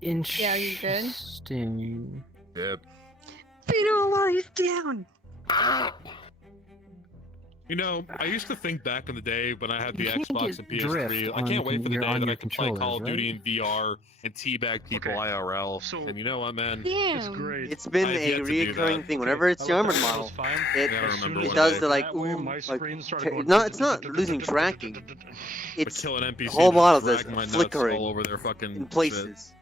Yeah, you good? Interesting. Yep. Beat him while he's down. You know, I used to think back in the day when I had the You can't Xbox get and PS3, drift I can't on wait for the your- day on that your I can play Call of controllers, Duty in VR and teabag people IRL. And you know what, man? It's great. It's been I've a yet to do rerecurring that. thing. Whenever it's the armored model, it does the like ooh, like it's not losing tracking. It's killing the NPCs whole model drag that's my nuts flickering all over their fucking in places.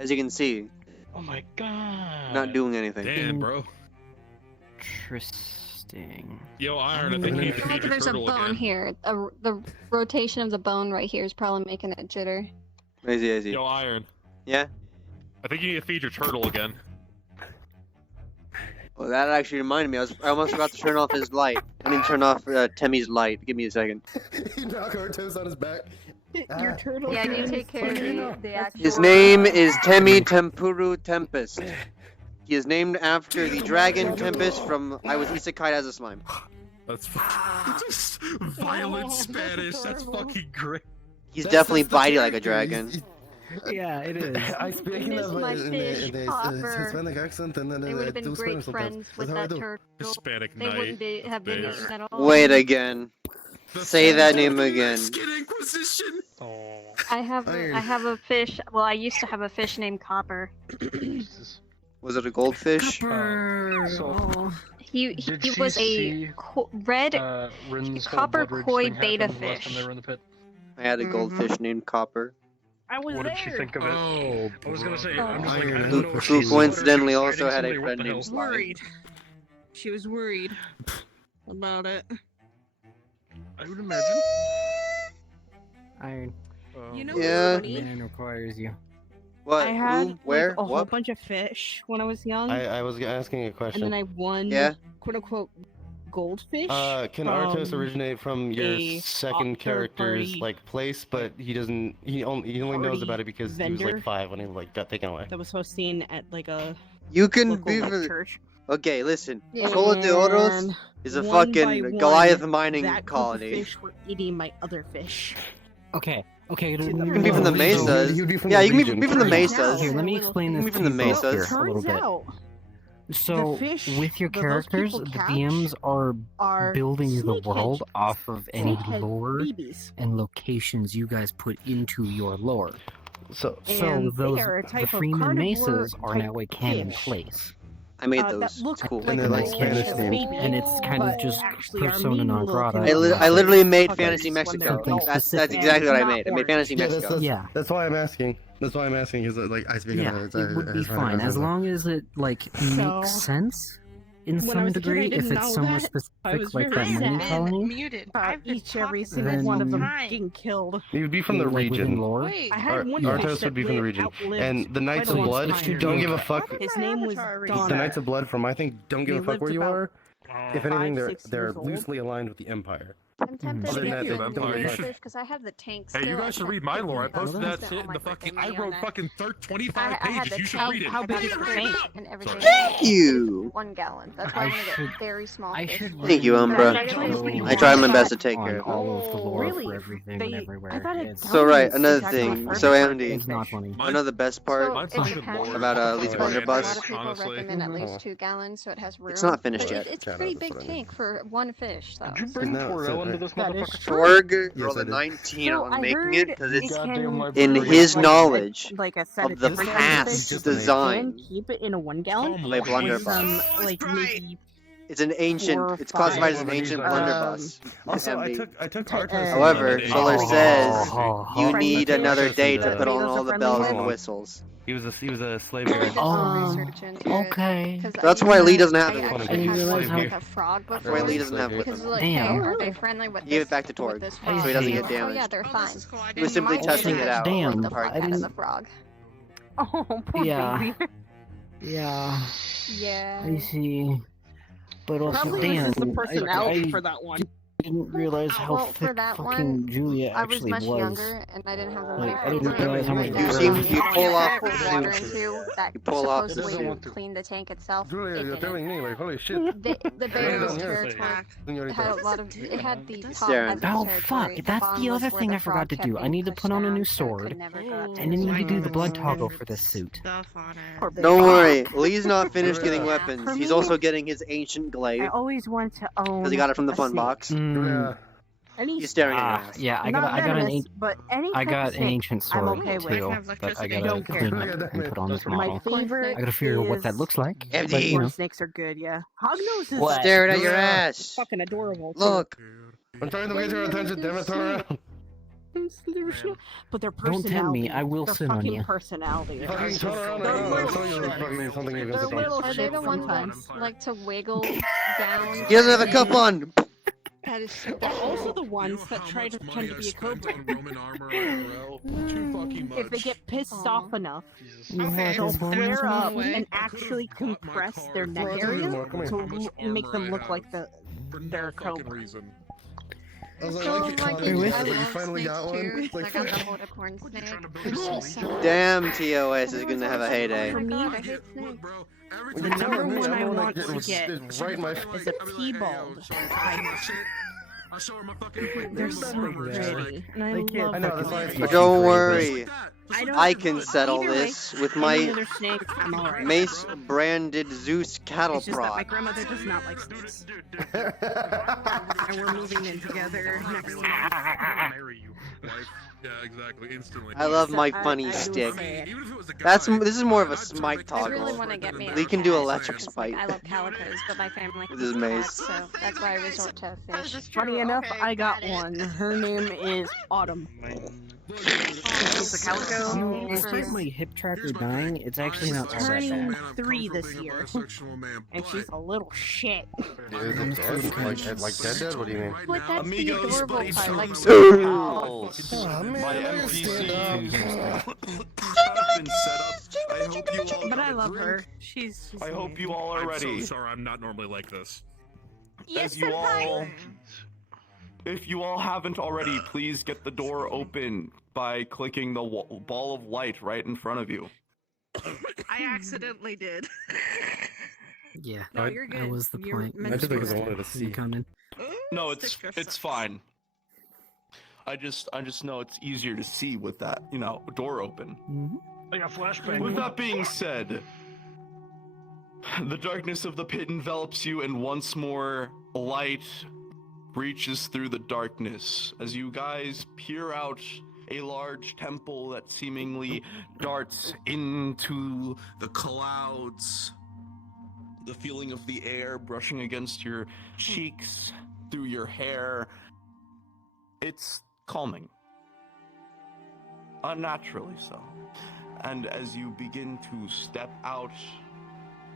As you can see, Oh my god. not doing anything. Damn, bro. Interesting. Yo, Iron, I think you need to I feel like feed your there's a turtle bone again. here. The rotation of the bone right here is probably making it jitter. Easy. Yo, Iron. Yeah? I think you need to feed your turtle again. Well, that actually reminded me. I almost forgot to turn off his light. I need to turn off Temmie's light. Give me a second. You knock Artos on his back. Your turtle. Yeah, you take care of the actual. His name is Temmie Tempuru Tempest. He is named after the dragon Tempest from I Was Isekai as a Slime. That's just violent Spanish. That's fucking great. He's definitely bitey like a dragon. Yeah, it is. I speak miss my fish, Popper. Hispanic accent and then They would have been great friends with that turtle. Hispanic They wouldn't knight. have been eaten at all. Wait again. Say that name again. Inquisition. I have a fish. Well, I used to have a fish named Copper. Was it a goldfish? He Did was she a red Rin's whole copper blood rage koi thing beta happened last time fish. they were in the pit? I had a goldfish named Copper. I was What there. did she think of it? Oh, I was gonna say, Oh. I'm just like, I don't know Who if she coincidentally was also had a fighting friend somebody, what named the Sly. Worried. She was worried about it. hell? I would imagine. Iron. You know Yeah. what's funny? Man requires you. What? I had Who? Where? like, a whole What? bunch of fish when I was young, I was asking a and question. then I won quote unquote goldfish. Can Artos from originate from your a second character's third-party like place, but he only knows party about it because he was vendor. like 5 when he like got taken away. that was hosting at like a You can local be like, the. church. Okay, listen. Yeah. Sola de Oros And is a one by fucking one, Goliath mining that group of colony. fish were eating my other fish. Okay. You can be from the Mesas. You'd be from Yeah, the you can region. be from the Turns Mesas. Here, let me explain You this can be to from the you both Mesas. here a little Turns bit. out So, fish with your that those characters, people the catch DMs are are building the snakehead- world off of any snakehead lore babies. and locations you guys put into your lore. So And they those are a the type of Freeman carnivore Mesas are type now a canon fish. place. I made That those. look It's cool. like they're a like goldfish Spanish as a names. baby, And it's kind of but just actually are persona mean non little grata. kids. I literally made Puppies Fantasy when Mexico. they're adults. That's specific. exactly what I Not made. I made orange. Fantasy yeah, Mexico. Yeah. that's why I'm asking. That's why I'm asking because like I speak Yeah, of it would be fine as long as it like So, makes sense in when I some was a kid, I degree. If didn't it's know somewhere that. I was specific like very that mining sad. colony, Muted. each every talked single Then- one of them time. getting killed. You'd be from the like within region. lore. Wait. I had one Artos fish that would be from the region. outlived And the Knights quite of a long Blood time. don't give a fuck. His name was The Donna. Knights of Blood from I think don't give They a fuck lived where you about are. If anything, 5-6 they're years old. loosely aligned with the Empire. I'm tempted Other to than that, get they some don't give a fuck. fish because I have the tank Hey, still. you guys should read my lore. I posted that Spent shit all in my the fucking. freaking I money on wrote that. fucking 25 I had pages. the You should tank. read it. How big is the tank? And everything. Thank you. 1 gallon. That's why I I want to should- get very small I fish. should Thank you, really Umbra. go I tried my best to take on care of it. all of the lore Really? for everything They- and I everywhere. thought it It's, So right, It's another exactly thing. what So Furby Andy, it's not funny. I know the best part So Mine's it not good depends. lore. about Lee's But blunderbuss. A lot of people Honestly. recommend at least 2 gallons, so it has room. It's not finished But yet. It's Shout a pretty out, big that's what I tank for 1 fish, though. Did you so- bring No, Torel so- into this That is motherfucker? Torg Yes, rolled I a did. 19 So on I making heard it because it it's Goddamn can, library. in Like, his like, knowledge like I said, of it's the different past fish. design. You can keep it in a 1 gallon. Of a blunderbuss. With like maybe It's an 4 or ancient. It's 5. classified as an ancient blunderbuss. Also, I MD. took Artos. However, Solar says you Friendly need too. another day to Tomatoes put on are all the friendly bells too. and whistles. He was a slave I guard. did some research into it, okay. 'cause That's I why used Lee to- doesn't have I it. actually I didn't had realize one how- with a frog That's before. why Lee doesn't have it with Because him. like, Damn. hey, are they friendly with Give this, it back to Torg, with this so frog? he doesn't And get they're like, oh yeah, damaged. they're fine. He was simply Mine testing didn't it out. like Damn, the fuck I out of the didn't- frog. Oh, poor Yeah. baby. Yeah, Yeah. I see. But also, Probably damn, was just the person out I for that one. didn't realize how Well, thick for that fucking one, Julia I was actually much was. younger, and I didn't have the Like, right I didn't equipment. realize how My much dad You was seem you able pull to off put the water suit. into that You pull off the supposedly suit. clean the tank itself. Julia, It you're didn't. telling me, like, holy shit. The very Down was here. territory. It had a lot of. It had the top Darren. as its Oh territory. fuck, The that's bottom the was other where thing the I forgot frog to kept do. I being need to pushed put on a down, new so it sword, could never go up to and I the need to do the surface. blood toggle for this suit. Stuff on it. Don't worry, Lee's not finished Julia. getting weapons. For He's me, also getting his ancient I glaive always want to own because he got it from the a fun snake. box. Julia. Any He's staring at your ass. Yeah, I not got an venomous, but any I type got of an snake, ancient I'm sword okay with. too have that I electricity. gotta Don't care. clean up and put on this My model. favorite I gotta figure out what that is- looks like. Empty. But, you Horn know. snakes are good, yeah. Hognose is What? Staring at your ass. fucking adorable. Too. Look. I'm trying to get your attention, damn it, turn around. But their Don't personality. tempt me, I will their sit on fucking you. personality. Fucking turn around They're right now. I'll little show you shit. fucking something you can They're sit on. little Are they shit the ones sometimes. that like to wiggle down? He doesn't have a cup on. That is so They're also the ones that try to pretend to be a cobra. If they get pissed off enough, they'll flare up and actually compress their neck area to make them look like they're a cobra. I was So, like, like, you I you love finally snakes got one? too. It's Like, I got the horn snake. Damn, TOS is gonna have a heyday. Oh my god, I hate snakes. The number one I want like, to it's get right in my is a T-bulb. They're so pretty, and I love I know, that's why it's But don't worry. don't- I can settle either way, this with any my other snake, I'm alright. mace branded Zeus cattle It's just that my prod. grandmother does not like snakes. And we're moving in together next month. Marry you. Like, yeah, exactly. Instantly. I love my funny stick. This is more of a smite I really toggle. want to get me Lee a can do cat, electric because, spite. like, I love calicos, but my family With his hates mace. cats, so that's why I resort to fish. Funny enough, I got one. Her name is Autumn. She's a calico. Despite my hip tracker dying, it's actually not all that Turning bad. 3 this year. And she's a little shit. Is it dead? Like dead? What do you mean? But that's Amigos, the adorable buddies, part, like, pals. Oh, man, My I NPCs stand have been set up. I hope you all. But got I a love drink. her. She's I hope you all are I'm ready. so sorry, I'm not normally like this. As you all, if you all haven't already, please get the door open by clicking the ball of light right in front of you. I accidentally did. Yeah, No, you're that good. was the You're point. meant I just to because I do wanted to see. Coming. No, it's fine. I just know it's easier to see with that, door open. I got flashbang. With that being said, the darkness of the pit envelops you, and once more light reaches through the darkness as you guys peer out a large temple that seemingly darts into the clouds. The feeling of the air brushing against your cheeks, through your hair. It's calming. Unnaturally so. And as you begin to step out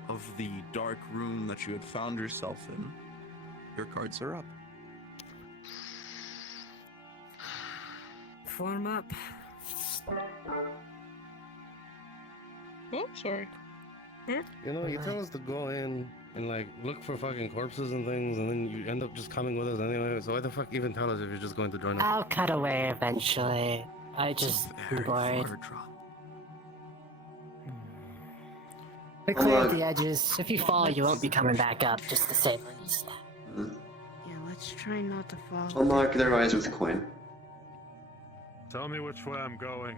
of the dark room that you had found yourself in, your cards are up. Form up. Oh, sorry. You know, you tell us to go in and like look for fucking corpses and things, and then you end up just coming with us anyway. So why the fuck even tell us if you're just going to join us? I'll cut away eventually. I just bored. I cleared the edges. If you fall, you won't be coming back up, just to say the least. Yeah, let's try not to fall. I'll mark their eyes with coin. Tell me which way I'm going.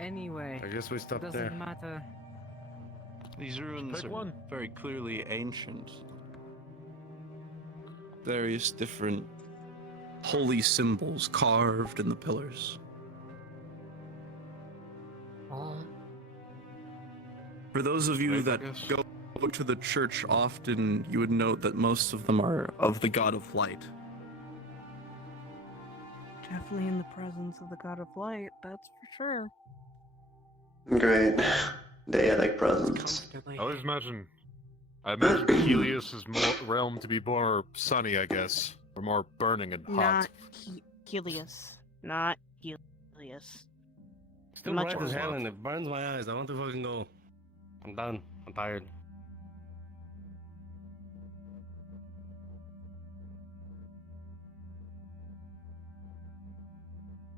Anyway, I guess we stop doesn't there. matter. These ruins Pick are one. very clearly ancient. Various different holy symbols carved in the pillars. For those of you that go to the church often, you would note that most of them are of the god of light. Definitely in the presence of the god of light, that's for sure. Great. Deatic presence. I always imagine Helios' realm to be more sunny, I guess, or more burning and hot. Not Helios. Not Helios. Still Much bright as hell, more. and it burns my eyes. I want to fucking go. I'm done. I'm tired.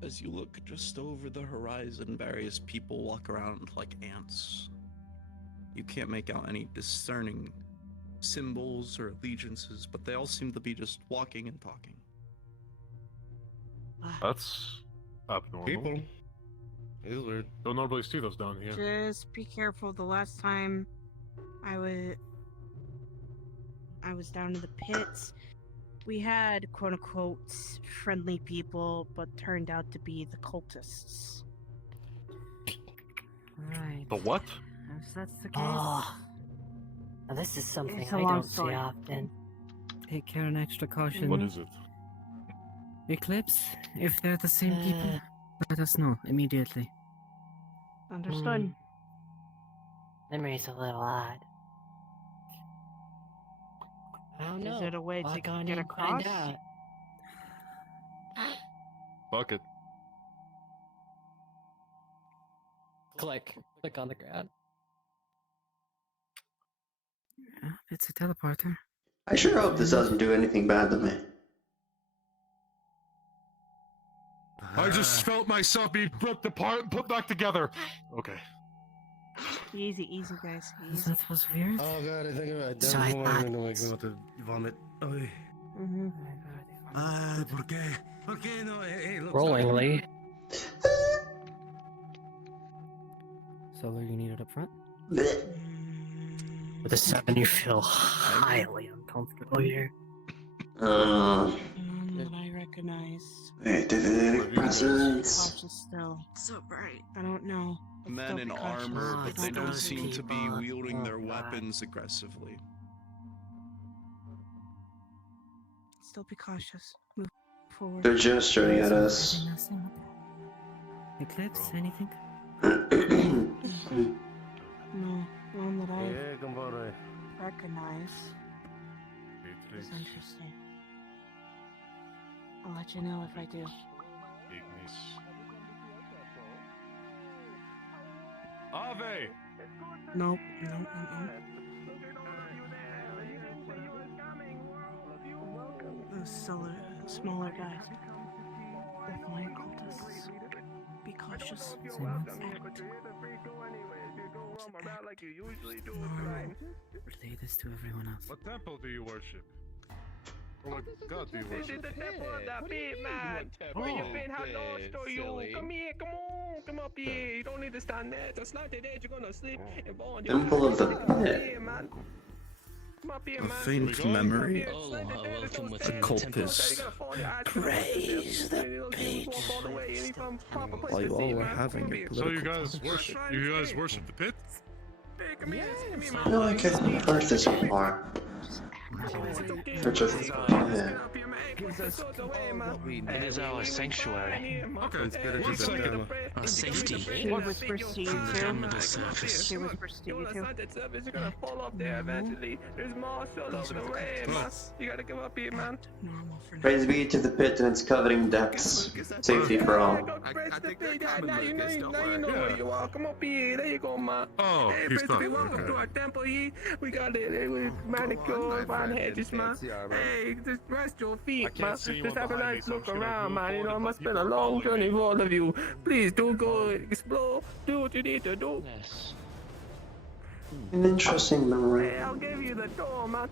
As you look just over the horizon, various people walk around like ants. You can't make out any discerning symbols or allegiances, but they all seem to be just walking and talking. That's abnormal. People. It is weird. Don't normally see those down here. Just be careful. The last time I was down in the pits, we had quote-unquote friendly people, but turned out to be the cultists. Right. The what? If that's the case, Oh, now this is something it's a I long don't see story. often. Take care and extra caution. What is it? Eclipse, if they're the same people, let us know immediately. Understood. Memory's a little odd. I don't know. Is it a way to Walk on get in, across? find out. Fuck it. Click on the ground. Yeah, it's a teleporter. I sure hope this doesn't do anything bad to me. I just felt myself be ripped apart and put back together. Okay. Easy, guys. Easy. That was weird. Oh god, I think I So I thought- want to vomit. Ay. Ah, ¿por qué? ¿Por qué no? Hey, look. Rollingly. So, what you needed up front? With a 7, you feel highly uncomfortable here. That I recognize. Presence. Cautious still. So bright. I don't know. Men in armor, but they don't seem to be wielding their weapons aggressively. Still be cautious. Move forward. They're gesturing at us. Eclipse, anything? No, one that I Yeah, compadre. recognize. It's interesting. I'll let you know if I do. Ave! Nope. Those smaller guys. Definitely cultists. Be cautious. Relay this to everyone else. What temple do you worship? Or what god do you This is worship? the temple of the pit, man. Where you been? How lost are you? Come here, come on, come up here. You don't need to stand there. Just like today, you're gonna sleep and fall on your Temple of the Pit. man. Come up here, A man. faint memory. Welcome A cultist. Praise the pit. While you all were having your So you political guys worship the pit? I feel like I've heard this before. Church of the Pit. It is our sanctuary. Okay. One second. Our safety. She whispers to you From the too. fundamental surface. She whispers to you too. You're gonna fall off there eventually. There's moss all over the way, man. You gotta come up here, man. Praise be to the pit and its coveting depths. Safety for all. Press the pit. Now you know where you are. Come up here. There you go, man. Oh, Hey, he's press the not. pit. Welcome to our temple here. We got it with manicure, fine hedges, man. Hey, just rest your feet, man. Just have a nice look around, man. You know, it must have been a long journey for all of you. Please do go explore. Do what you need to do. Yes. An interesting memory. Hey, I'll give you the door, man.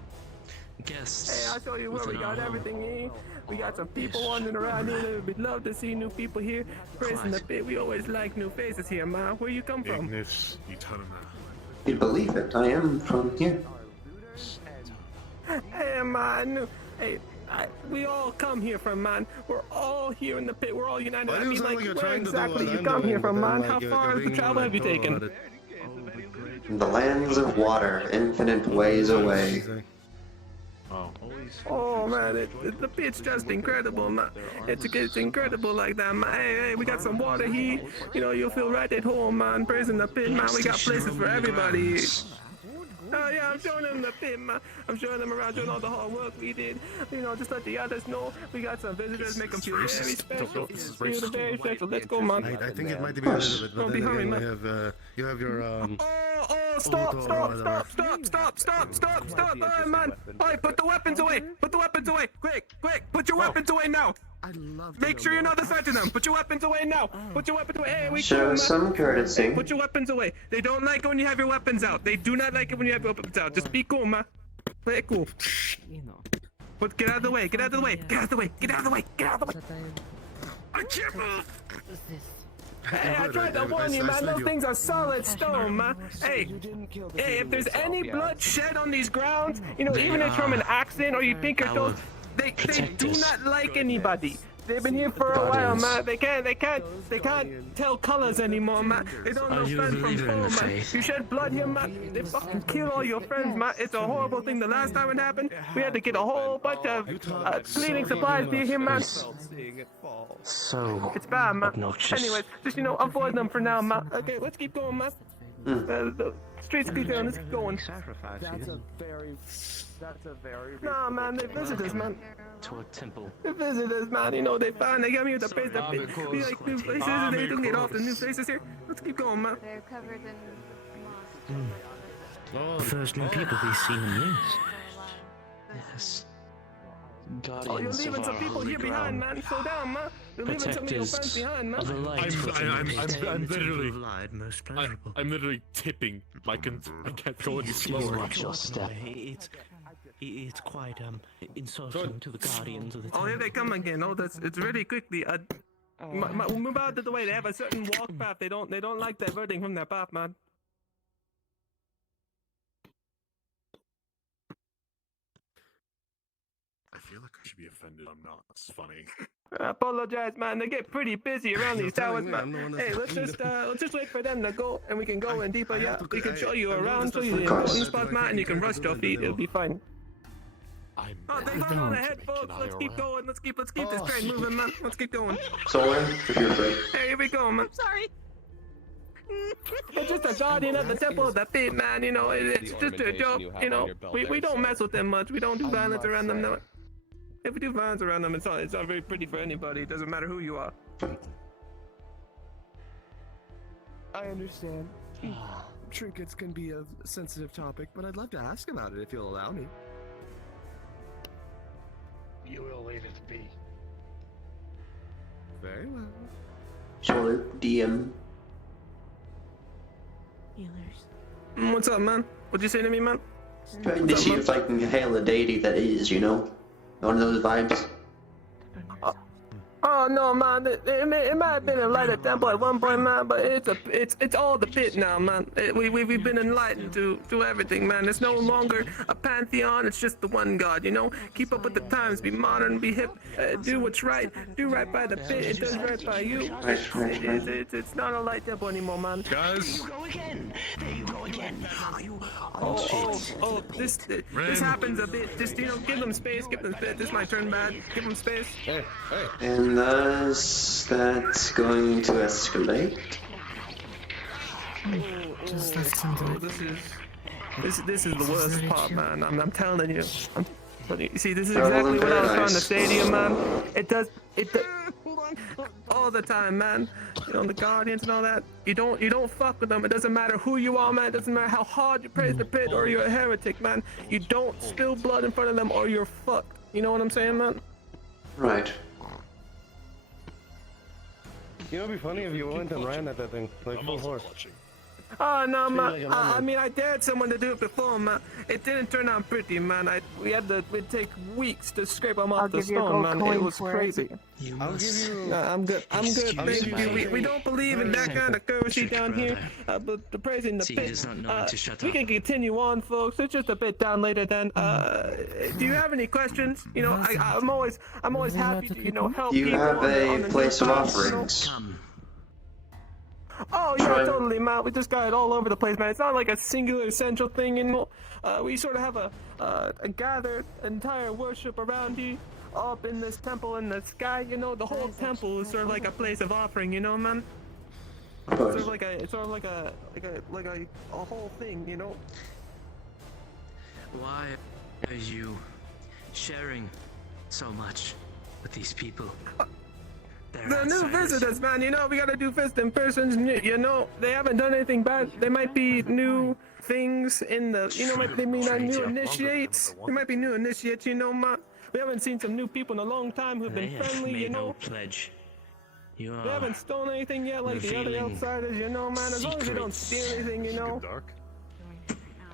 Guests. Hey, I'll show you where we within our got home. everything in. We got some people wandering around here. We'd love to see new people here. Praising the pit. We always like new faces here, man. Where you come from? Ignis Eterna. You believe it? I am from here. Hey, man. Hey, we all come here from, man. We're all here in the pit. We're all united. Why I do you mean, sound like, like you're where trying to do exactly what you I'm come here doing, from, but then, man? like, How you're far of the being travel more have you total taken? about it. The lands of water, infinite ways away. Oh man, the pit's just incredible, man. It's incredible like that, man. Hey, we got some water here. You know, you'll feel right at home, man. Praising the pit, man. We got places for everybody. Oh yeah, I'm showing them the pit, man. I'm showing them around, showing all the hard work we did. You know, just let the others know. We got some visitors, make them feel very special. Feel very special. Let's go, man. I think it might be a little bit, but Don't then be hurrying, again, man. you have your Stop! Auto Stop! or Stop! Stop! Stop! Stop! Stop! Alright, man. Alright, put the weapons away. Put the weapons away. Quick! Quick! Put your weapons away now. I'd love to. Make sure you're not the threat to them. Put your weapons away now. Put your weapons away. Hey, we Show cool, some man. courtesy. Hey, put your weapons away. They don't like it when you have your weapons out. They do not like it when you have your weapons out. Just be cool, man. Play it cool. You know. But get out of the way. Get out of the way. Get out of the way. Get out of the way. Get out of the way. I can't move. Hey, I tried to warn you, man. Those things are solid stone, man. Hey, if there's any blood shed on these grounds, you know, even if it's from an accident or you think you're told, they do not like anybody. They've been here for a while, man. They can't tell colors anymore, man. They don't know friend from foe, man. You shed blood here, man. They fucking kill all your friends, man. It's a horrible thing. The last time it happened, we had to get a whole bunch of cleaning supplies near here, man. So It's bad, man. obnoxious. Anyways, just, you know, avoid them for now, man. Okay, let's keep going, man. The streets keep going, let's keep going. That's a very. Nah, man, they visitors, man. To a temple. The visitors, man. You know, they got me with the place that we like new places, and they don't get off the new places here. Let's keep going, man. They're covered in moss. First new people we've seen in years. Yes. Oh, you're leaving some people here behind, man. Slow down, man. You're leaving some of your friends behind, man. I'm literally tipping. I can't go any slower. It's quite insulting to the guardians of the Oh, here they come again. Oh, it's really quickly. Move out of the way. They have a certain walk path. They don't like diverting from their path, man. I feel like I should be offended. I'm not. It's funny. I apologize, man. They get pretty busy around these towers, man. Hey, let's just wait for them to go, and we can go in deeper. Yeah, we can show you around, show you the important spots, man, and you can rest your feet. It'll be fine. Oh, they run on ahead, folks. Let's keep going. Let's keep this train moving, man. Let's keep going. Solar, if you're afraid. Hey, here we go, man. Sorry. It's just a guardian of the temple of the pit, man. You know, it's just a joke. You know, we don't mess with them much. We don't do violence around them. No. If we do violence around them, it's not very pretty for anybody. It doesn't matter who you are. I understand. Trinkets can be a sensitive topic, but I'd love to ask about it if you'll allow me. You will leave it be. Very well. Solar, DM. Healers. What's up, man? What'd you say to me, man? Trying to see if I can hail a deity that is, you know, one of those vibes. Oh no, man! It might have been a lighter temple at one point, man, but it's all the pit now, man. We've been enlightened to everything, man. It's no longer a pantheon. It's just the one God, you know. Keep up with the times. Be modern. Be hip. Do what's right. Do right by the pit. It does right by you. It's not a light temple anymore, man. Guys. There you go again. There you go again. This happens a bit. Just, you know, give them space. Give them space. This is my turn, bad. Give them space. Hey. And thus, that's going to escalate. This is the worst part, man. I'm telling you. You see, this is exactly what I was trying to say to you, man. It does all the time, man. You know, the guardians and all that. You don't fuck with them. It doesn't matter who you are, man. It doesn't matter how hard you praise the pit or you're a heretic, man. You don't spill blood in front of them or you're fucked. You know what I'm saying, man? Right. You know, it'd be funny if you went and ran at that thing, like full force. Oh no, man. I mean, I dared someone to do it before, man. It didn't turn out pretty, man. We'd take weeks to scrape them off the stone, man. It was crazy. I'll give you. I'm good. Thank you. We don't believe in that kind of courtesy down here. But the praising the pit. We can continue on, folks. It's just a bit down later. Then. Do you have any questions? You know, I'm always happy to, you know, help people. You have a place of offerings. Oh yeah, totally, man. We just got it all over the place, man. It's not like a singular central thing, you know. We sort of have a gathered entire worship around here, up in this temple in the sky. You know, the whole temple is sort of like a place of offering, you know, man. It's sort of like a whole thing, you know. Why are you sharing so much with these people? The new visitors, man, you know, we gotta do first impressions, you know, they haven't done anything bad. They might be new things in the, you know, they might be new initiates. They might be new initiates, you know, man. We haven't seen some new people in a long time who've They been have friendly, made you no know. pledge. You We are haven't stolen anything yet, like the other revealing outsiders, you know, man. As long as we don't secrets. steal anything, you know. Dark.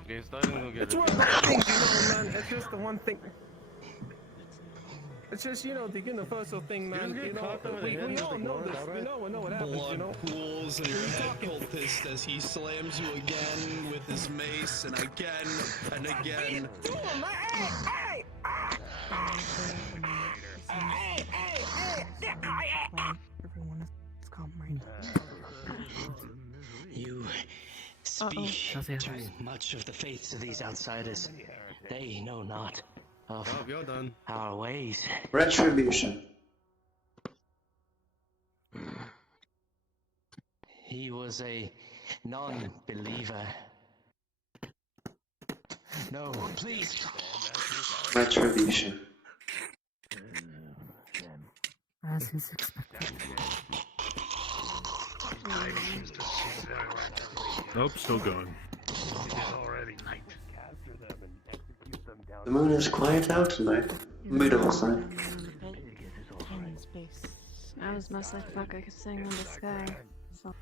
Okay, it's not even gonna get It's one of those things, you know, man. It's just the one thing. It's just, you know, the universal thing, man. You know, we all know this. We know what happens, you Blood know. pools in your head, cultist, as he slams you again with his mace, and again and again. Everyone is calm right now. You speak too much of the faiths of these outsiders. They know not of our ways. Retribution. He was a non-believer. No, please. Retribution. As is expected. Nope, still going. The moon is quiet out tonight. Beautiful sight. I was most like fuck I could sing in the sky. So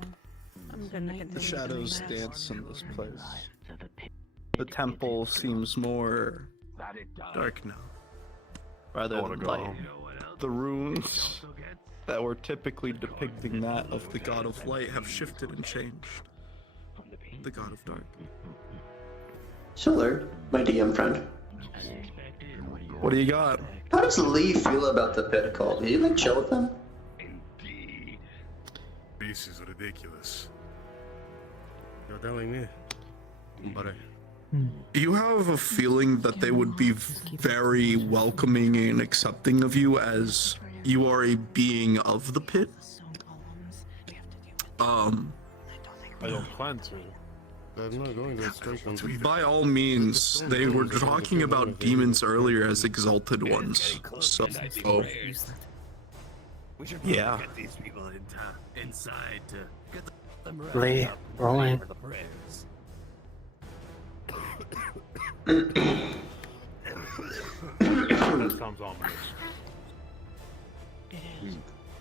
I'm gonna continue. The shadows dance in this place. The temple seems more dark now. rather than light. The runes that were typically depicting that of the god of light have shifted and changed. The god of dark. Sure, my DM friend. What do you got? How does Lee feel about the pit call? Do you like chill with him? This is ridiculous. You're telling me. But You have a feeling that they would be very welcoming and accepting of you as you are a being of the pit. I don't plan to. I'm not going to strike By all means, they were talking about demons earlier as exalted ones. So, yeah. get these people inside to get them Lee, rolling. That sounds ominous.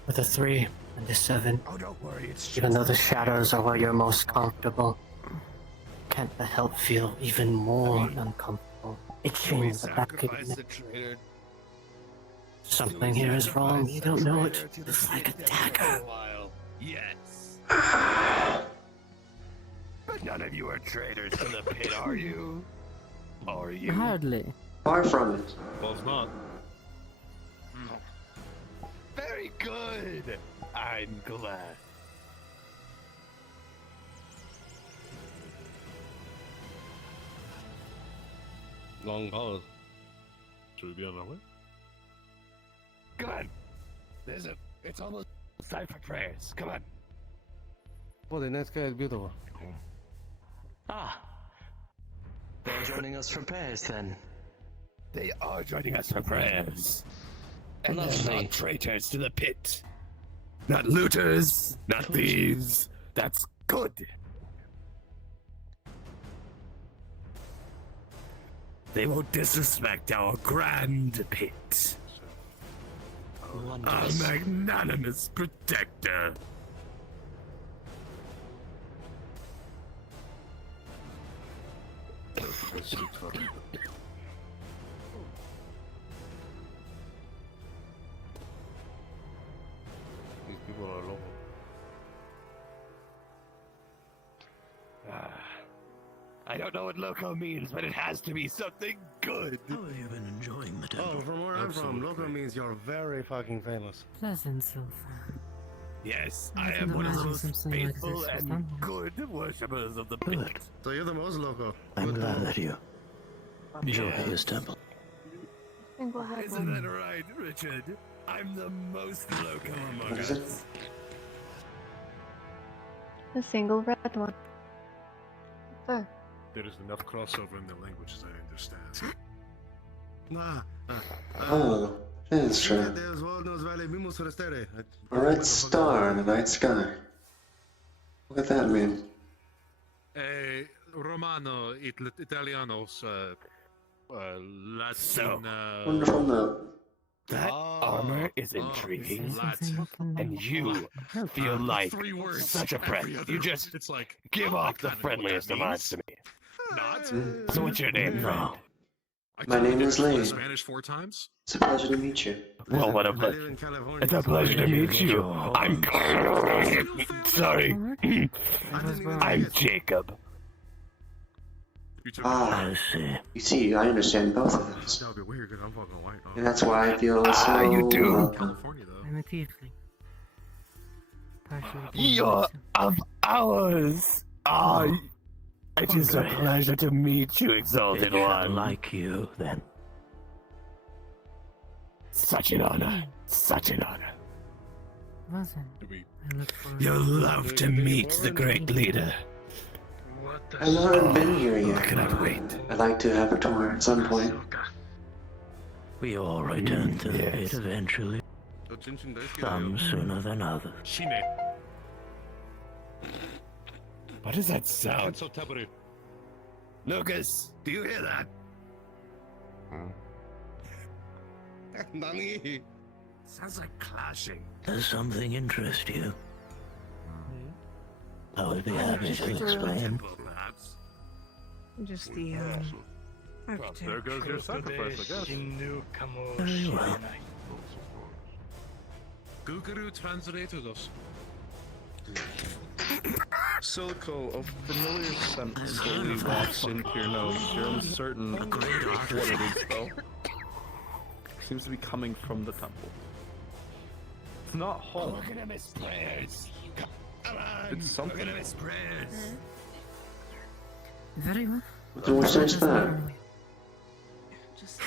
With a 3 and a 7. Oh, don't worry, it's Even though the shadows are where you're most comfortable, can't but help feel even more uncomfortable. Itching in the back of your neck. Something here is wrong. You don't know it. It's like a dagger. Yes. But none of you are traitors to the pit, are you? Are you? Hardly. Far from it. Well, it's not. Very good. I'm glad. Long pause. Should we be on our way? Come on. It's almost time for prayers. Come on. Oh, the night sky is beautiful. Ah. They're joining us for prayers then. They are joining us for prayers. And they're not traitors to the pit. Not looters, not thieves. That's good. They won't disrespect our grand pit. Our magnanimous protector. These people are local. I don't know what loco means, but it has to be something good. How have you been enjoying the temple? Oh, from where I'm from, local means you're very fucking famous. Pleasant Silver. Yes, I I can am one of the imagine most something like this faithful was and done. good worshippers of the pit. So you're the most local. I'm glad that you enjoy this temple. Isn't that right, Richard? I'm the most loco among us. The single red one. Sir. There is enough crossover in the languages I understand. Oh, that's true. A red star in the night sky. What does that mean? Romano, Italiano, So, Wonderful note. that armor is intriguing, and you feel like such a friend. You just give off the friendliest of vibes to me. So what's your name, friend? My name is Lee. Spanish 4 times. It's a pleasure to meet you. Well, what a pleasure. It's a pleasure to meet you. I'm sorry. I'm Jacob. Ah, you see, I understand both of those. And that's why I feel so you do. welcome. I'm a tiefling. Partially You're of ours. It is a pleasure to meet you, Exalted One. Like you, then. Such an honor. Such an honor. Wasn't. I look forward You'll love to meet the great leader. I haven't been here yet. I cannot wait. I'd like to have a tour at some point. We all return to the pit eventually. Some sooner than others. What does that sound? Lucas, do you hear that? Nani? Sounds like clashing. Does something interest you? I would be happy to explain. Just the architecture. There goes your sacrifice, I guess. Very well. Guguru translator-dos. Silico, a familiar scent slowly wafts into your nose. You're uncertain what it is, though. Seems to be coming from the temple. It's not home. We're gonna miss prayers. Come on. It's something. We're gonna miss prayers. Very well. So what's next that? Just.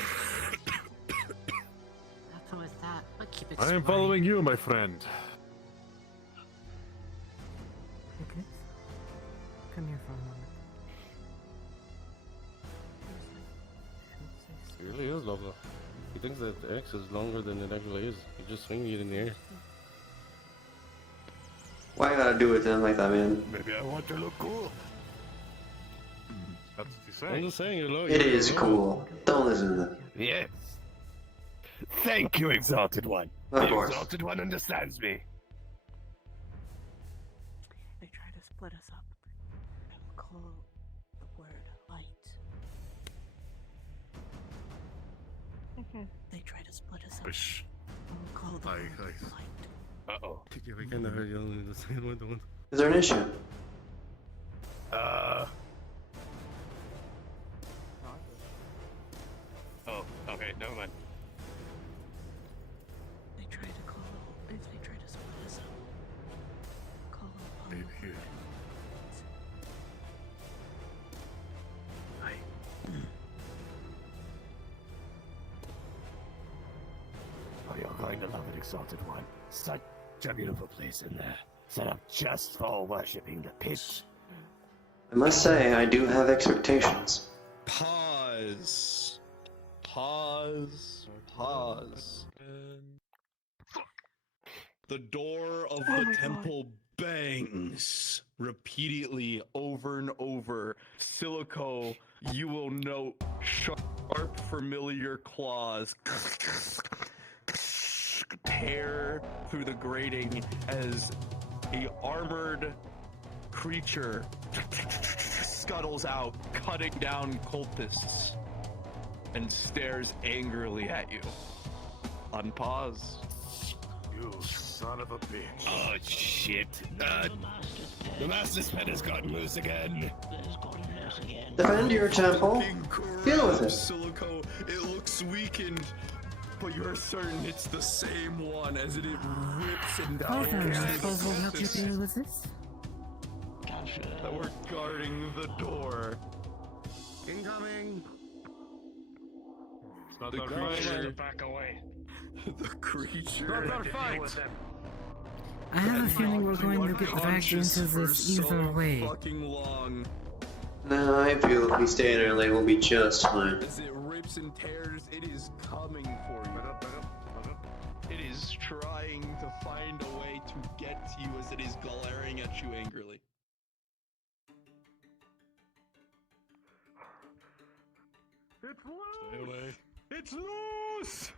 How is that? I'll keep it. I am following you, my friend. Okay. Come here for a moment. It really is longer. He thinks that the X is longer than it actually is. He's just swinging it in the air. Why you gotta do it then like that, man? Maybe I want to look cool. That's what he's saying. I'm just saying, you know. It is cool. Don't listen to them. Yes. Thank you, Exalted One. Of The course. Exalted One understands me. They try to split us up. I'll call the word light. They try to split us up. Shh. I'll call the word light. Uh-oh. Is there an issue? Oh, okay, never mind. They try to call. If they try to split us up, call upon the word Oh, you're going to love it, Exalted One. Such a beautiful place in there. Set up just for worshipping the pit. I must say, I do have expectations. Pause. Pause. Pause. The door of the temple bangs repeatedly over and over. Silico, you will note sharp, familiar claws tear through the grating as a armored creature scuttles out, cutting down cultists, and stares angrily at you. Unpause. You son of a bitch. Oh, shit. The Master's Pet has gotten loose again. Defend your temple. Deal with it. Silico, it looks weakened, but you're certain it's the same one as it rips and I suppose we'll help you deal with this. that we're guarding the door. Incoming. It's not The our creature. fight. Back away. The creature. Not our fight. I have a feeling we're going to get dragged into this either way. Fucking long. No, I feel if we stay in our lane, we'll be just fine. As it rips and tears, it is coming for you. It is trying to find a way to get to you as it is glaring at you angrily. It's loose! Stay away. It's loose!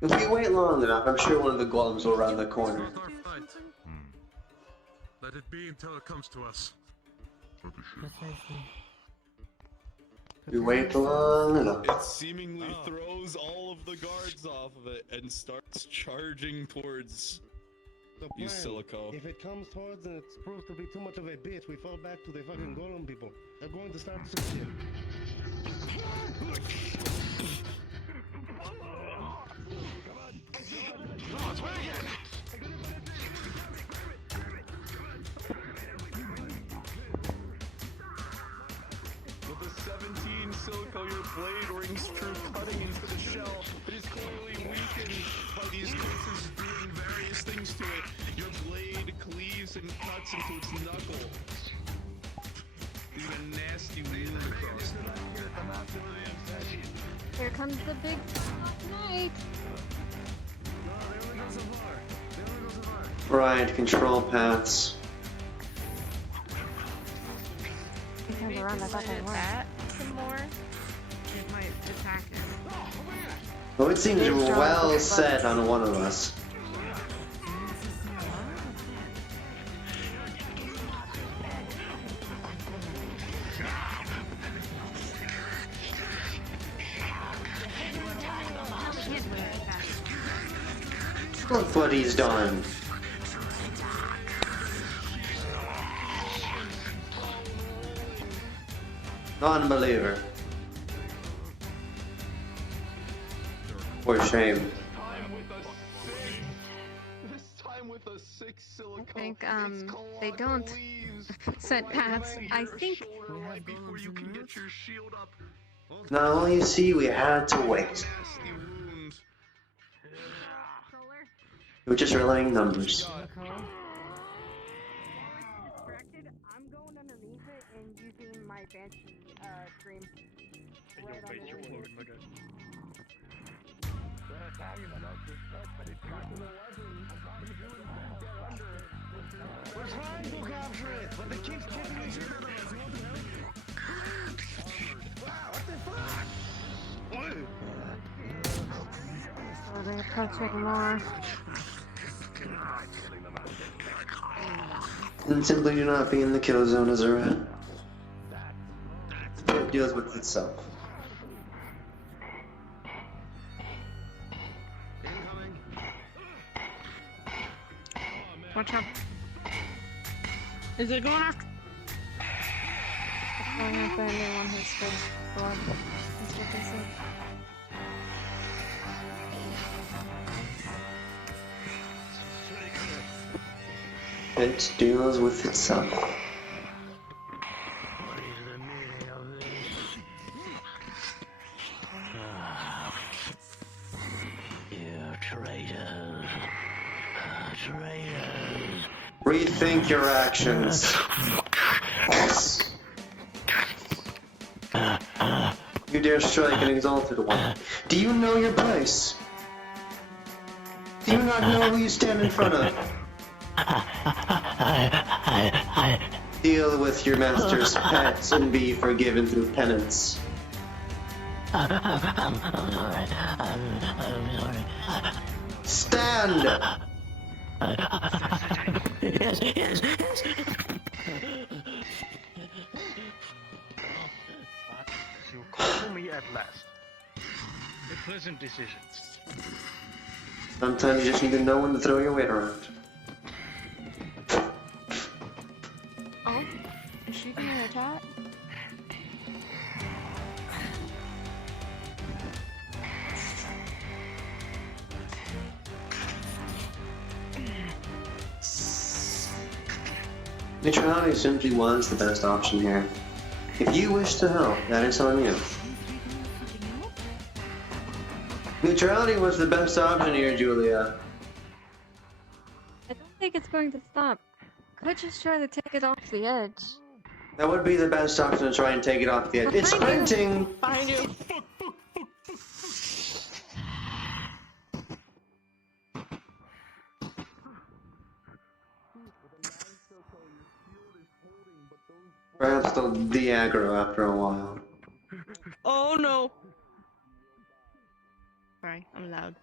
If we wait long enough, I'm sure one of the golems will round the corner. Not our fight. Let it be until it comes to us. We wait long enough. It seemingly throws all of the guards off of it and starts charging towards you, Silico. If it comes towards and it's proved to be too much of a bitch, we fall back to the fucking golem people. They're going to start to succeed. With a 17 Silico, your blade rings true, cutting into the shell. It is clearly weakened by these curses doing various things to it. Your blade cleaves and cuts into its knuckle. Leaving a nasty wound across it. Here comes the big night. Right, control paths. He turns around, I thought they weren't. That some more, it might attack it. Well, it seems well set on one of us. Look what he's done. Non-believer. For shame. I think they don't set paths. I think Now you see, we had to wait. We're just relaying numbers. I'm going underneath it and using my banshee stream. Right underneath. We're trying to capture it, but it keeps kicking the shit out of us. Wow, what the fuck? so they approach it more. And simply do not be in the kill zone as a rat. It deals with itself. Watch out. Is it going after? It's going after anyone who's spilled blood. That's what they said. It deals with itself. You traitors. Traitors. Rethink your actions. You dare strike an exalted one. Do you know your place? Do you not know who you stand in front of? Deal with your master's pets and be forgiven through penance. I'm sorry. Stand! Yes. You call me at last. A pleasant decision. Sometimes you just need to know when to throw your weight around. Oh, is she doing a chat? Neutrality simply was the best option here. If you wish to help, that is on you. Neutrality was the best option here, Julia. I don't think it's going to stop. Could just try to take it off the edge. That would be the best option to try and take it off the edge. It's sprinting! Behind you! Perhaps the aggro after a while. Oh no! Sorry, I'm loud.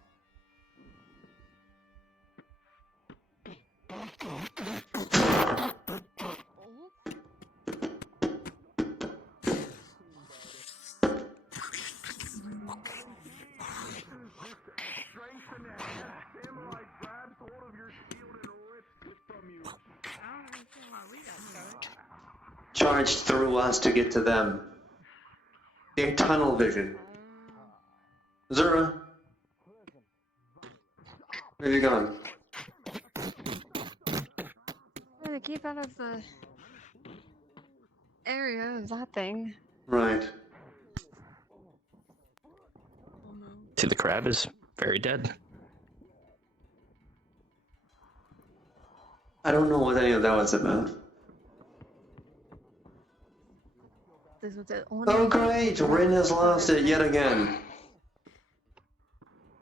Charged through us to get to them. They have tunnel vision. Zura, where have you gone? Yeah, keep out of the area of that thing. Right. See, the crab is very dead. I don't know what any of that was about. This was it. Oh great! Rin has lost it yet again.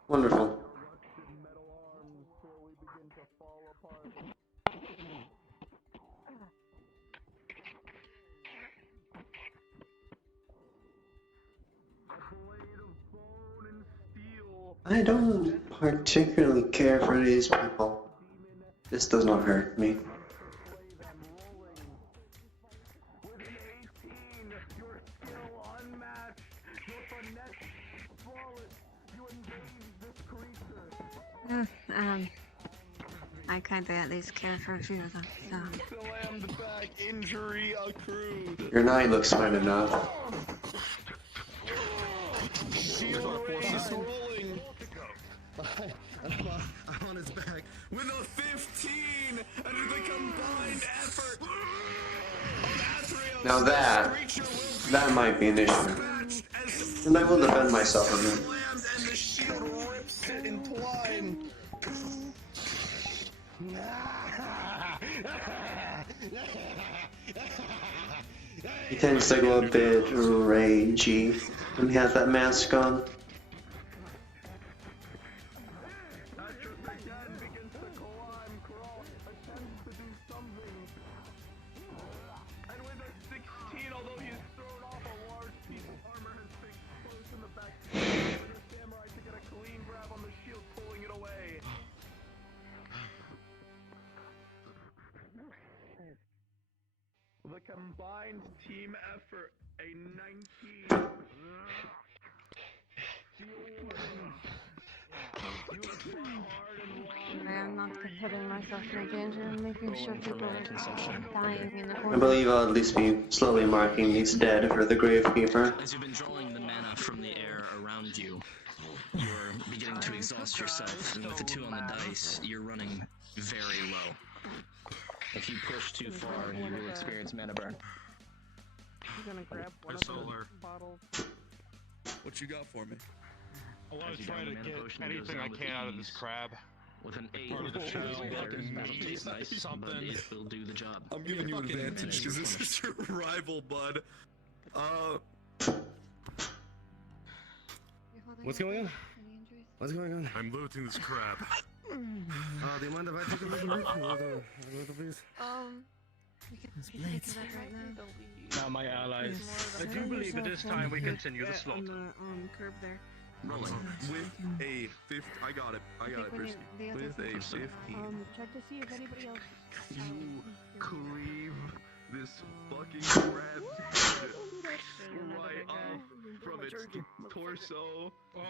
Wonderful. I don't particularly care for these people. This does not hurt me. I kinda at least care for a few of them, so. Slammed back, injury accrued. Your knight looks fine enough. Shield raise rolling. I'm on his back with a 15 and with a combined effort of Athreos. Now that might be an issue. And I will defend myself from him. And the shield rips it in twine. He tends to go a bit ragey when he has that mask on. The combined team effort, a 19. I am not putting myself in danger and making sure people are dying in the I corner. believe I'll at least be slowly marking these dead for the Gravekeeper. As you've been drawing the mana from the air around you, you're beginning to exhaust yourself, and with the 2 on the dice, you're running very low. If you push too far, you will experience mana burn. I'm gonna grab one of the bottles. What you got for me? I want to try to get anything I can out of this crab. With an 8, Part of the it challenge, tastes nice, something. but it will do the job. I'm giving you advantage because this is your rival, bud. What's going on? What's going on? I'm looting this crab. Do you mind if I take a look at it? Please? We can take that right now. Now, my allies, I do believe it is time we continue the slaughter. On the curb there. Rolling with a 50. I got it, Brisky. With a 15. Check to see if anybody else. You cleave this fucking crab's head right off from its torso. Oh,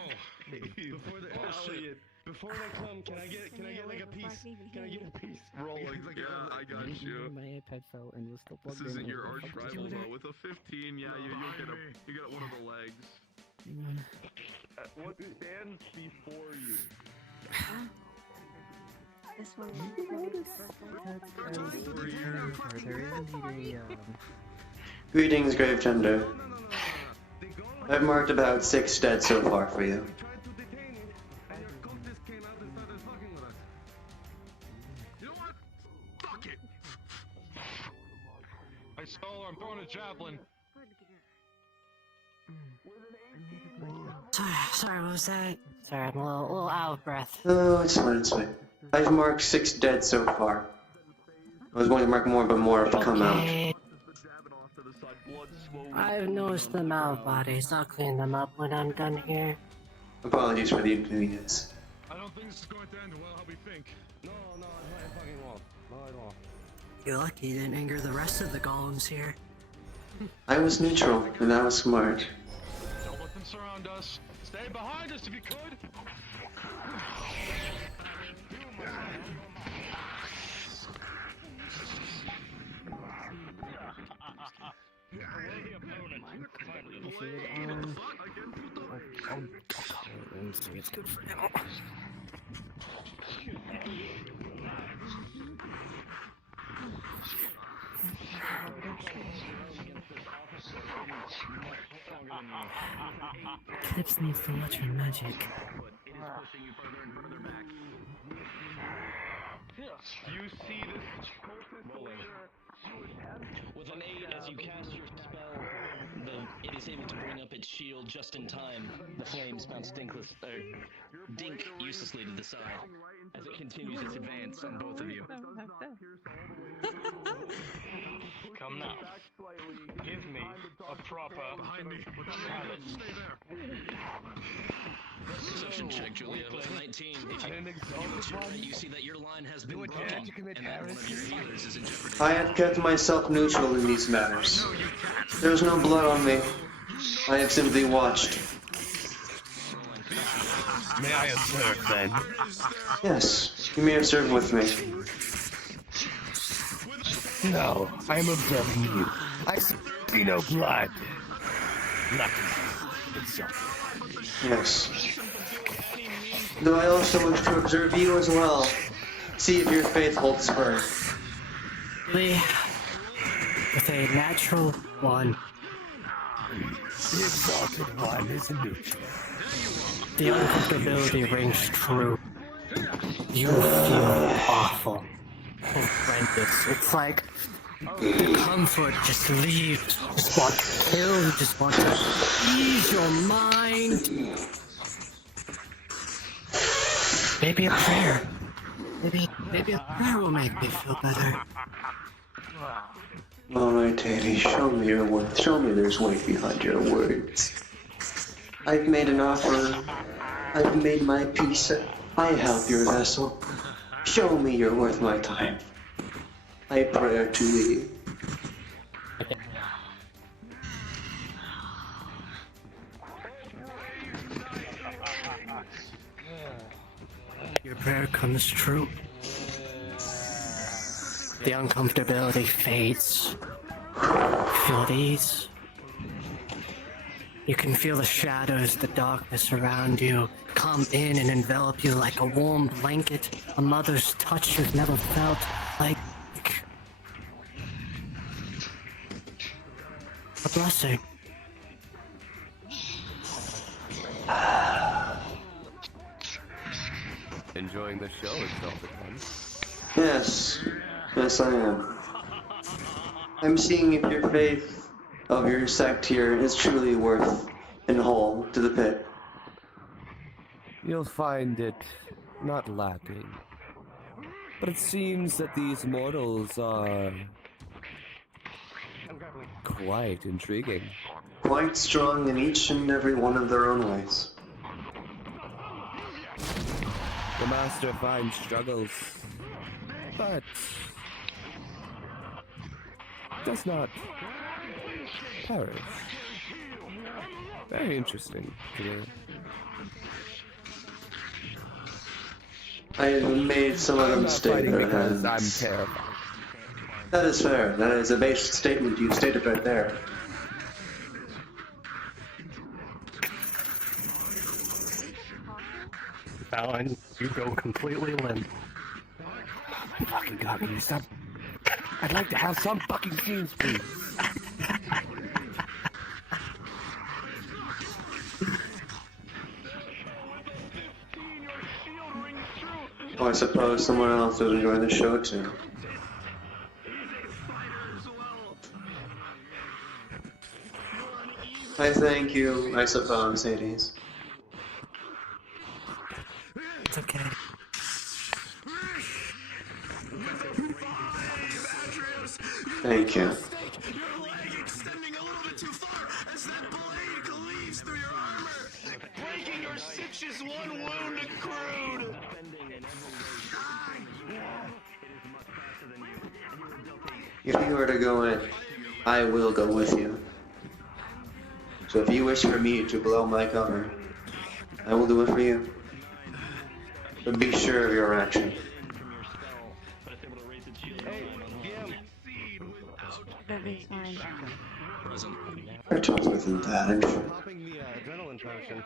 before they come, can I get like a piece? Can I get a piece? Rolling, yeah, I got you. My iPad fell and was still plugged This in. isn't your arch rival though. With a 15, yeah, you get one of the legs. What stands before you? This one. Greetings, Gravegender. I've marked about 6 dead so far for you. You know what? Fuck it! I stole her, I'm throwing a javelin. Sorry, what was that? Sorry, I'm a little out of breath. Oh, it's fine, it's fine. I've marked 6 dead so far. I was going to mark more, but more have come out. I've noticed them out bodies. I'll clean them up when I'm done here. Apologies for the inconvenience. I don't think this is going to end well how we think. No, it fucking won't. No, it won't. You're lucky you didn't anger the rest of the golems here. I was neutral, and I was smart. Don't let them surround us. Stay behind us if you could. It's good for now. Clips needs to watch her magic. You see this With an 8, as you cast your spell, it is able to bring up its shield just in time. The flames bounce dink uselessly to the side as it continues its advance on both of you. Come now. Give me a proper Behind me. Stay there. Perception check, Julia, with a 19. If you see that your line has been broken, and that one of your healers is in jeopardy. I have kept myself neutral in these matters. There's no blood on me. I have simply watched. May I observe then? Yes, you may observe with me. No, I am observing you. I see no blood. Nothing. Yes. Though I also wish to observe you as well. See if your faith holds firm. Lee, with a natural 1. The exalted one is neutral. The uncomfortability rings true. You feel awful. Horrendous. It's like the comfort just leaves. Just want to kill, just want to ease your mind. Maybe a prayer. Maybe a prayer will make me feel better. Alright, Teddy, show me your worth. Show me there's weight behind your words. I've made an offer. I've made my peace. I help your vessel. Show me you're worth my time. I pray to thee. Your prayer comes true. The uncomfortability fades. Feel at ease. You can feel the shadows, the darkness around you come in and envelop you like a warm blanket, a mother's touch you've never felt, like a blessing. Enjoying the show, Exalted One? Yes. Yes, I am. I'm seeing if your faith of your sect here is truly worth and whole to the pit. You'll find it not lacking. But it seems that these mortals are quite intriguing. Quite strong in each and every one of their own ways. The master finds struggles, but does not perish. Very interesting to me. I have made some of them state their because I'm hands. terrified. That is fair. That is a base statement you stated right there. Alan, you go completely limp. My fucking god, can you stop? I'd like to have some fucking scenes, please. Oh, I suppose someone else is enjoying the show too. I thank you, I suppose, Hades. It's okay. Thank you. making your sitches one wound accrued! If you were to go in, I will go with you. So if you wish for me to blow my cover, I will do it for you. But be sure of your action. That'd be fine. Our tough within that, I'm sure. Popping the adrenaline potion.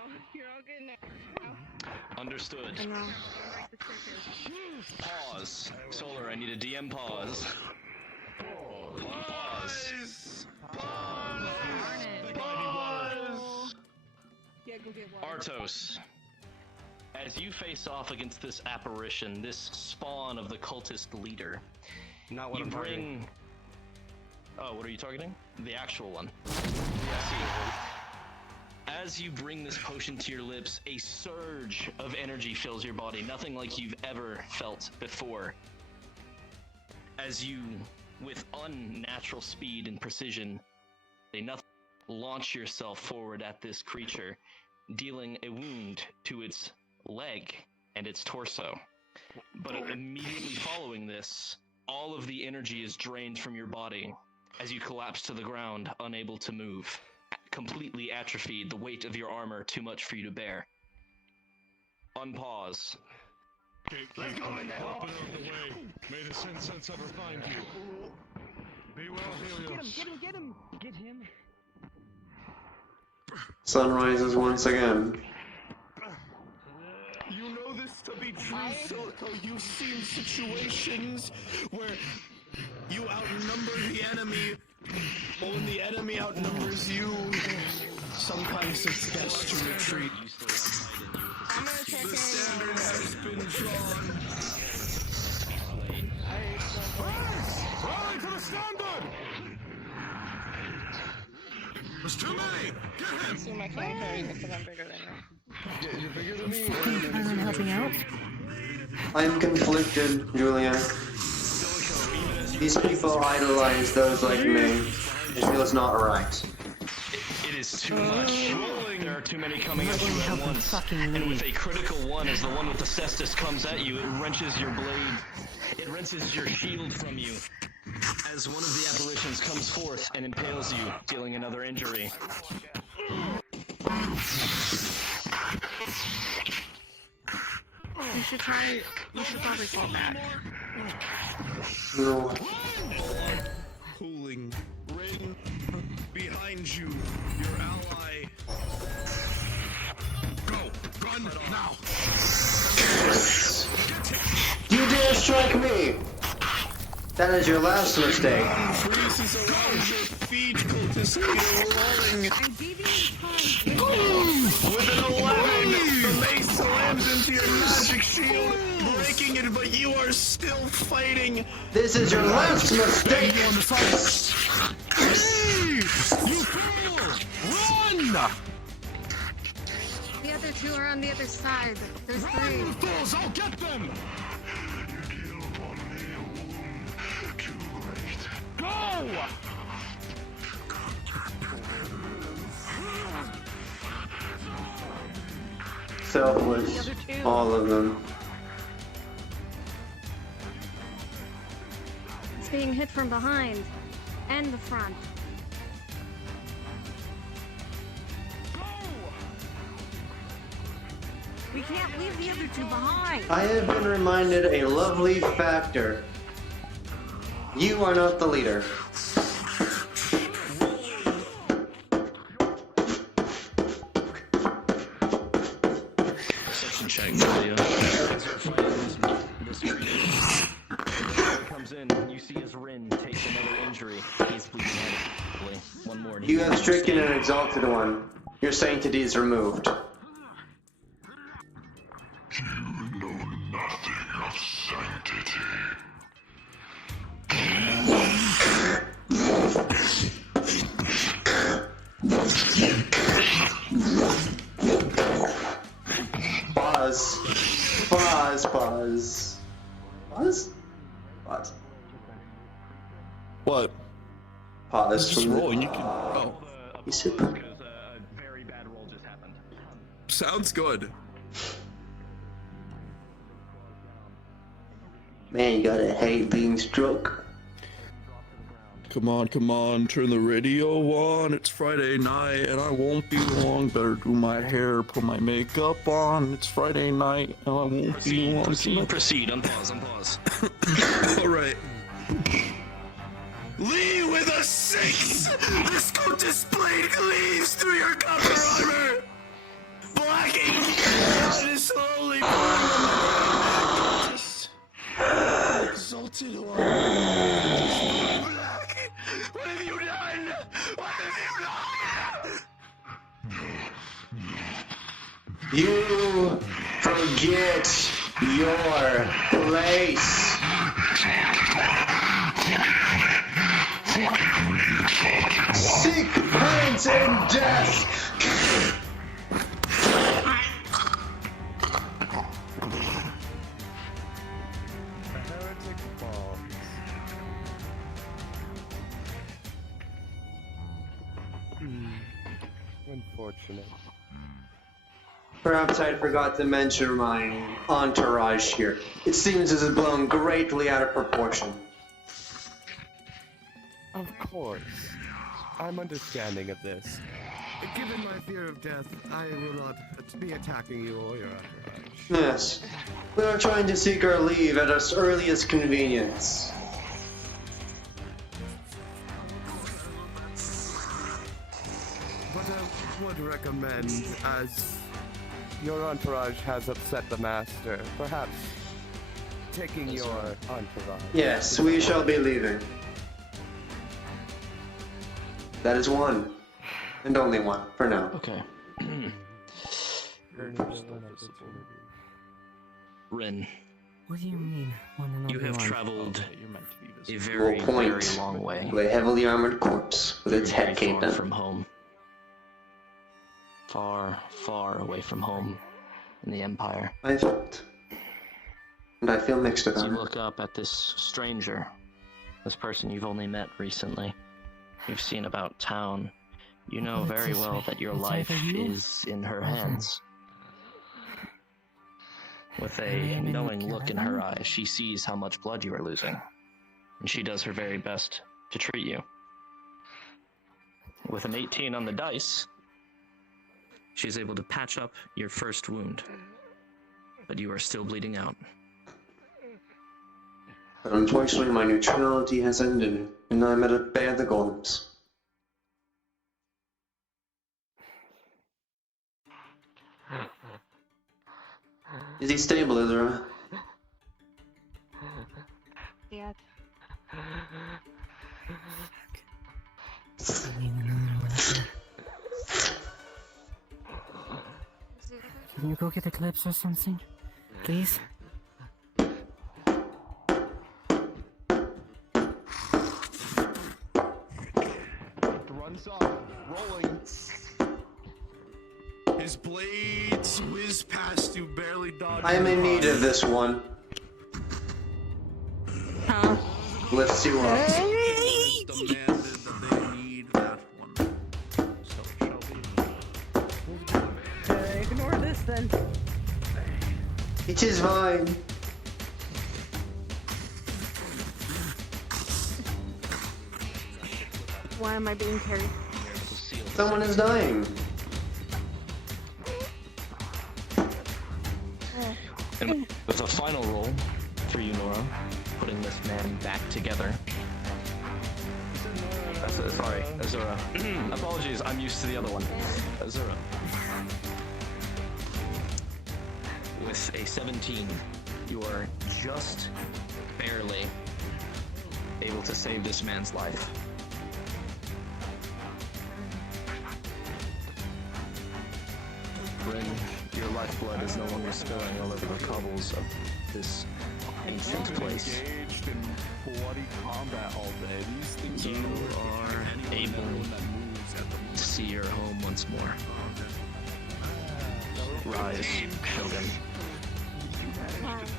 Understood. Pause. Solar, I need a DM pause. Pause. Artos. As you face off against this apparition, this spawn of the cultist leader, not what you I'm bring. targeting. Oh, what are you targeting? The actual one. As you bring this potion to your lips, a surge of energy fills your body, nothing like you've ever felt before. As you, with unnatural speed and precision, launch yourself forward at this creature, dealing a wound to its leg and its torso. But immediately following this, all of the energy is drained from your body as you collapse to the ground, unable to move. Completely atrophied, the weight of your armor too much for you to bear. Unpause. Let's go in there. Up and out of the way. May the sense ever find you. Be well, Helios. Get him! Get him! Sun rises once again. You know this to be true, Silico. You've seen situations where you outnumber the enemy, but when the enemy outnumbers you, sometimes it's best to retreat. The standard has been drawn. Rally to the standard! There's too many! Get him! See my can't carry because I'm bigger than her. You're bigger than me. Plan on helping out? I'm conflicted, Julia. These people idolize those like me. It feels not right. It is too much. There are too many coming at you at once. And with a critical one, as the one with the cestus comes at you, it wrenches your blade. It wrenches your shield from you. As one of the apparitions comes forth and impales you, dealing another injury. You should probably fall back. No. Cooling. Rin, behind you, your ally. Go! Run now! You dare strike me! That is your last mistake. Freezes around your feet, cultist leader, rolling. With an 11, the mace slams into your magic shield, breaking it, but you are still fighting. This is your last mistake! You fail! Run! The other two are on the other side. There's three. Fools, I'll get them! Go! Selfless. All of them. It's being hit from behind and the front. We can't leave the other two behind. I have been reminded a lovely factor. You are not the leader. Section check video. As you're fighting this creature, comes in, you see as Rin takes another injury. He's bleeding heavily. One more. You have stricken an exalted one. Your sanctity is removed. You know nothing of sanctity. Pause. Pause. Pause. Pause? Pause. What? Pause. Just from the- rolling. You can. Oh. You said. Sounds good. Man, you gotta hate being struck. Come on, turn the radio on. It's Friday night and I won't be long. Better do my hair, put my makeup on. It's Friday night and I won't be long. Proceed. Unpause. Alright. Lee with a 6! The SCOTUS blade cleaves through your copper armor! Black ink blood is slowly pouring on the ground. Just exalted one. Black! What have you done? What have you done? You forget your place. Seek penance and death. Unfortunate. Perhaps I forgot to mention my entourage here. It seems this is blown greatly out of proportion. Of course. I'm understanding of this. Given my fear of death, I will not be attacking you or your entourage. Yes. We are trying to seek our leave at our earliest convenience. But I would recommend, as your entourage has upset the master, perhaps taking your entourage. Yes, we shall be leaving. That is one. And only one, for now. Okay. Rin, What do you mean, one and you have only one? traveled a Well, very, point. very long way. To a heavily armored corpse with its head caved far in. from home. Far, far away from home in the Empire. I felt. And I feel mixed As about you it. look up at this stranger, this person you've only met recently, you've seen about town, you know Well, it's very this well way. that your It's life either you is in her or her. hands. With Her a name in knowing the look in her caravan? eyes, she sees how much blood you are losing, and she does her very best to treat you. With an 18 on the dice, she's able to patch up your first wound, but you are still bleeding out. But unfortunately, my neutrality has ended, and I'm at a bay of the golems. Is he stable, Ezra? Yeah. Can you go get Eclipse or something? Please? Runs up, rolling. His blades whiz past you, barely dodging. I am in need of this one. Huh? Lifts you up. Demanded that they need that one. So it shall be. Ignore this then. It is fine. Why am I being carried? Someone is dying. And with a final roll for you, Nora, putting this man back together. Sorry, Azura. Apologies, I'm used to the other one. Azura. With a 17, you are just barely able to save this man's life. Rin, your lifeblood is no longer spilling all over the cobbles of this ancient place. Engaged in bloody combat all day. These things You are able to see your home once more. Rise, Shogun.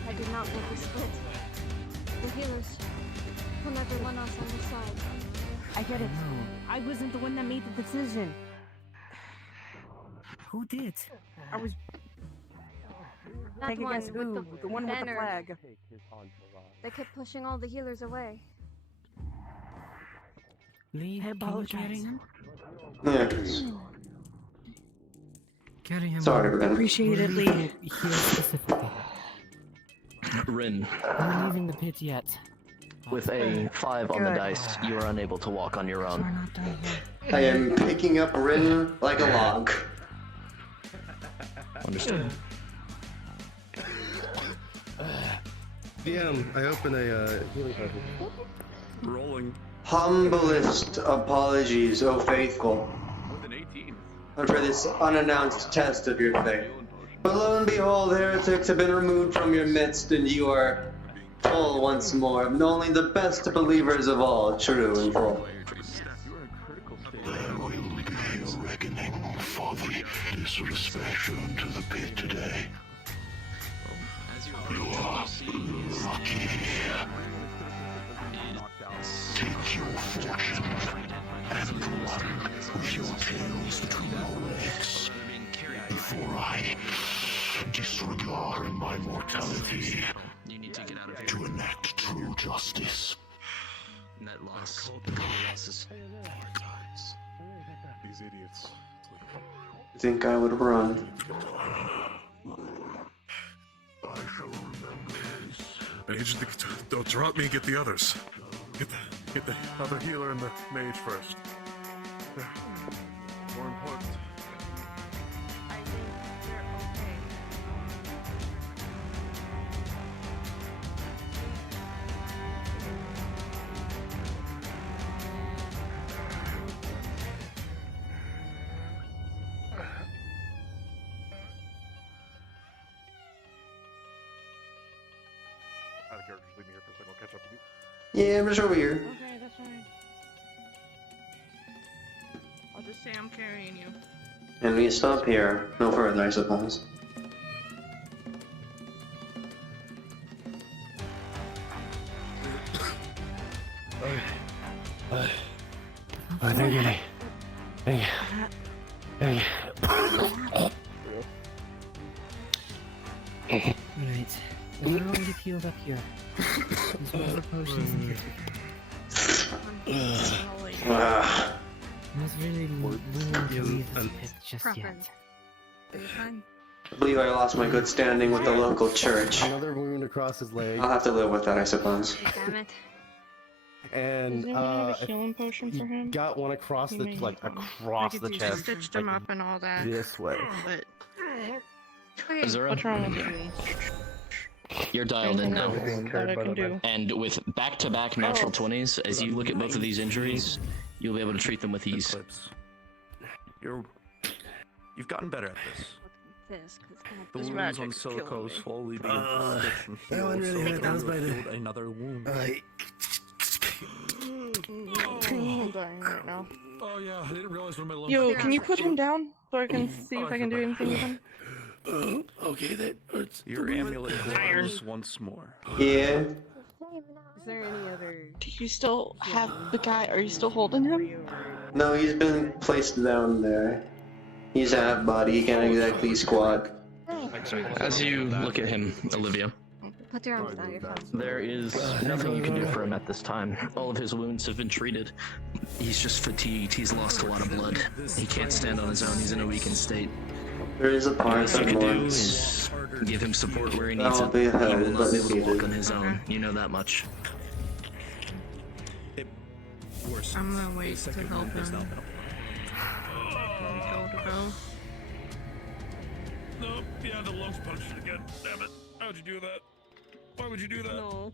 I did not make a split. The healers will never want us on the side. I get it. I wasn't the one that made the decision. Who did? I was. That Take a one guess with who? The one with the banner. flag. They kept pushing all the healers away. Lee, I can you carry him? Yes. Carry him. Sorry, on. Ren. Appreciate it, We're Lee. leaving here specifically. Rin, We're leaving the pit yet. with a 5 on the Good. dice, you are unable to walk on your We're own. not done yet. I am picking up Rin like a log. Understood. DM, I open a healing potion. Rolling. Humblest apologies, O faithful, With an 18. and for this unannounced test of your faith. But lo and behold, heretics have been removed from your midst, and you are full once more, and only the best believers of all, true and full. There will be a reckoning for the disrespect to the pit today. You are lucky. Take your fortune and run with your tails between your legs before I disregard my mortality to enact true justice. Net loss. Losses. These idiots. I think I would run. I need you to don't drop me. Get the others. Get the other healer and the mage first. More important. I think they're okay. Out of character, leave me here for a second. I'll catch up with you. Yeah, I'm just over here. Okay, that's fine. I'll just say I'm carrying you. And we stop here. No further, I suppose. Thank you. Thank you. Thank you. Alright. Everyone get healed up here. There's water potions in here. Ah. I was really willing to leave this pit just yet. I believe I lost my good standing with the local church. Another wound across his leg. I'll have to live with that, I suppose. Damn it. And Does anyone have a healing potion for him? got one across He the may like have one. across the chest. Stitched him like, up and all that. this way. But Azura, What's wrong with you? you're dialed in now. That I can do. And with back-to-back natural 20s, as you look at both of these injuries, you'll be able to treat them with ease. You've gotten better at this. This, The cause wounds on Silico slowly begin to stitch and that heal. one really hurt. That was by the- Another wound. I'm dying right now. Oh yeah, I didn't realize when my lungs. Yo, can you put him down so I can see if I can do anything with him? Okay, that hurts. Your amulet glows once more. Yeah. is there any other? Do you still have the guy? Are you still holding him? No, he's been placed down there. He's half body, he can't exactly squat. As you look at him, Olivia, Put your arms down, you're fine. there is nothing you can do for him at this time. All of his wounds have been treated. He's just fatigued. He's lost a lot of blood. He can't stand on his own. He's in a weakened state. There is a part Best you that can do wants. is give him support where he That needs will it. be He held, will not but be able to walk needed. on his own. You know that much. I'm gonna wait to help him. Until to go. No, yeah, the lungs punctured again. Damn it! How'd you do that? Why would you do that? No,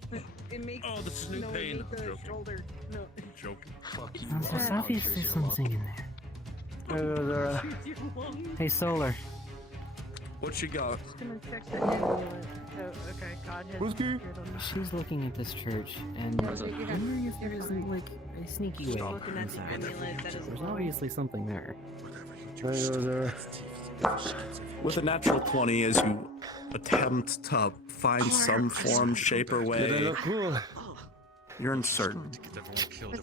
it makes. Oh, this is new no, pain. It makes I'm the joking. shoulder. No. I'm joking. Fuck you. There's obviously something in there. Your lungs. Hey, Solar. What you got? Just gonna check the amulet. Oh, okay, God has appeared on the She's looking at this church, and What is it? I'm wondering if there isn't like a sneaky way. looking at the inside this. amulet that is There's glowing. obviously something there. With a natural 20, as you attempt to find some form, shape, or Did I way, look cool? you're uncertain.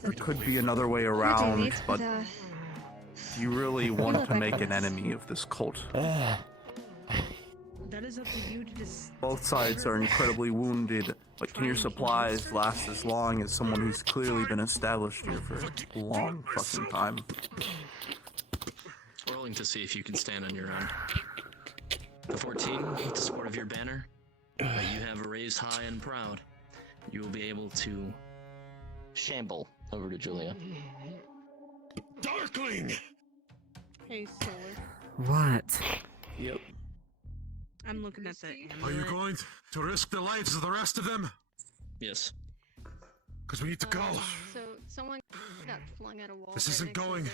There could be another way around, but Do you really want to make an enemy of this cult? That is up to you to decide. Both sides are incredibly wounded, but can your supplies last as long as someone who's clearly been established here for a long fucking time? Rolling to see if you can stand on your own. The 14, with the support of your banner, that you have raised high and proud, you will be able to shamble over to Julia. Darkling! Hey, Solar. What? Yep. I'm looking at that. Are you going to risk the lives of the rest of them? Yes. Because we need to go. So someone got flung at a wall. This isn't going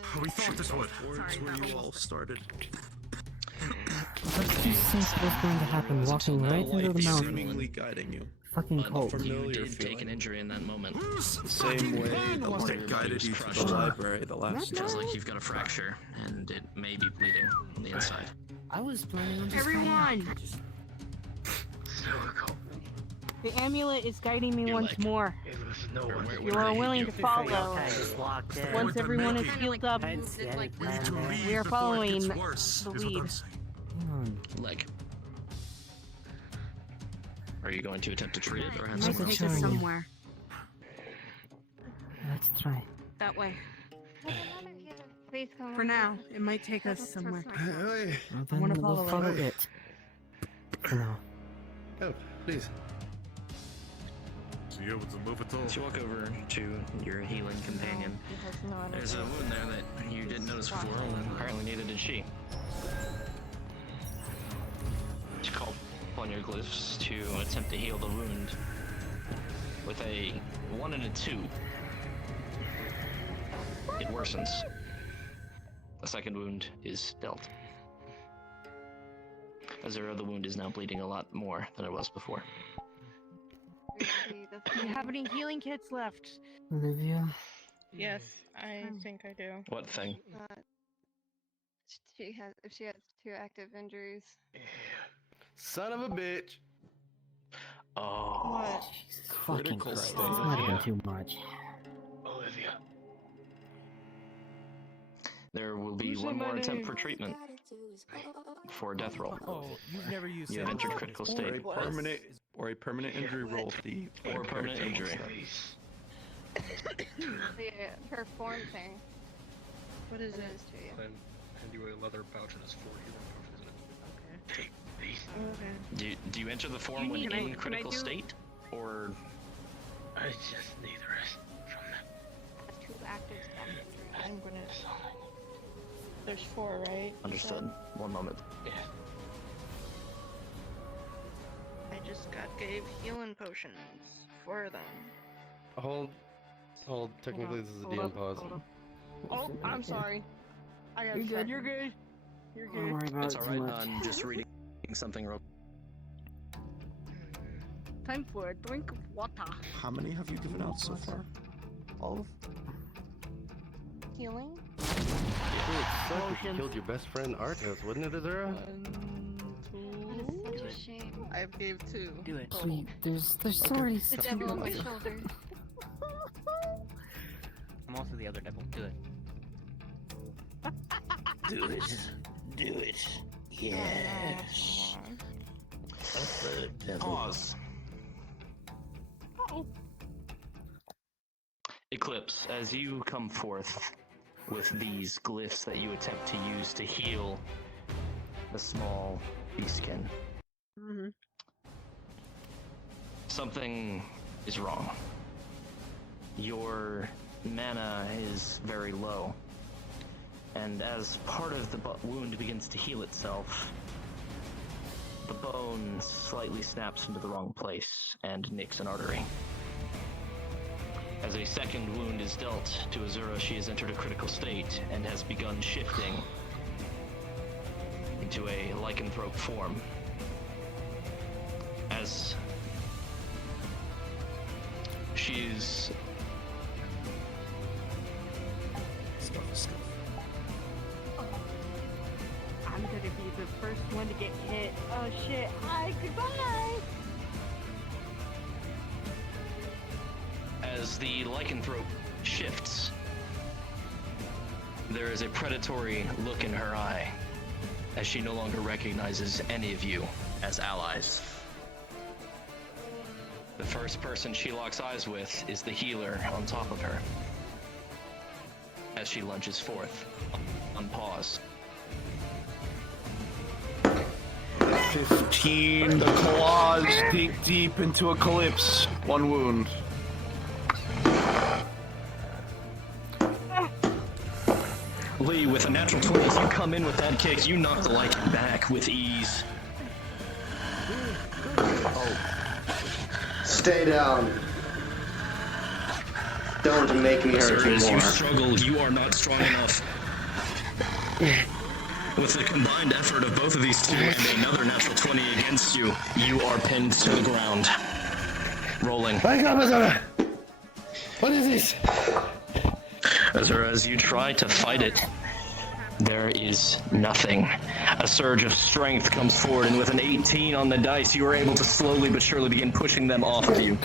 how we thought this would. Words where you all started. What do you think was going to happen? Walking right into the mountain. Seemingly guiding you. Fucking cold. You did take an injury in that moment. Same way the light guided you to the library the last Sounds time. like you've got a fracture, and it may be bleeding on the inside. I was planning on just Everyone! The amulet is guiding me once more. You are willing to follow. Once everyone is healed up, we are following the lead. Leg. Are you going to attempt to treat it, or have Let's someone take else? us somewhere. Let's try. That way. Please come For now, it might take us somewhere. Well, I then want to we'll follow follow it. it. For now. Oh, please. So you able to move at all? As you walk over to your healing companion, there's a wound there that you didn't notice before, and apparently neither did she. You call upon your glyphs to attempt to heal the wound with a 1 and a 2. It worsens. A second wound is dealt. Azura, the wound is now bleeding a lot more than it was before. Do you have any healing kits left? Olivia? Yes, I think I do. What thing? If she has 2 active injuries. Son of a bitch. Oh. What? Jesus fucking Christ. This might have been too much. Olivia. There will be one more attempt for treatment. For a death roll. Oh, you've never used You have entered critical state. Or a permanent injury roll. Or permanent injury. Her form thing. What is it? To you. Then hand you a leather pouch and it's 4 healing potions in it. Okay. Do you enter the form when in critical state? Or... I just need the rest from them. 2 active staff injuries. I'm gonna. There's 4, right? Understood. One moment. Yeah. I just gave healing potions for them. Hold. Technically, this is a DM pause. Oh, I'm sorry. I got You're good. You're good. You're good. Don't worry about That's it alright, too much. I'm just reading something real. Time for a drink of water. How many have you given out so far? All of? Healing? It would suck if you killed your best friend Artos, wouldn't it, Azura? That is such a shame. I gave 2. Do it. Sweet, there's already The stuff. devil on my shoulder. I'm also the other devil. Do it. Do it. Do it. Yes. Pause. Eclipse, as you come forth with these glyphs that you attempt to use to heal the small beastkin, something is wrong. Your mana is very low, and as part of the wound begins to heal itself, the bone slightly snaps into the wrong place and nicks an artery. As a second wound is dealt to Azura, she has entered a critical state and has begun shifting into a lycanthrope form. As she's I'm gonna be the first one to get hit. Oh shit. Hi, goodbye! as the lycanthrope shifts, There is a predatory look in her eye as she no longer recognizes any of you as allies. The first person she locks eyes with is the healer on top of her as she lunges forth on pause. 15. The claws dig deep into Eclipse. 1 wound. Lee, with a natural 20, as you come in with that kick, you knock the Lycan back with ease. Stay down. Don't make me hurt Sir, you as more. you struggle, you are not strong enough. With the combined effort of both of these two and another natural 20 against you, you are pinned to the ground. Rolling. Wake up, Azura! What is this? Azura, as you try to fight it, there is nothing. A surge of strength comes forward, and with an 18 on the dice, you are able to slowly but surely begin pushing them off of you.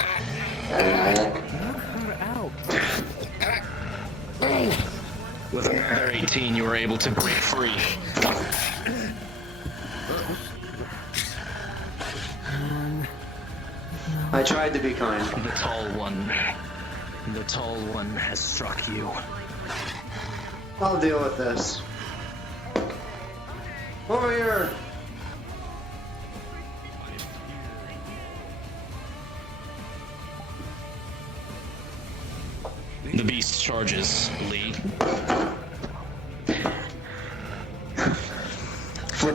With another 18, you are able to break free. I tried to be kind. The tall one has struck you. I'll deal with this. Over here! The beast charges, Lee.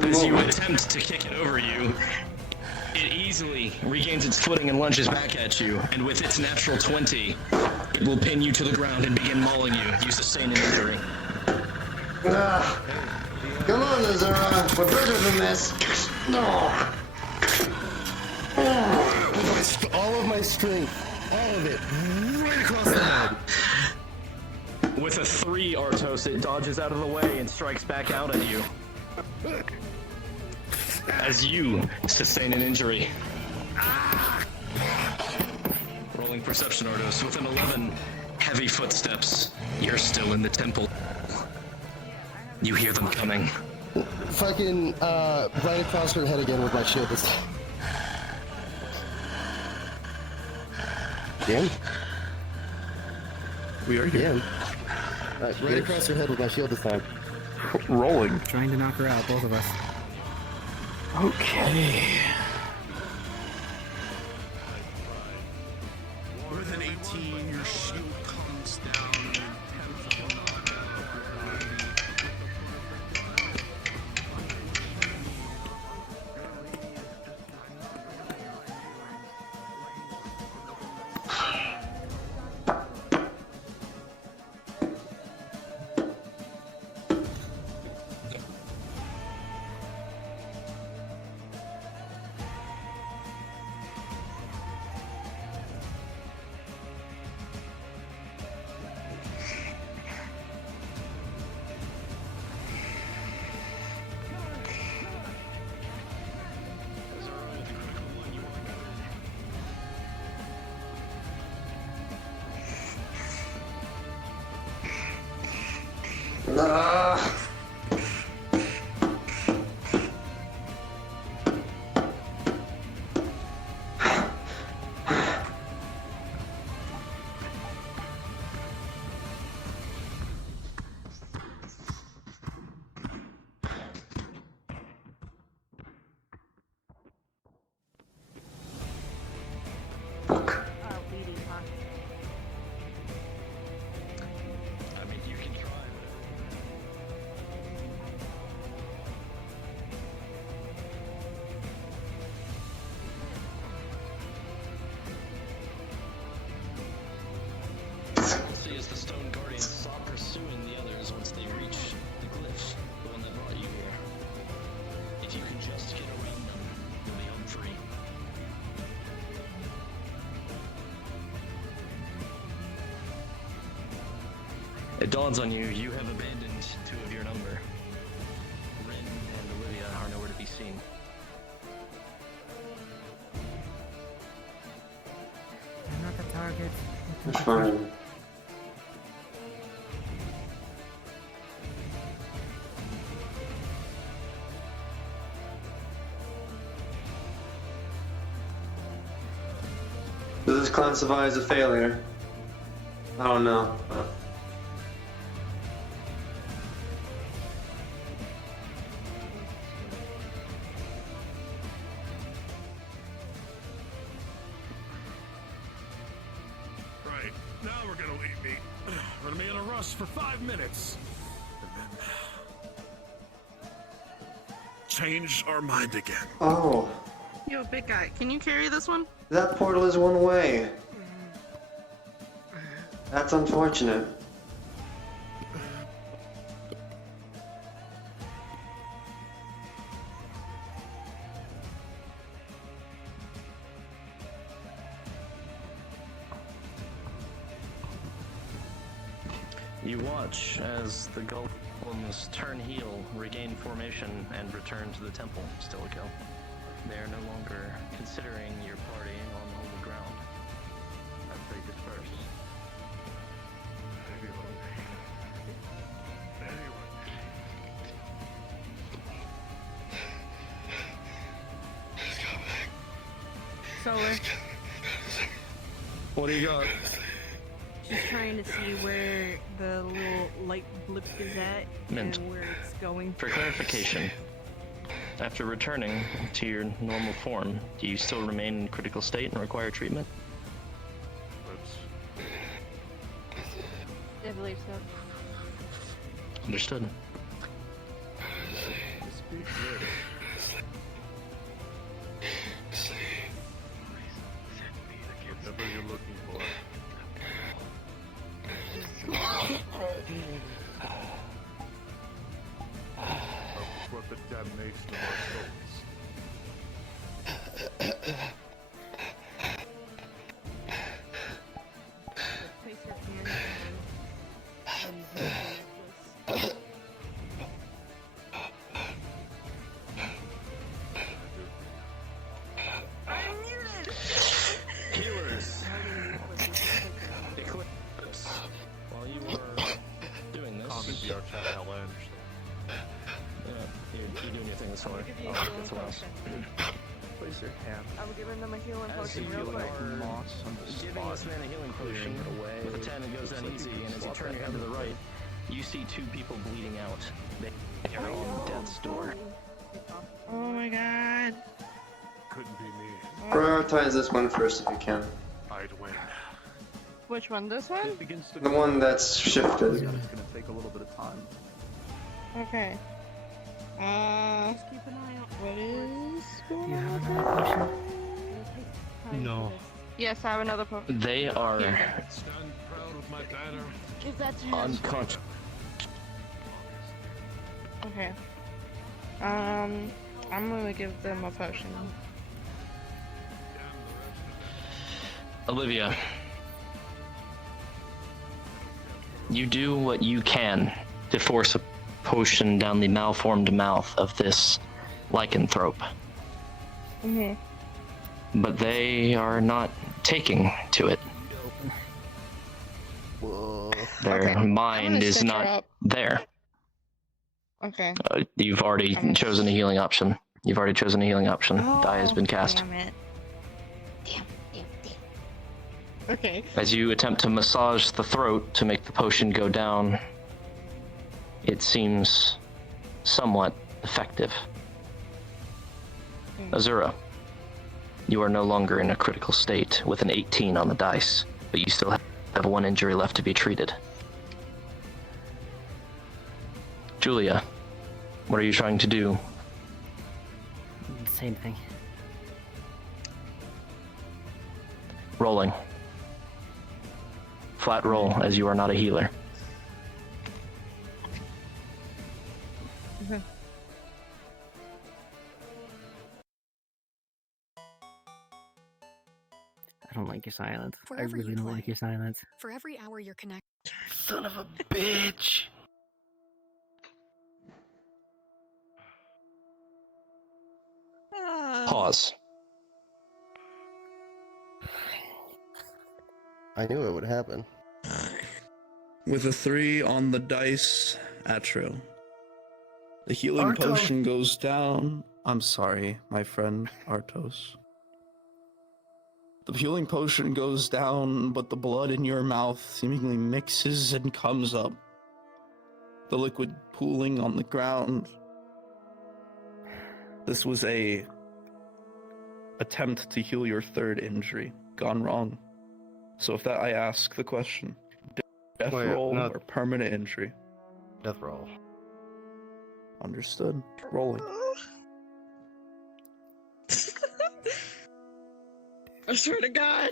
As you attempt to kick it over you, it easily regains its footing and lunges back at you, and with its natural 20, it will pin you to the ground and begin mauling you. You sustain an injury. Come on, Azura. We're better than this. No. All of my strength. All of it. Right across the head. With a 3, Artos, it dodges out of the way and strikes back out at you. As you sustain an injury. Rolling perception, Artos. With an 11, heavy footsteps. You're still in the temple. You hear them coming. Fucking, right across her head again with my shield this time. Damn. We are here. Damn. Right across her head with my shield this time. Rolling. Trying to knock her out, both of us. Okay. With an 18, your shield comes down and As the Stone Guardians stop pursuing the others once they reach the glyph, the one that brought you here. If you can just get around them, you'll be home free. It dawns on you, you have abandoned 2 of your number. Rin and Olivia are nowhere to be seen. I'm not the target. It's fine. Does this classify as a failure? I don't know. Right, now we're gonna eat meat. We're gonna be in a rush for 5 minutes. And then... change our mind again. Oh, Yo, big guy, can you carry this one? that portal is one way. That's unfortunate. You watch as the golems turn heel, regain formation, and return to the temple, Stilicho. They are no longer considering your party on holy ground as they disperse. Solar. What do you got? Just trying to see where the little light blip is at Mint. and where it's going. For clarification, after returning to your normal form, do you still remain in critical state and require treatment? I believe so. Understood. Whatever you're looking for. For the damnation of our souls. Place your hand on the necklace. I'm muted! Healers! Eclipse. While you were doing this... Comment VRChat, hell, I understand. Yeah, you're doing your thing this way. Give you a I'll healing get someone else. potion. Place your hand. I'm giving them a healing As potion you real quick. moss on the giving spot. this man a healing potion, Clearing it away. with a 10 it goes down Looks like easy, you can and as you swap turn your that head to the hand. right, you see two people bleeding out. They are on death's door. Oh my god. Couldn't be me. Prioritize this one first if you can. I'd win. Which one? This one? The one that's shifted. It's gonna take a little bit of time. Okay. Just keep an eye out. What is going You have on? another potion? No. Yes, I have another potion. They are Stand proud of my banner. Give that to him. unconscious. Okay. I'm gonna give them a potion. Olivia, you do what you can to force a potion down the malformed mouth of this lycanthrope, but they are not taking to it. Their Okay, mind is stitch her not up. there. Okay. You've already chosen a healing option. You've already chosen a healing option. Die has been cast. Damn it. Okay. As you attempt to massage the throat to make the potion go down, it seems somewhat effective. Azura, you are no longer in a critical state with an 18 on the dice, but you still have one injury left to be treated. Julia, what are you trying to do? Same thing. Rolling. Flat roll, as you are not a healer. I don't like your silence. I Wherever really you don't play. like your silence. For every hour you're connected. Son of a bitch! Pause. I knew it would happen. With a 3 on the dice, Atro. The healing Artos. potion goes down. I'm sorry, my friend Artos. The healing potion goes down, but the blood in your mouth seemingly mixes and comes up. The liquid pooling on the ground. This was a attempt to heal your third injury, gone wrong. So if that I ask the question, death roll or permanent injury? Death roll. Understood. Rolling. I swear to God.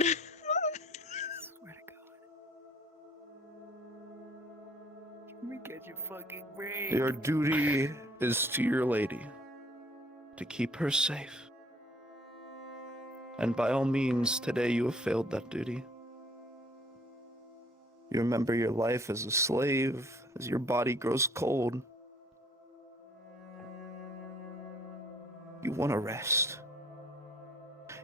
Let me get your fucking brain. Your duty is to your lady, to keep her safe. And by all means, today you have failed that duty. You remember your life as a slave, as your body grows cold. You want to rest.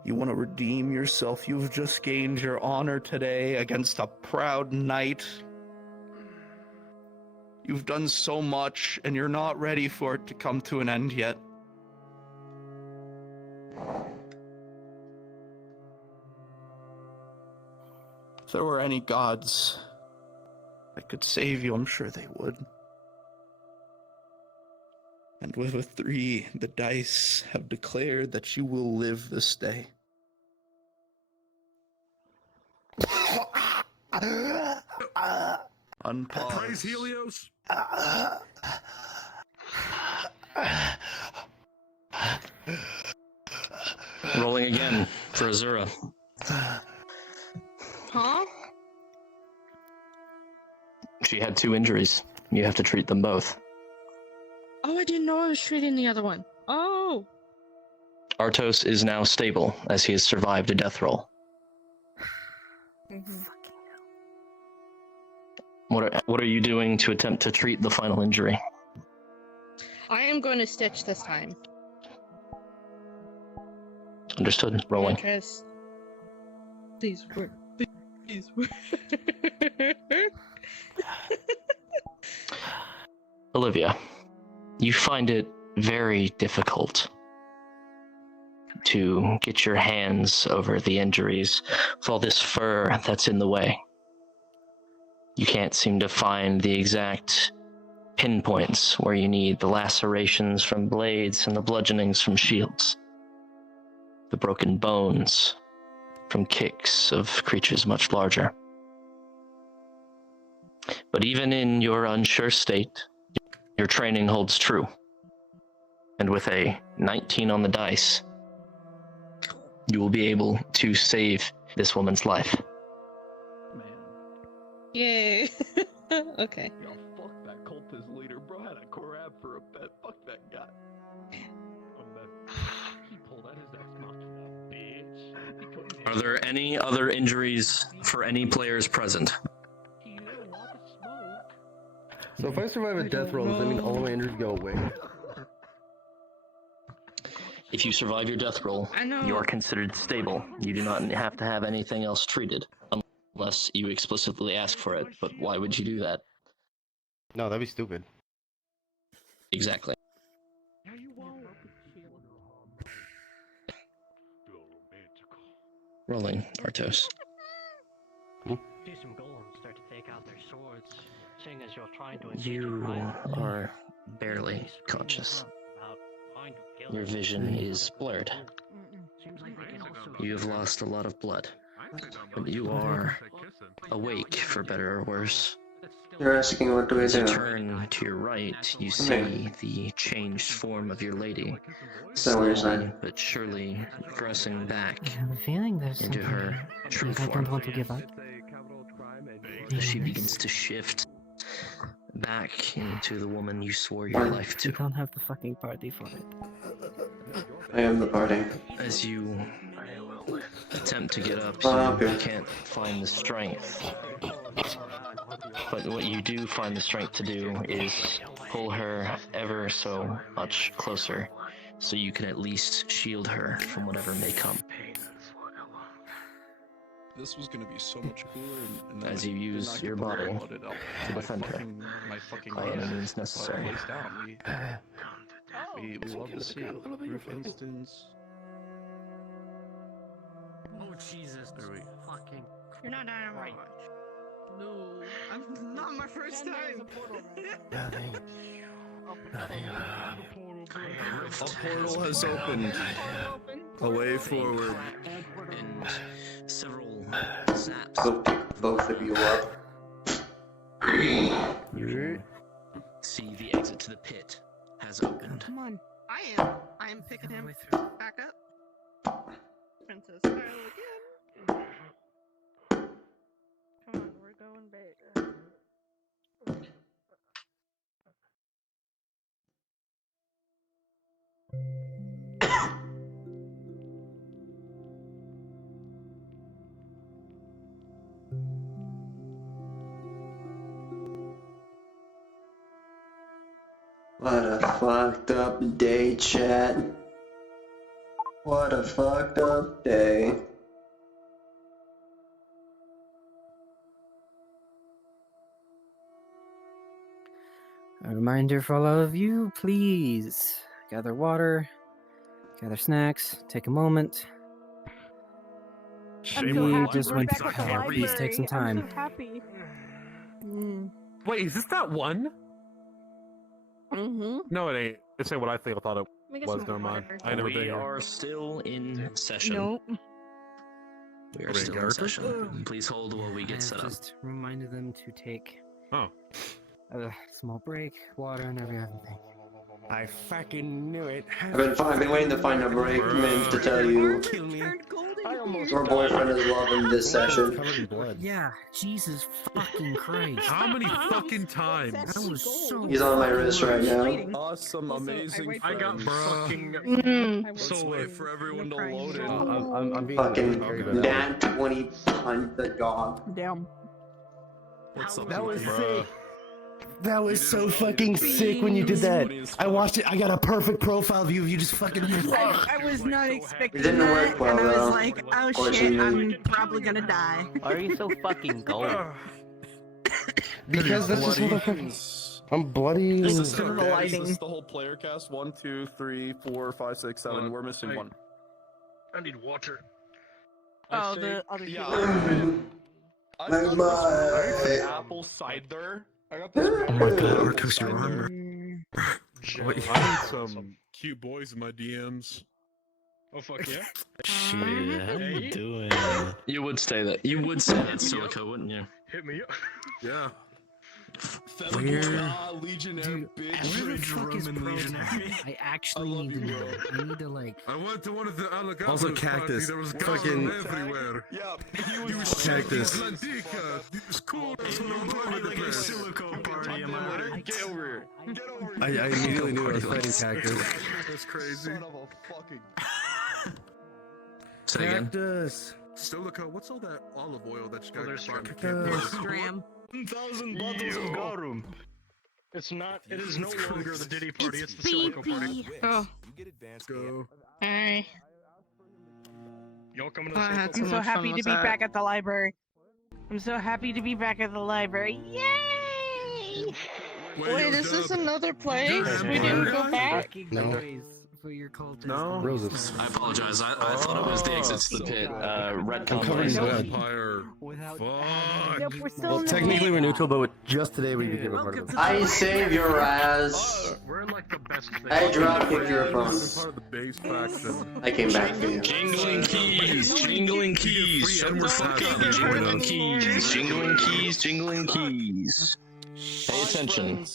You want to redeem yourself. You've just gained your honor today against a proud knight. You've done so much, and you're not ready for it to come to an end yet. If there were any gods that could save you, I'm sure they would. And with a 3, the dice have declared that you will live this day. Unpause. Praise Helios! Rolling again for Azura. Huh? She had 2 injuries. You have to treat them both. Oh, I didn't know I was treating the other one. Oh! Artos is now stable, as he has survived a death roll. What are you doing to attempt to treat the final injury? I am going to stitch this time. Understood. Rolling. These were. These were. Olivia, you find it very difficult to get your hands over the injuries with all this fur that's in the way. You can't seem to find the exact pinpoints where you need the lacerations from blades and the bludgeonings from shields, the broken bones from kicks of creatures much larger. But even in your unsure state, your training holds true. And with a 19 on the dice, you will be able to save this woman's life. Yay. Okay. Yo, fuck that cultist leader, bro. Had a grab for a bet. Fuck that guy. He pulled out his ex-machina, bitch. Are there any other injuries for any players present? So if I survive a death roll, does that mean all my injuries go away? If you survive your death roll, you are considered stable. You do not have to have anything else treated, unless you explicitly ask for it. But why would you do that? No, that'd be stupid. Exactly. Rolling, Artos. Do some golems start to take out their swords, seeing as you're trying to engage You are barely conscious. Your vision is blurred. You have lost a lot of blood, but you are awake, for better or worse. You're asking what do I As you do? turn to your right, you see the changed form of your lady, Is that what you're slowly saying? but surely progressing back I have a feeling there's into something her here. true Like I form. don't want to give up. As she begins to shift back into the woman you swore your life You to. don't have the fucking party for it. I am the party. As you attempt to get up, Okay. you can't find the strength. But what you do find the strength to do is pull her ever so much closer, so you can at least shield her from whatever may come. This was gonna be so much cooler, and then As you I did use not get your to worry body about it. to defend her My fucking by any roof. means necessary. Place down. We love to see it. Roof instance. Oh Jesus! Fucking. You're not dying right. No, I'm not my first time. Nothing. Nothing. A portal has opened. A way forward. And several zaps. We'll pick both of you up. See the exit to the pit has opened. Come on. I am picking him back up. Princess Kyle again. Come on, we're going back. What a fucked up day, chat. What a fucked up day. A reminder for all of you, please gather water, gather snacks, take a moment. I'm so We happy just we're went back through at the hell. library. Please take some time. I'm so happy. Wait, is this that one? Mm-hmm. No, it ain't. It's ain't what I think I thought it Let me get was. some Never mind. water. I never been We here. are still in session. Nope. We Are are we in still in character? session. Please hold while we I get have set up. just reminded them to take Oh. a small break, water, and every other thing. I fucking knew it. I've been waiting to find a break meant to tell you Kill me. your boyfriend is loving this session. Covered in blood. Yeah, Jesus fucking Christ. How many fucking times? That was so. He's on my wrist right now. Awesome, amazing. I got fucking. Let's wait for everyone to load in. I'm being Fucking very bad. nat 20 on the dog. Damn. What's up, That was bruh? sick. That was so fucking sick when you did that. I watched it. I got a perfect profile view of you just fucking. I was not expecting It didn't that, work well, and I was though. like, oh Course shit, you I'm probably gonna die. Why are you so fucking gold? Because this is how the fucking. I'm bloody. Is this The the lighting. Is this the whole player cast? 1, 2, 3, 4, 5, 6, 7. We're missing one. I need water. Oh, the other Yeah. My I got butt. this apple cider. I got this. Oh my god, Arcos, your armor. Wait, I need some cute boys in my DMs. Oh fuck yeah. Shit, how you doing? You would say that. You would say that, Silico, wouldn't you? Hit me up. Yeah. Legionnaire, Where the fuck is Legionnaire? I actually need to know. I need to like. I went to one of the Alligators Also party. cactus. There was Fucking- goblin everywhere. Yeah, He was Cactus. Atlantica. He was cool as an Like a silico party, am I right? Get over here. Get over here. I immediately knew I was fighting cactus. That's crazy. Son of a fucking. Say again. Cactus. Silica, what's all that olive oil that you got? there's fucking Cactus. Dram. 1,000 bottles of garum. It's not. It is no longer the Diddy party. It's the silico party. Oh. Let's go. Hi. Y'all coming to the I'm silico so party? happy to be back at the library. I'm so happy to be back at the library. Yay! Wait, is this another place? We didn't go back? No. For your cultists. No. Roses. I apologize. I thought it was the exit to the pit. Red I'm covered in blood. Vampire. Fuck. Yep, we're still Well, in the technically pit. we're neutral, but just today we became a part of it. I save your ass. We're like the best thing. I drop kicked your Part phone. of the base faction. I came back for you. Jingling keys, jingling keys, jingling keys, jingling keys, jingling keys. Pay attention.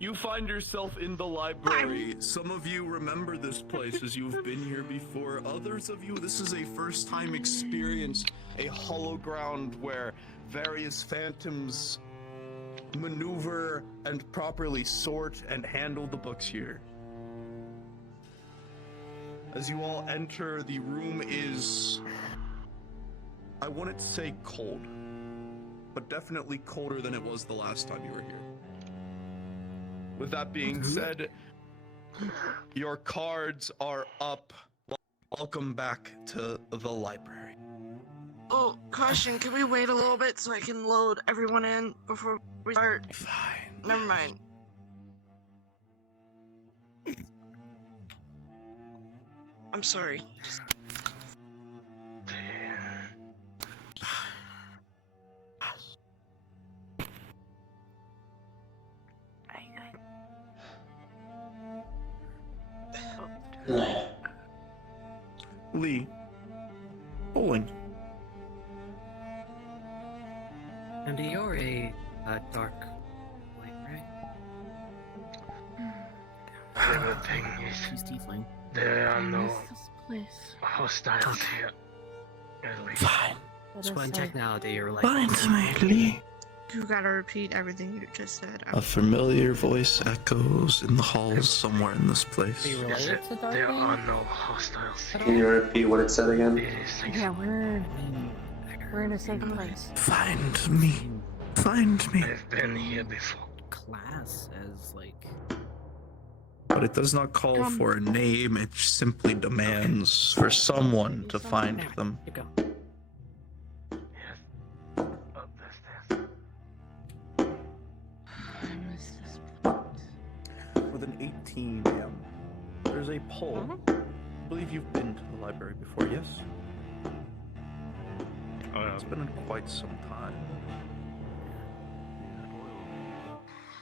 You find yourself in the library. Some of you remember this place as you've been here before. Others of you, this is a first-time experience, a hollow ground where various phantoms maneuver and properly sort and handle the books here. As you all enter, the room is, I wouldn't say cold, but definitely colder than it was the last time you were here. With that being said, your cards are up. Welcome back to the library. Oh, caution, can we wait a little bit so I can load everyone in before we start? Fine. Never mind. I'm sorry. Lee. Bowling. And you're a dark light, right? The thing is, She's tiefling. there are no This place. hostiles here. At least. Fine. So in technology, you're like. Fine to me, Lee. You gotta repeat everything you just said. A familiar voice echoes in the halls somewhere in this place. Are you related to Dark There Lane? are no hostiles here. Can you repeat what it said again? Yeah, we're in a safe place. Find me. Find me. I've been here before. Class as like. But it does not call for a name, it simply demands for someone to find them. You go. With an 18 AM, there's a poll. I believe you've been to the library before, yes? Oh, yeah. It's been in quite some time.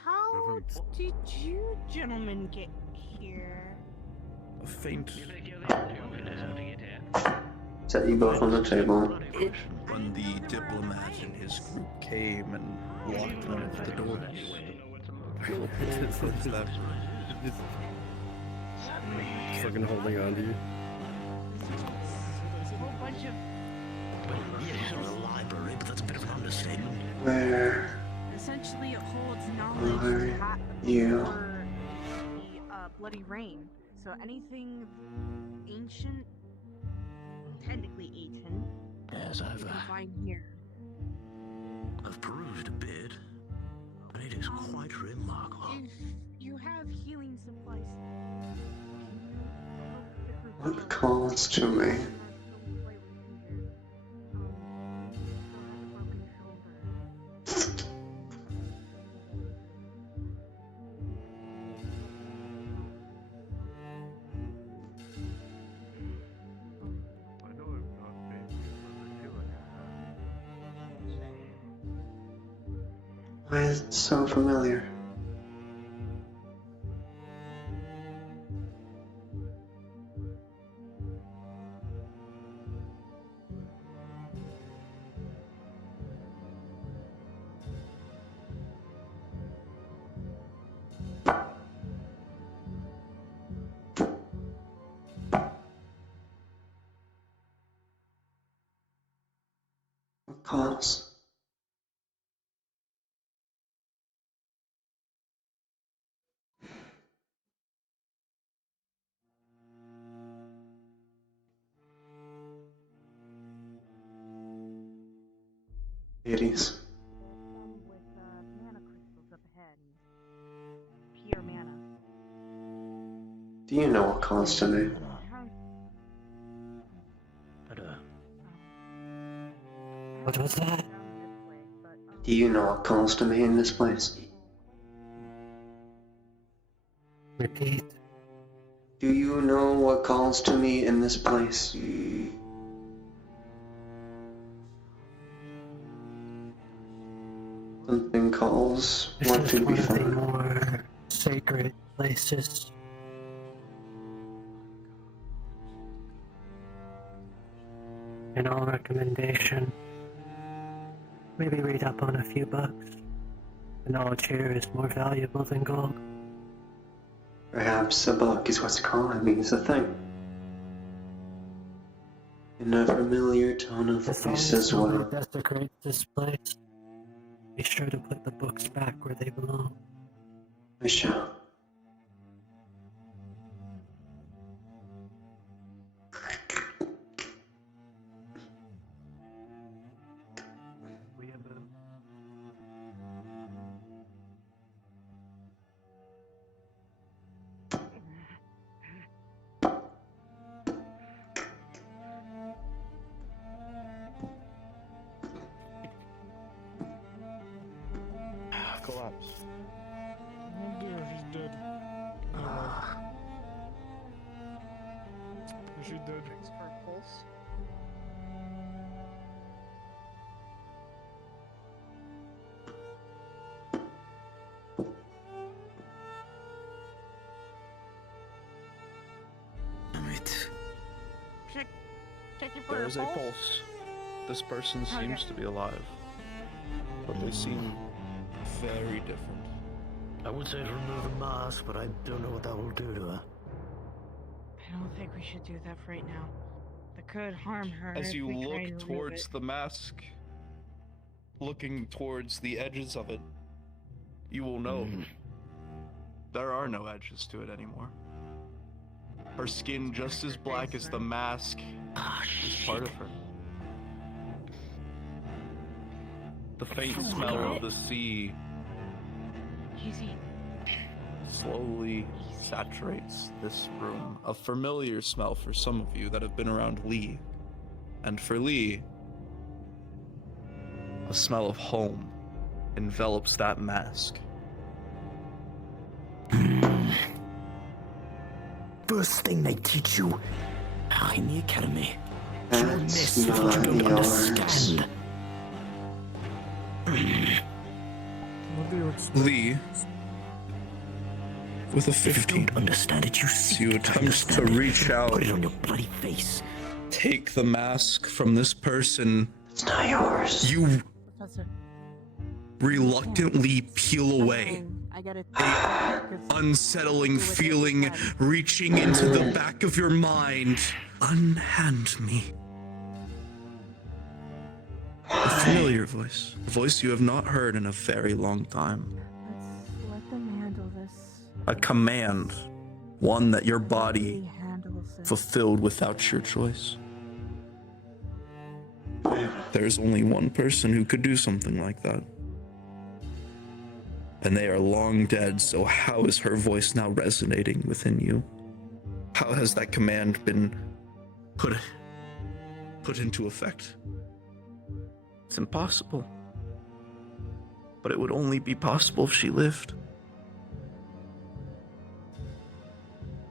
How did you gentlemen get here? A faint. Set you both on the table. When the diplomat and his group came and locked one of the doors. What's that? Just fucking holding on to you. There's a whole bunch of. Yeah, it's not a library, but that's a bit of an understatement. Where Essentially, it holds knowledge are you? for the Bloody Rain. So anything ancient, technically ancient, Yes, you can find here. I've perused a bit, and it is quite remarkable. You have healing supplies. What calls to me? Why is it so familiar? What calls? Ladies, With mana crystals up ahead. Pure mana. do you know what calls to me? What was that? Do you know what calls to me in this place? Repeat. Do you know what calls to me in this place? Something calls This what is to be one of the found. more sacred places. An all recommendation. Maybe read up on a few books. The knowledge here is more valuable than gold. Perhaps a book is what's calling me is the thing. In a familiar tone of As voice long as as nobody well. desecrates this place, be sure to put the books back where they belong. I shall. We have a. Collapse. Oh dear, he's dead. Is she dead? For pulse. it. Check you for There your is a pulse. pulse. This person Okay. seems to be alive, but they seem very different. I would say remove the mask, but I don't know what that will do to her. I don't think we should do that right now. That could harm her As if you we try to look remove towards it. the mask, looking towards the edges of it, you will know there are no edges to it anymore. Her skin, just as black as the mask, is part of her. The faint smell of the sea Easy. slowly saturates this room. A familiar smell for some of you that have been around Lee. And for Lee, a smell of home envelops that mask. First thing they teach you in the academy. You That's mess with what you don't not yours. understand. Lee, with a 15, don't understand it, you attempt to reach out, Put it on your bloody face. take the mask from this person. It's not yours. You Professor. reluctantly peel away. I get it. Unsettling feeling reaching into the back of your mind. Unhand me. A familiar voice. A voice you have not heard in a very long time. Let's let them handle this. A command. One that your body He handles it. fulfilled without your choice. There's only one person who could do something like that. And they are long dead, so how is her voice now resonating within you? How has that command been put into effect? It's impossible. But it would only be possible if she lived.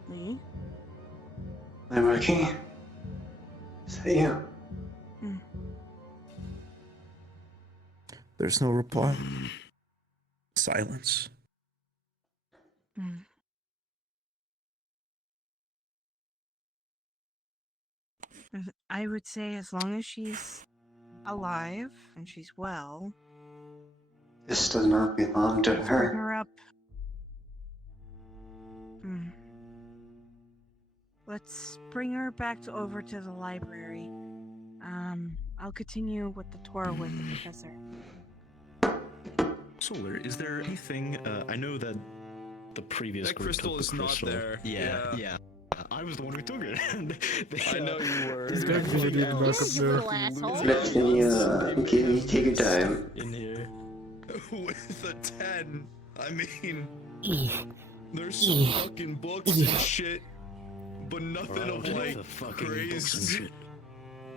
Lee? Am I working? Is that you? There's no reply. Silence. I would say as long as she's alive and she's well, This does not belong to bring her. her up. Let's bring her back over to the library. I'll continue with the tour with the professor. Solar, is there anything? I know that the previous That group crystal took is the not crystal. there. Yeah. I was the one who took it. I know you were. Take your time. In here. With a 10, I mean, there's some fucking books and shit, but nothing of like crazy.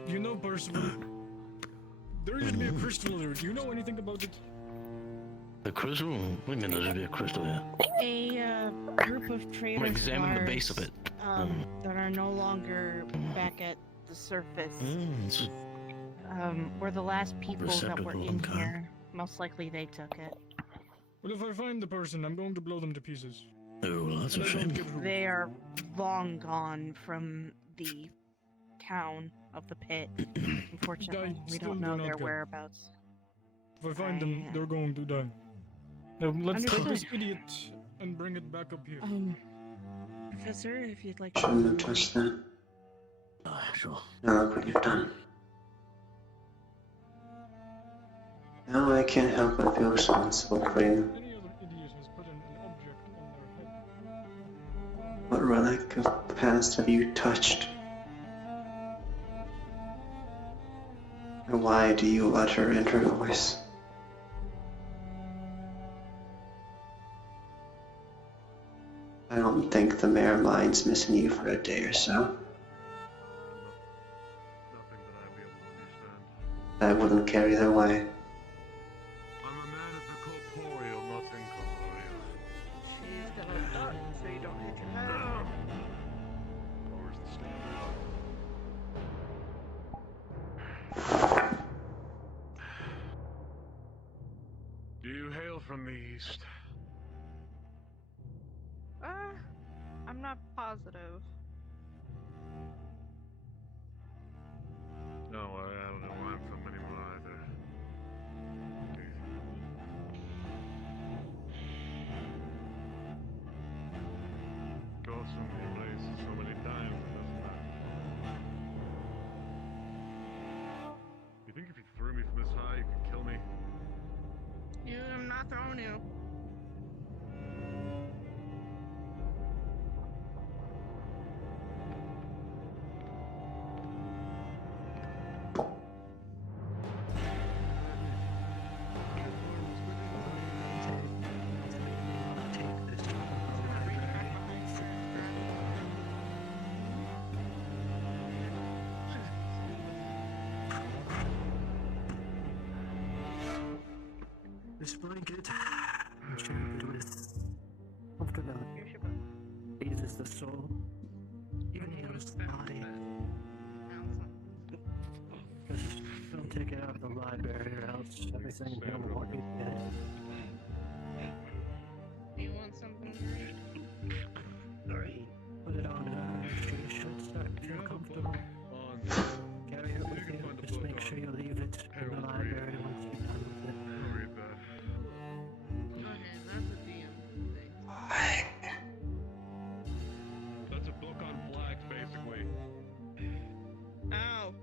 You know, Percival, there used to be a crystal there. Do you know anything about it? The crystal? What do you mean there should be a crystal here? A group of I'm traders gonna examine the base of it. that are no longer back at the surface. Were the last people that were Receptacle in kind. here. Most likely they took it. Well, if I find the person, I'm going to blow them to pieces. Oh, well, that's a And I don't shame. get who. They are long gone from the town of the pit. Unfortunately, we still don't do know not their go. whereabouts. If I find them, they're going to die. Now, let's take this idiot and bring it back up here. Professor, if you'd like Shouldn't have touched that. Sure. Now look what you've done. Now I can't help but feel responsible for you. Any other idiot has put an object on their head. What relic of the past have you touched? And why do you utter in her voice? I don't think the mayor minds missing you for a day or so. I wouldn't care either way. She's gonna duck so you don't hit your head. Do you hail from the east? I'm not positive. Bartholomew. This blanket enchanted with comfortability. Eases the soul, even heals the body. Just don't take it out of the library or else everything will be dead. Do you want something to read? Put it on you should start to feel comfortable. Carry it with you, just make sure you leave it in the library once you're done with it. Okay, that's a DM thing. That's a book on blacks, basically. Ow.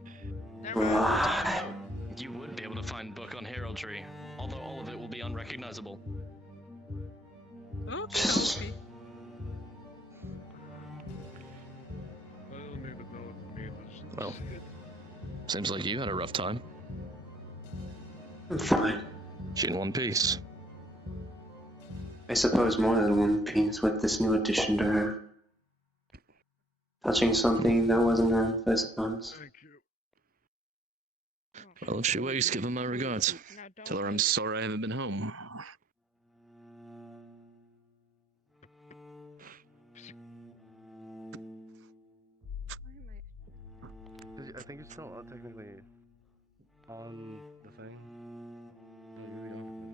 Never mind. You would be able to find book on heraldry, although all of it will be unrecognizable. Okay. Well, seems like you had a rough time. I'm fine. She in one piece. I suppose more than one piece with this new addition to her. Touching something that wasn't her first once. Well, if she wakes, give her my regards. Tell her I'm sorry I haven't been home. I think it's still technically on the thing.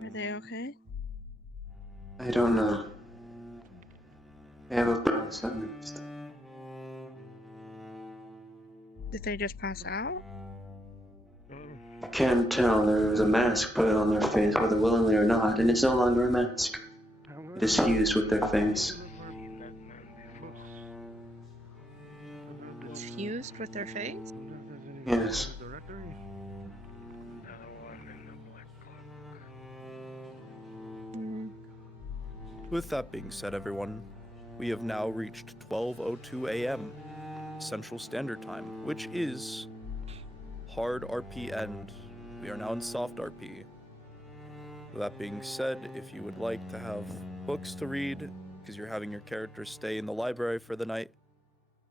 Are they okay? I don't know. I have a place at least. Did they just pass out? I can't tell. There was a mask put on their face, whether willingly or not, and it's no longer a mask. It is fused with their face. It's fused with their face? Yes. With that being said, everyone, we have now reached 12:02 a.m. Central Standard Time, which is hard RP end. We are now in soft RP. With that being said, if you would like to have books to read, because you're having your character stay in the library for the night,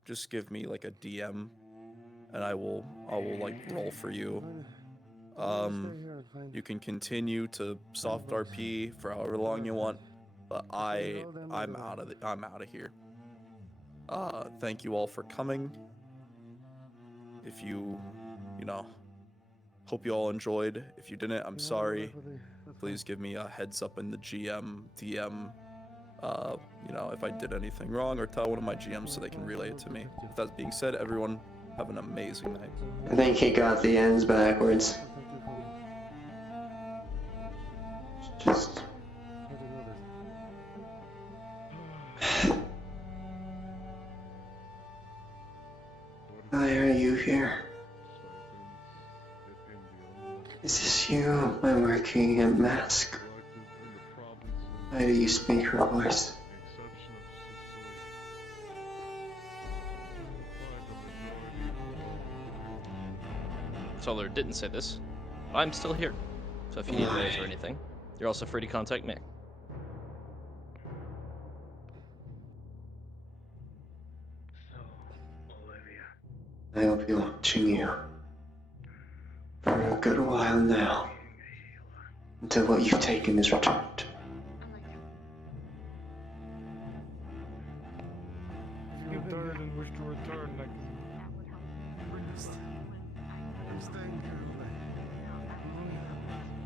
just give me like a DM, and I will like roll for you. You can continue to soft RP for however long you want, but I'm out of here. Thank you all for coming. If you hope you all enjoyed. If you didn't, I'm sorry. Please give me a heads up in the DM, DM, if I did anything wrong, or tell one of my GMs so they can relay it to me. With that being said, everyone, have an amazing night. I think he got the ends backwards. Just... Why are you here? Is this you, my working mask? Why do you speak her voice? Solar didn't say this. I'm still here. So if you need ways or anything, you're also free to contact me. I will be watching you for a good while now, until what you've taken is returned. You turn and wish to return, like. I'm staying here tonight. I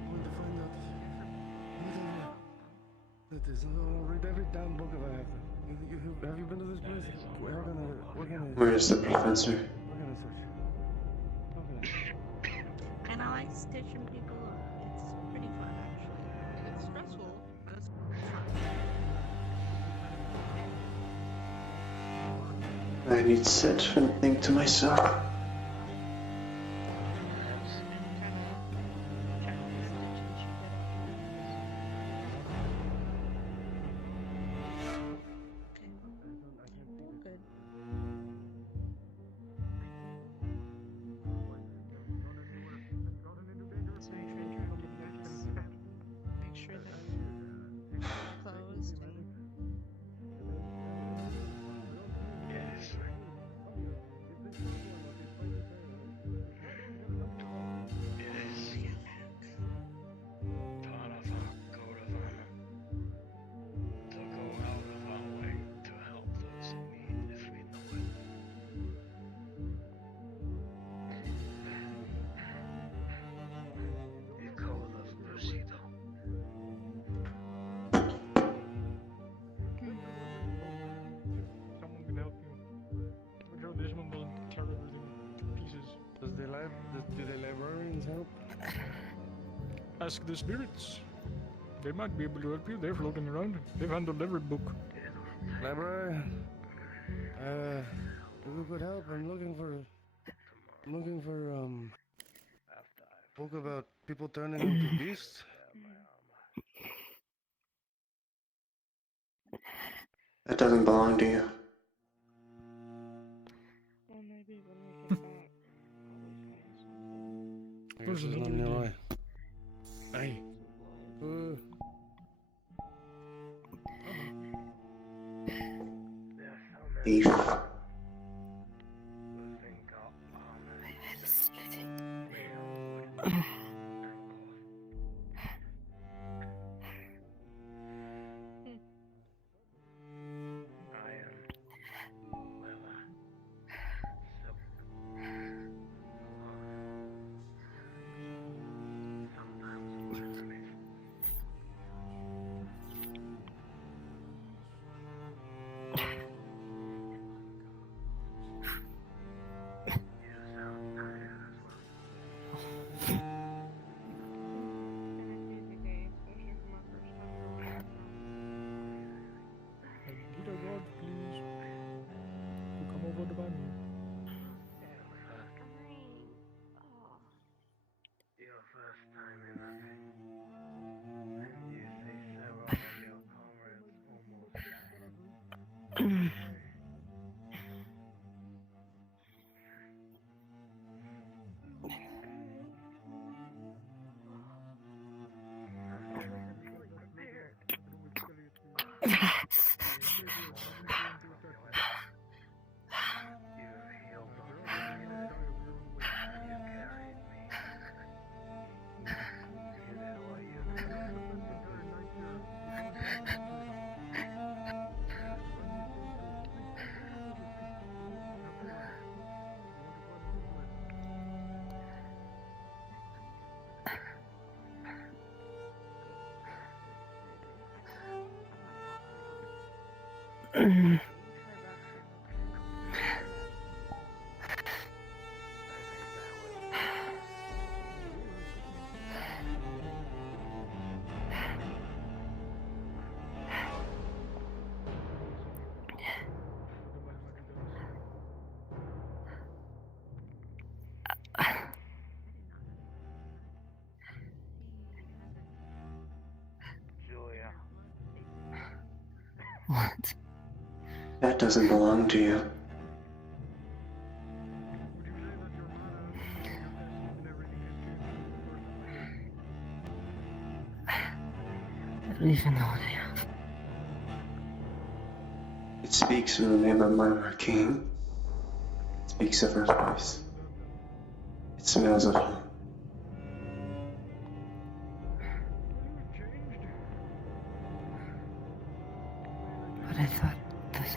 want to find out that is. I'll read every damn book if I have to. Have you been to this place? We're gonna. Where's the professor? We're gonna search. Okay. And I like stitching people up. It's pretty fun, actually. It's stressful, but it's fun. I need to sit and think to myself. Do the librarians help? Ask the spirits. They might be able to help you. They're floating around. They've handled every book. Library? Who could help? I'm looking for book about people turning into beasts. That doesn't belong to you. Well, maybe when we get back, I guess there's nothing nearby. Aye. Thief. Dear God, please. You come over to buy me. Your first time in the pit, and you see several of your comrades almost die. Julia. What? That doesn't belong to you. I don't even know what I have. It speaks in the name of my king. It speaks of her voice. It smells of home. But I thought this.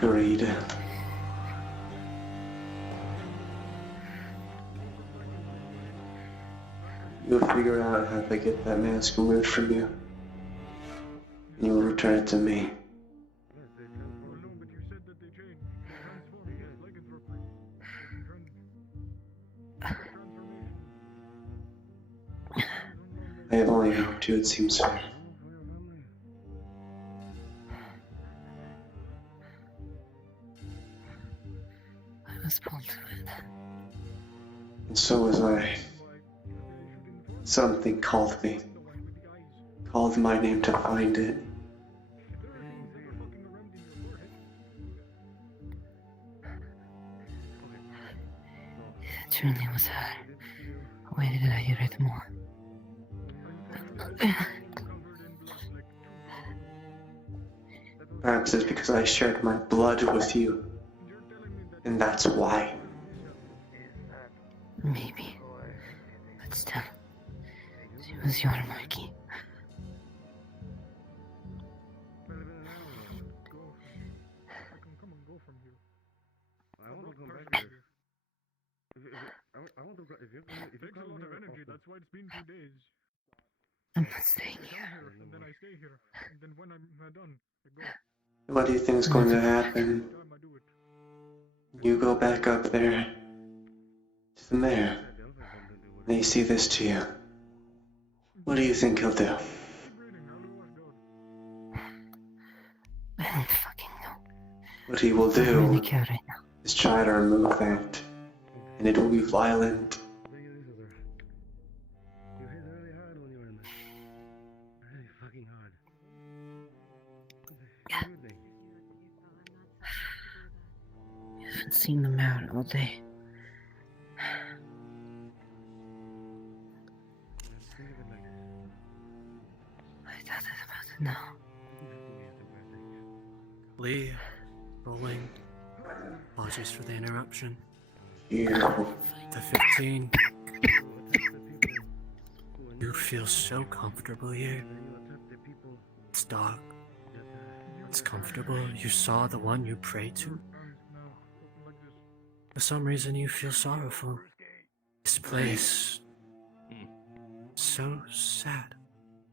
Greed. You'll figure out how to get that mask removed from you. And you'll return it to me. I have only hoped you would seem fair. I was pulled to it. And so was I. Something called me. Called my name to find it. It truly was her. Why did I hear it more? Perhaps it's because I shared my blood with you. And that's why. Maybe. But still, she was your Marquis. I want to come back here. I want to go. If you're It takes a lot of energy. That's why it's been 2 days. I'm not staying I here. come here, and then I stay here, and then when I'm done, I go. What do you think is going to happen? You go back up there to the mayor, and he see this to you. What do you think he'll do? I don't fucking know. What he will I don't really do care right now. is try to remove that, and it will be violent. You haven't seen the mayor all day. I thought about it now. Lee, rolling. Apologies for the interruption. Yeah. The 15. You feel so comfortable here. It's dark. It's comfortable. You saw the one you prayed to. For some reason, you feel sorrowful. This place. So sad.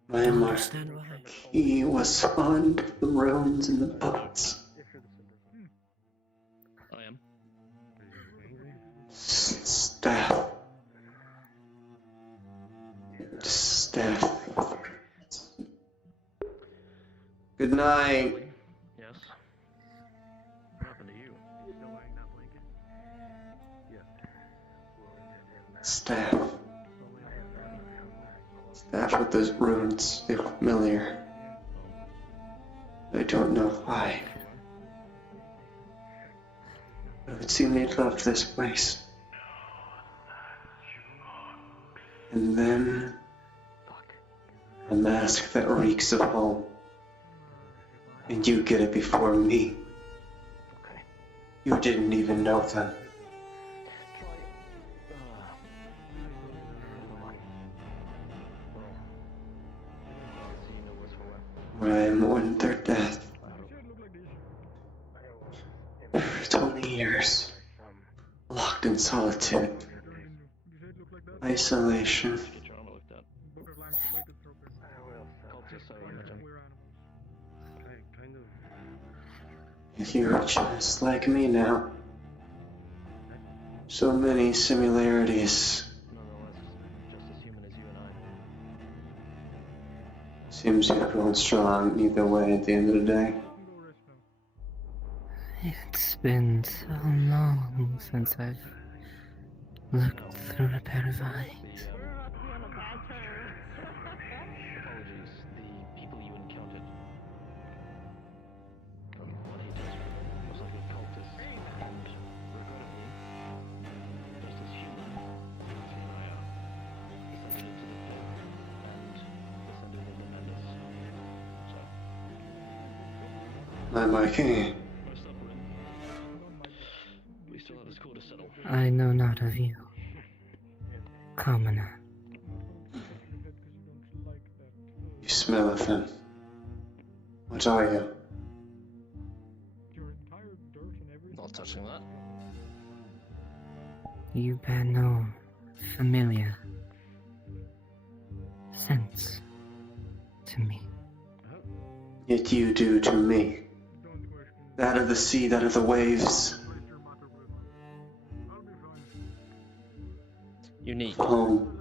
My Don't mark. understand why. He was on the runes in the boats. I am. Staff. Staff. Good night. Yes. What happened to you? Staff. Staff with those runes. They're familiar. I don't know why. But it would seem they left this place. And then a mask that reeks of home. And you get it before me. You didn't even know them. I mourned their death for 20 years, locked in solitude, isolation. You're just like me now. So many similarities. Seems you're growing strong either way at the end of the day. It's been so long since I've looked through a pair of eyes. Apologies. The people you encountered. What he does was like a cultist, and regrettably, just as human, descended into the pit and descended into madness. So. My marquee. We still have a score to settle. I know not of you, commoner. You smell of them. What are you? Not touching that. You bear no familiar sense to me. Yet you do to me. That of the sea, that of the waves. Unique. Home.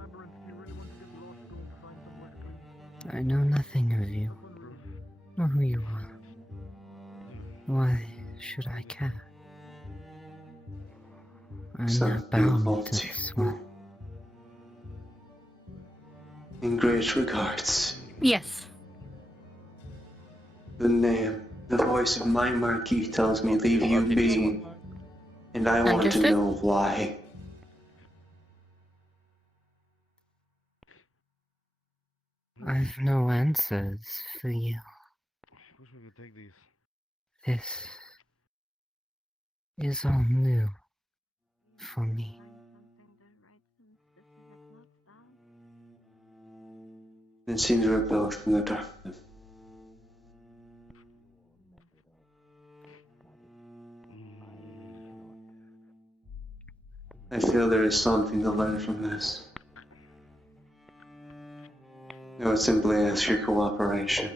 I know nothing of you, nor who you are. Why should I care? I'm So not bound to beautiful. this one. In great regards. Yes. The name, the voice of my marquis tells me leave you be. And I want to Understood. know why. I've no answers for you. This is all new for me. It seems we're both in the darkness. I feel there is something to learn from this. I would simply ask your cooperation.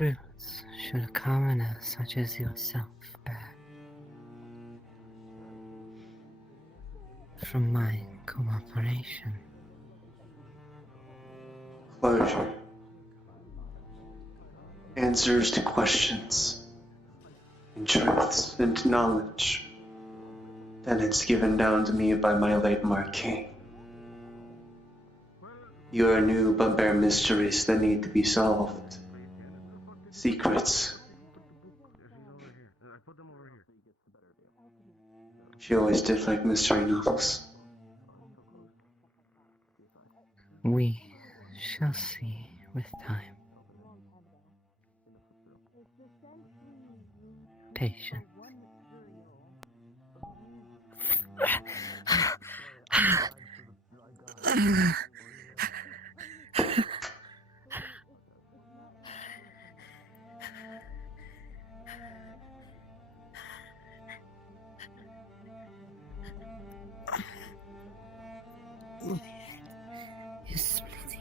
fruits should a commoner such as yourself bear from my cooperation? Closure. Answers to questions, and truths and knowledge. Then it's given down to me by my late Marquis. You are new but bear mysteries that need to be solved. Secrets. She always did like mystery novels. We shall see with time. Patience. Is splitting.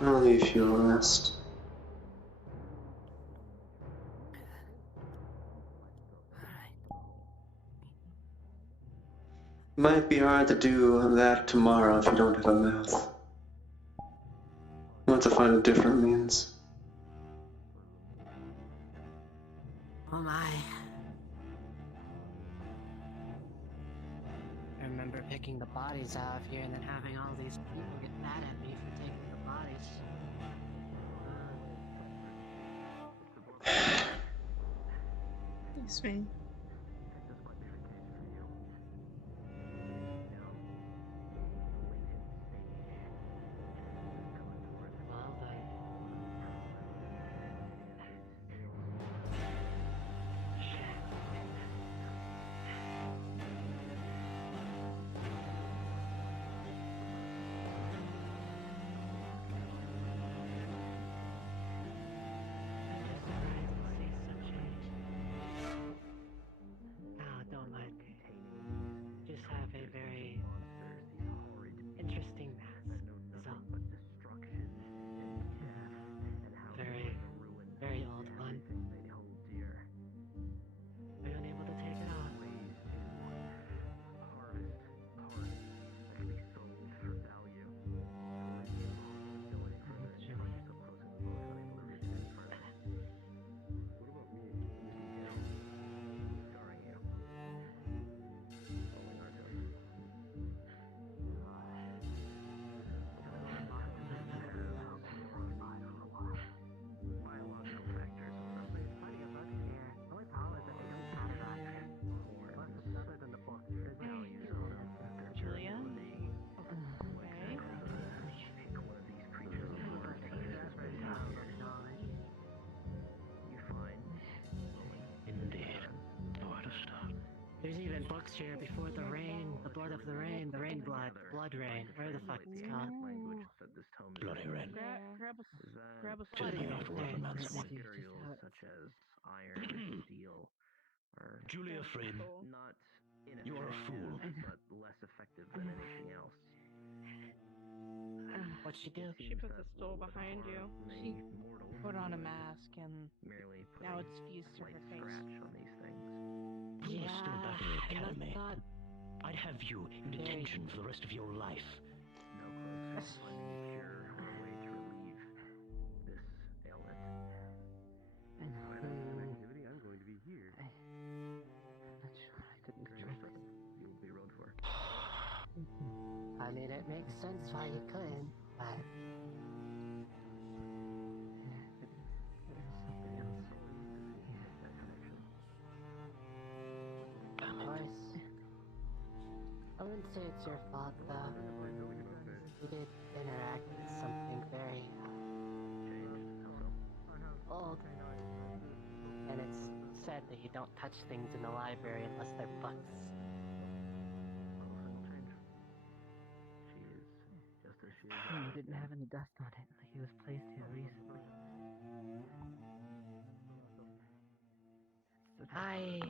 I'll leave you last. Might be hard to do that tomorrow if you don't have a mouth. We'll have to find a different means. Oh my. I remember picking the bodies out of here and then having all these people get mad at me for taking the bodies. Excuse me. Well then. No, don't mind me. Just have a very interesting mask, is all. Very, very old one. Are you unable to take it off? Julia? Okay. Indeed. Where to start? There's even books here before the rain, the blood of the rain blood, blood rain, whatever the fuck it's called. Bloody rain. Grab a Just sweaty. look after There, weapon this one. is just how it's- Julia Friend, you are a fool. What'd she do? She put the stool behind you. She put on a mask and now it's fused to her face. You were still back in the I must academy. not. I'd have you in detention for the rest of your life. I mean, it makes sense why you couldn't, but... Of course. I wouldn't say it's your fault, though. You did interact with something very... old. And it's said that you don't touch things in the library unless they're books. It didn't have any dust on it, like it was placed here recently. I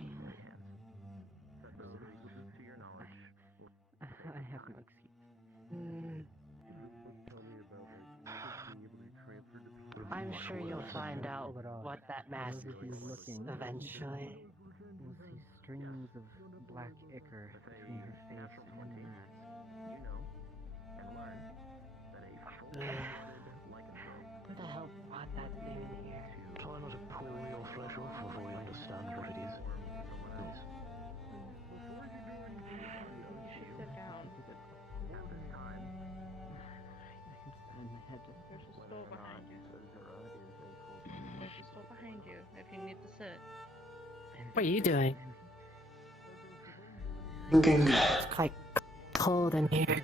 have no excuse. I'm sure you'll find out what that mask is eventually. You'll see strings of black ichor between her face and the mask. Who the hell brought that thing in here? Try not to pull your flesh off before you understand what it is. Please. You should sit down. There's a stool behind you. There's a stool behind you if you need to sit. What are you doing? Thinking. It's quite cold in here.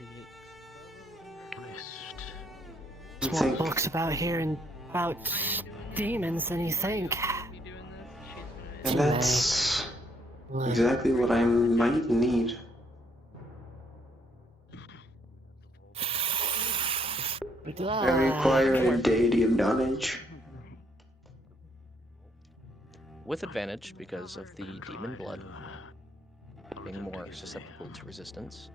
There's more books about here and about demons than you think. And that's exactly what I might need. I require a deity of knowledge. With advantage because of the demon blood being more susceptible to resistance.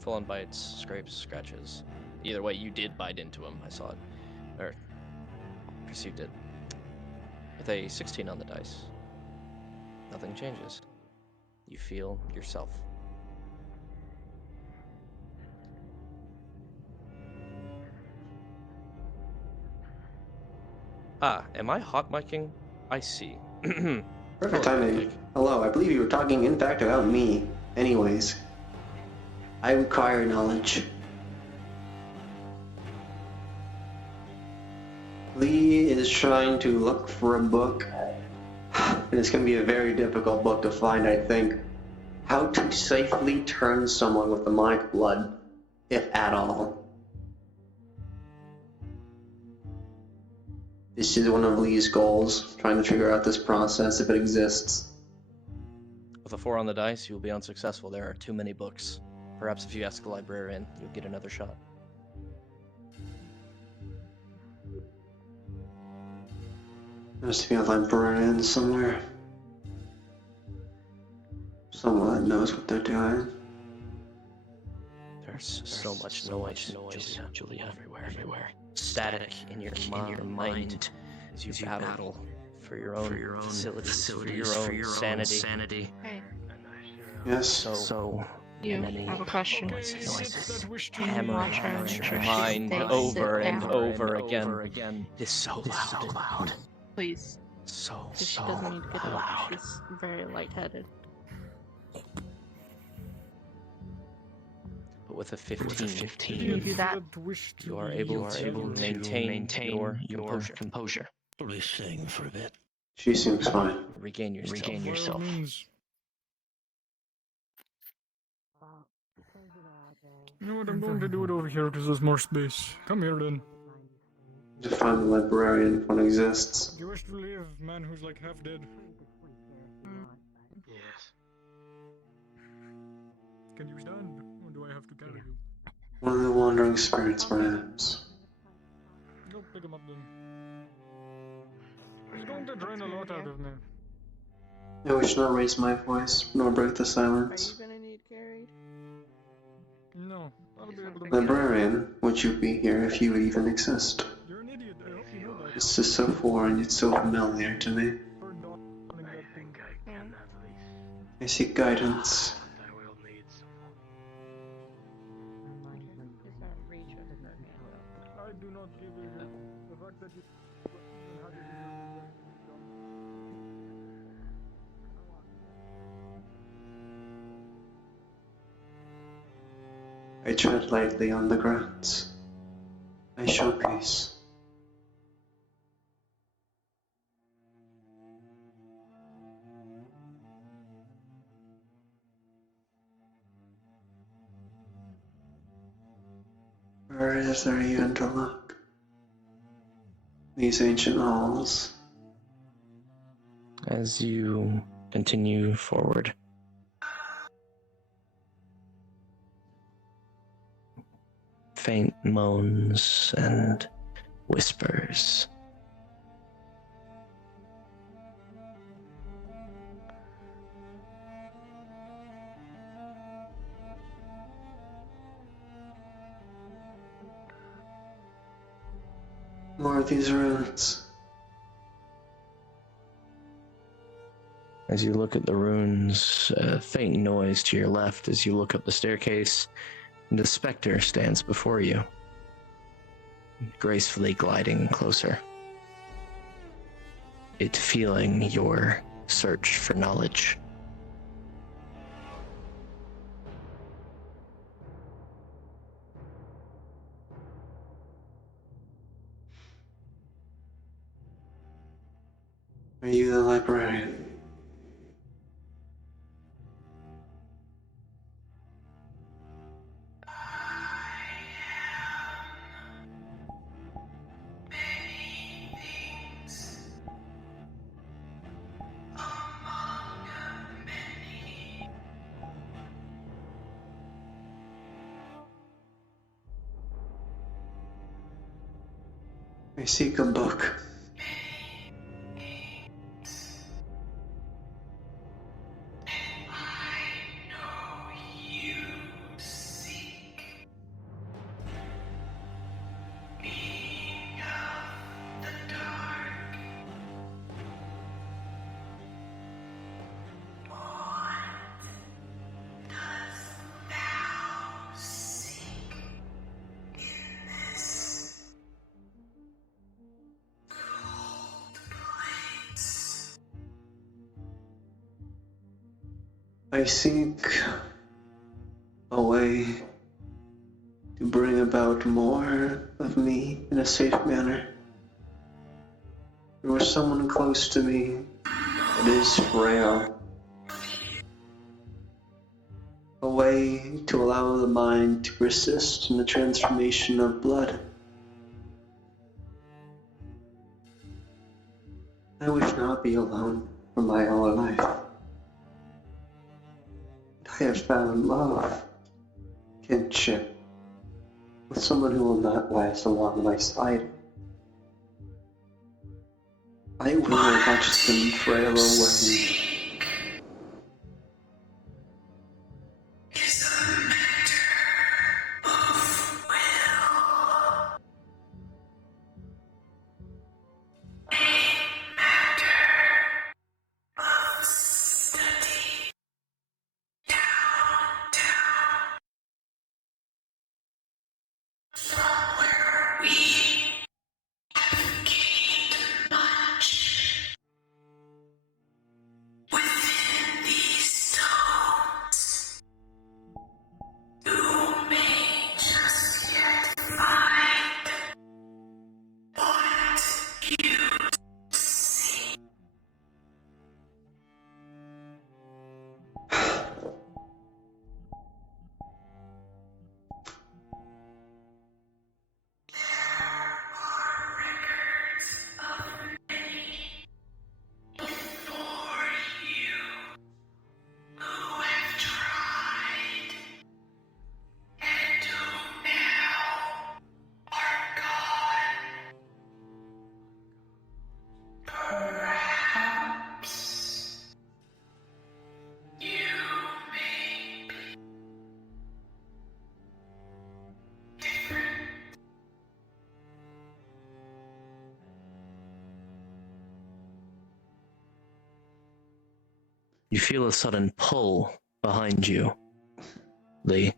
Full on bites, scrapes, scratches. Either way, you did bite into him. I saw it. Or perceived it. With a 16 on the dice, nothing changes. You feel yourself. Ah, am I hot micing? I see. Perfect timing. Hello, I believe you were talking, in fact, about me. Anyways, I require knowledge. Lee is trying to look for a book, and it's going to be a very difficult book to find, I think. How to safely turn someone with demonic blood, if at all. This is one of Lee's goals, trying to figure out this process, if it exists. With a 4 on the dice, you will be unsuccessful. There are too many books. Perhaps if you ask the librarian, you'll get another shot. There must be a librarian somewhere. Someone that knows what they're doing. There's so much noise, Julia, everywhere. Static in your mind as you battle for your own facilities, for your own sanity. Hey. Yes. So You have a question. Hammering your mind over and over again. It is so loud. Please. So She doesn't need to get up. She's very lightheaded. But with a 15, You do that. you are able to maintain your composure. We'll be staying for a bit. She seems fine. Regain yourself. You know what, I'm going to do it over here because there's more space. Come here then. To find the librarian if one exists. Do you wish to leave, man who's like half dead? Yes. Can you stand, or do I have to carry you? One of the wandering spirits, perhaps. Go pick him up then. He's going to drain a lot out of me. I wish not raise my voice, nor break the silence. Are you gonna need carried? No, I'll be able to. Librarian, would you be here if you even exist? You're an idiot, I hope you know that. This is so foreign yet so familiar to me. I think I can at least. I seek guidance. I will need some. Is that reach of her hand? I do not give a shit. The fact that you how did you I tread lightly on the grounds. I show peace. Where is there even to look? These ancient halls, as you continue forward. Faint moans and whispers. More of these ruins. As you look at the runes, a faint noise to your left as you look up the staircase, and a specter stands before you, gracefully gliding closer. It feeling your search for knowledge. Are you the librarian? I seek a book. I seek a way to bring about more of me in a safe manner. There was someone close to me that is frail. A way to allow the mind to persist in the transformation of blood. I wish not be alone for my whole life. I have found love, kinship, with someone who will not last along my side. I will watch them frail away. You feel a sudden pull behind you, Lee,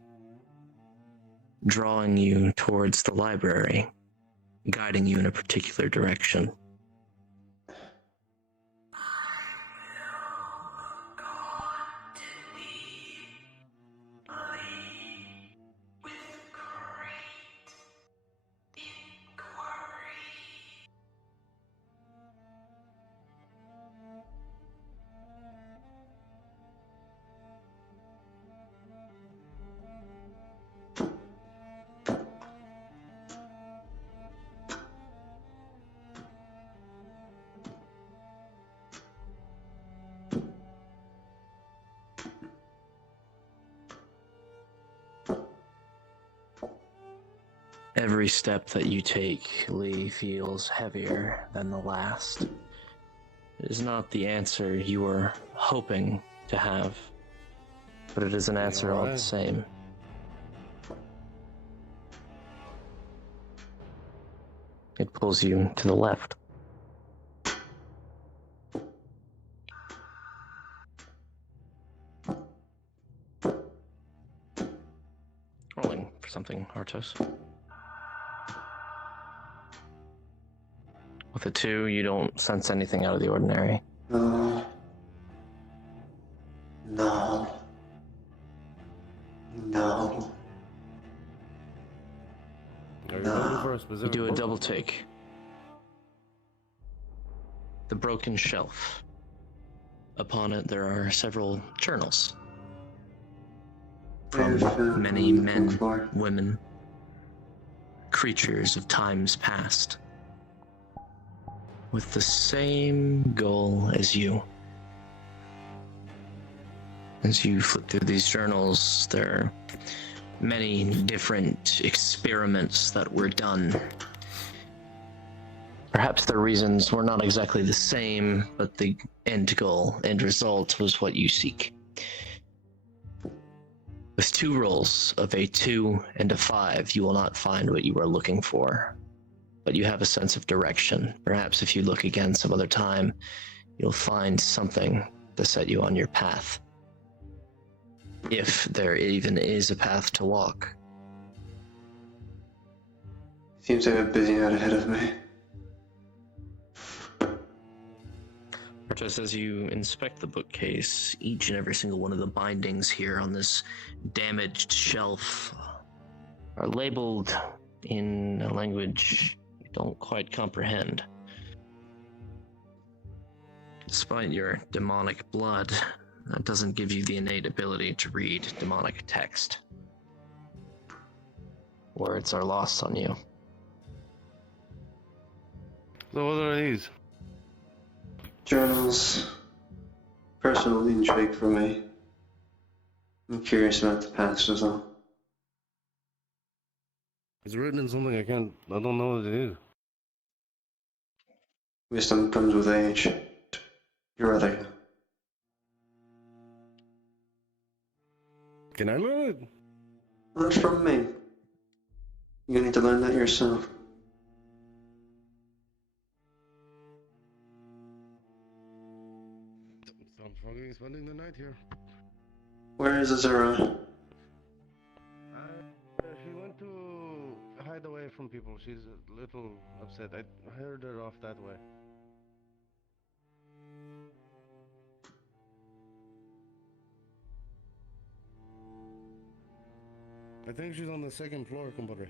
drawing you towards the library, guiding you in a particular direction. Every step that you take, Lee, feels heavier than the last. It is not the answer you were hoping to have, but it is an answer all the same. It pulls you to the left. Rolling for something, Artos. With a 2, you don't sense anything out of the ordinary. No. No. No. Are you looking for a You specific do a book? double take. The broken shelf. Upon it, there are several journals. From many men, women, creatures of times past, with the same goal as you. As you flip through these journals, there are many different experiments that were done. Perhaps the reasons were not exactly the same, but the end goal, end result, was what you seek. With 2 rolls of a 2 and a 5, you will not find what you are looking for, but you have a sense of direction. Perhaps if you look again some other time, you'll find something to set you on your path. If there even is a path to walk. Seems I have a busy night ahead of me. Just as you inspect the bookcase, each and every single one of the bindings here on this damaged shelf are labeled in a language you don't quite comprehend. Despite your demonic blood, that doesn't give you the innate ability to read demonic text. Words are lost on you. So what are these? Journals. Personal intrigue for me. I'm curious about the past as well. It's written in something I don't know what it is. Wisdom comes with age. Your other. Can I learn it? Learn from me. You need to learn that yourself. I'm fucking spending the night here. Where is Azura? She went to hide away from people. She's a little upset. I heard her off that way. I think she's on the 2nd floor, compadre.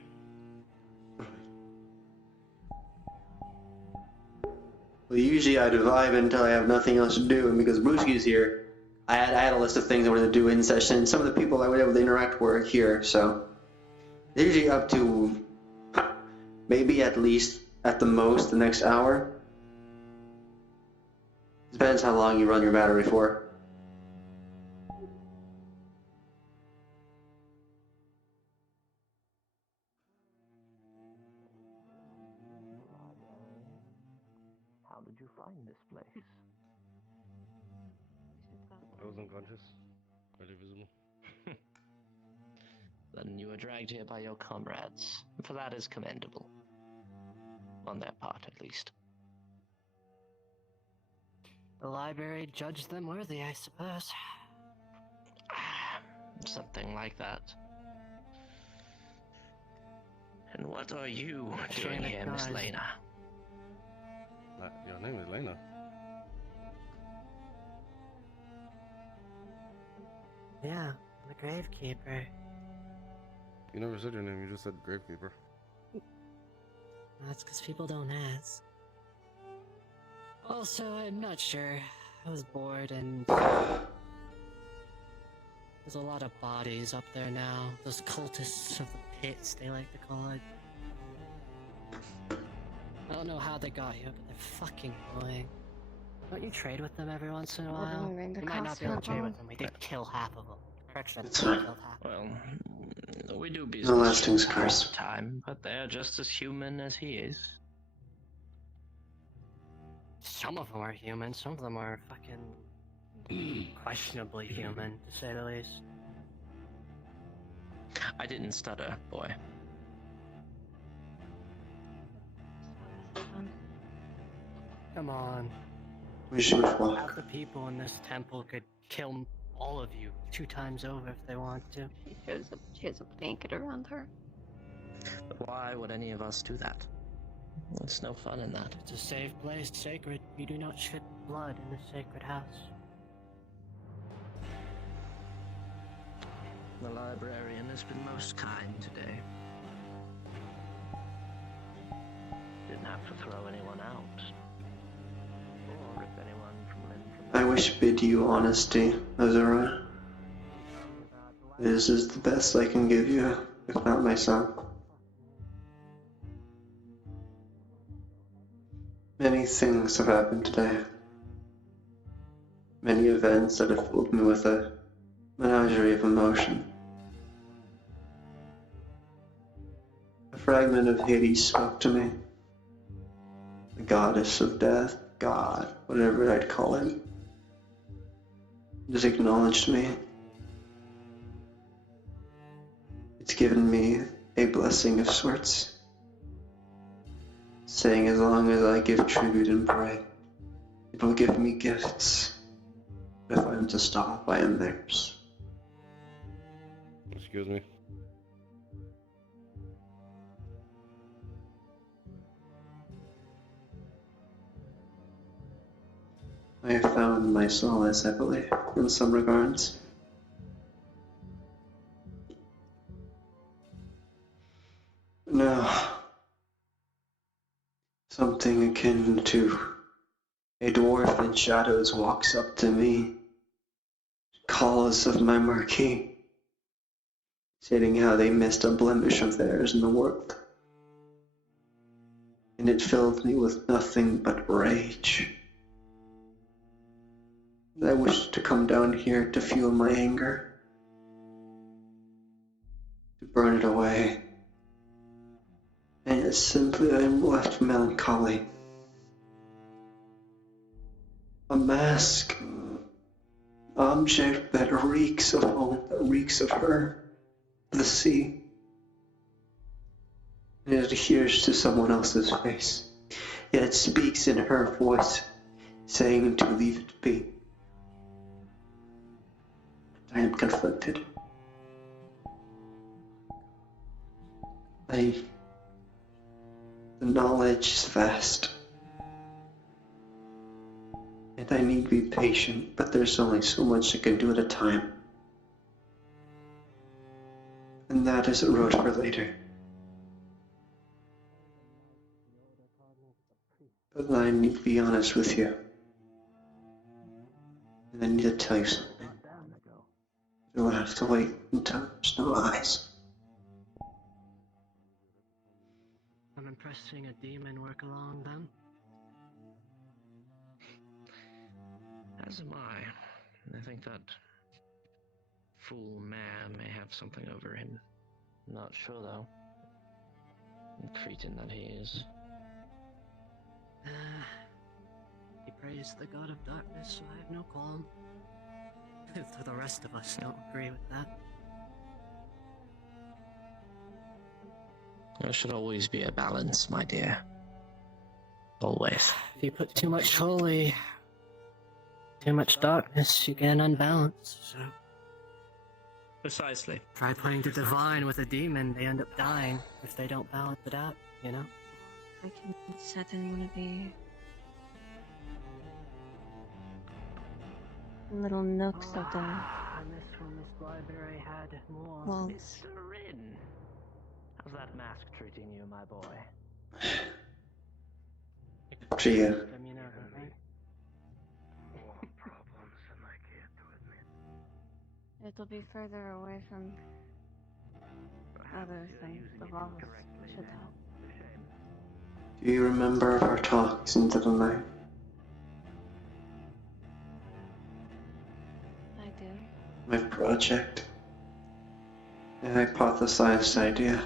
Well, usually I vibe until I have nothing else to do, and because Brewski's here, I had a list of things I wanted to do in session. Some of the people I was able to interact were here, so they're usually up to maybe at least at the most the next hour. Depends how long you run your battery for. How did you find this place? I was unconscious. Barely visible. Then you were dragged here by your comrades, for that is commendable. On their part, at least. The library judged them worthy, I suppose. Something like that. And what are you doing here, Miss Lena? Your name is Lena. Yeah, I'm the gravekeeper. You never said your name, you just said gravekeeper. That's because people don't ask. Also, I'm not sure. I was bored and... There's a lot of bodies up there now. Those cultists of the pits, they like to call it. I don't know how they got here, but they're fucking annoying. Don't you trade with them every once in a while? You might not be able to trade with them. We did kill half of them. Correction, we killed half. Well, We do No business lasting all scars. the time, but they're just as human as he is. Some of them are human, some of them are fucking questionably human, to say the least. I didn't stutter, boy. Come on. We should Half walk. the people in this temple could kill all of you 2 times over if they want to. She has a blanket around her. But why would any of us do that? There's no fun in that. It's a safe place, sacred. You do not shed blood in the sacred house. The librarian has been most kind today. Didn't have to throw anyone out. Or rip anyone from limb from I wish bid you honesty, Azura. This is the best I can give you, if not myself. Many things have happened today. Many events that have filled me with a menagerie of emotion. A fragment of Hades spoke to me. The goddess of death, God, whatever I'd call it, just acknowledged me. It's given me a blessing of sorts, saying as long as I give tribute and pray, it will give me gifts. If I'm to stop, I am theirs. Excuse me. I have found my solace, I believe, in some regards. Now, something akin to a dwarf in shadows walks up to me, calls of my marquis, stating how they missed a blemish of theirs in the world. And it filled me with nothing but rage. I wished to come down here to fuel my anger, to burn it away. And yet simply I am left melancholy. A mask, object that reeks of home, that reeks of her, the sea. And it adheres to someone else's face, yet it speaks in her voice, saying to leave it be. I am conflicted. The knowledge is vast, and I need to be patient, but there's only so much I can do at a time. And that is a road for later. But I need to be honest with you. And I need to tell you something. You'll have to wait until there's no eyes. I'm impressed seeing a demon work along them. As am I. I think that fool man may have something over him. Not sure though. Cretin that he is. He praised the god of darkness, so I have no qualm. Though the rest of us don't agree with that. There should always be a balance, my dear. Always. If you put too much holy, too much darkness, you get an unbalance, so... Precisely. Try putting the divine with a demon, they end up dying if they don't balance it out, you know? I can sit in one of the little nooks of the I miss when this library had more... walls. Mr. Rin! How's that mask treating you, my boy? To you. More problems than I care to admit. It'll be further away from other things. The walls should help. Do you remember our talks into the night? I do. My project. a hypothesized idea.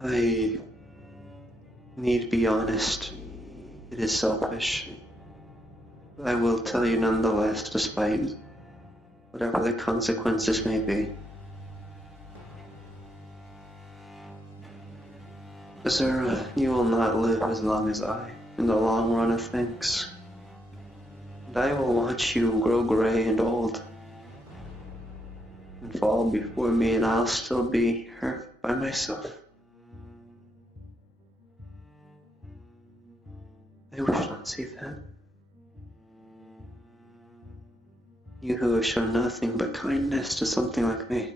I need be honest. It is selfish. I will tell you nonetheless, despite whatever the consequences may be. Azura, you will not live as long as I, in the long run of things. And I will watch you grow gray and old, and fall before me, and I'll still be here by myself. I wish not see that. You who have shown nothing but kindness to something like me.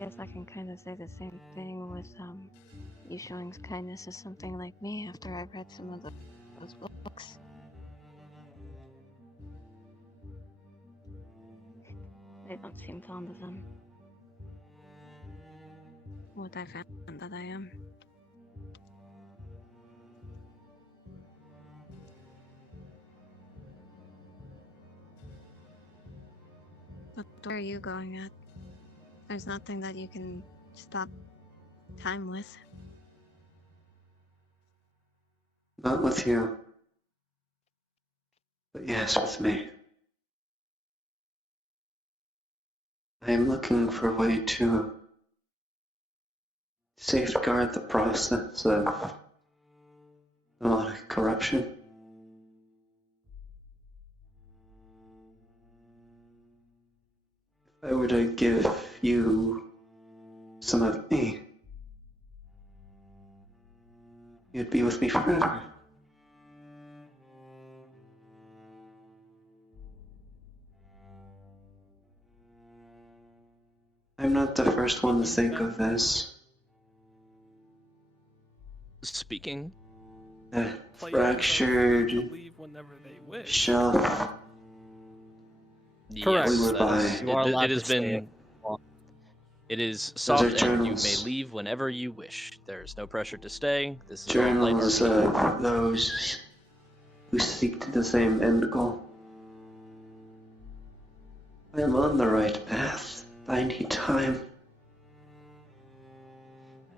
Guess I can kind of say the same thing with you showing kindness to something like me after I've read some of those books. I don't seem fond of them. What I found that I am. But where are you going at? There's nothing that you can stop time with. Not with you, but yes, with me. I am looking for a way to safeguard the process of demonic corruption. If I were to give you some of me, you'd be with me forever. I'm not the first one to think of this. Speaking. The fractured shelf. Yes, We were by. it has been. It is Those soft are end. You may journals. leave whenever you wish. There's no pressure to stay. This is all Journals light RP. of those who seek to the same end goal. I am on the right path. I need time.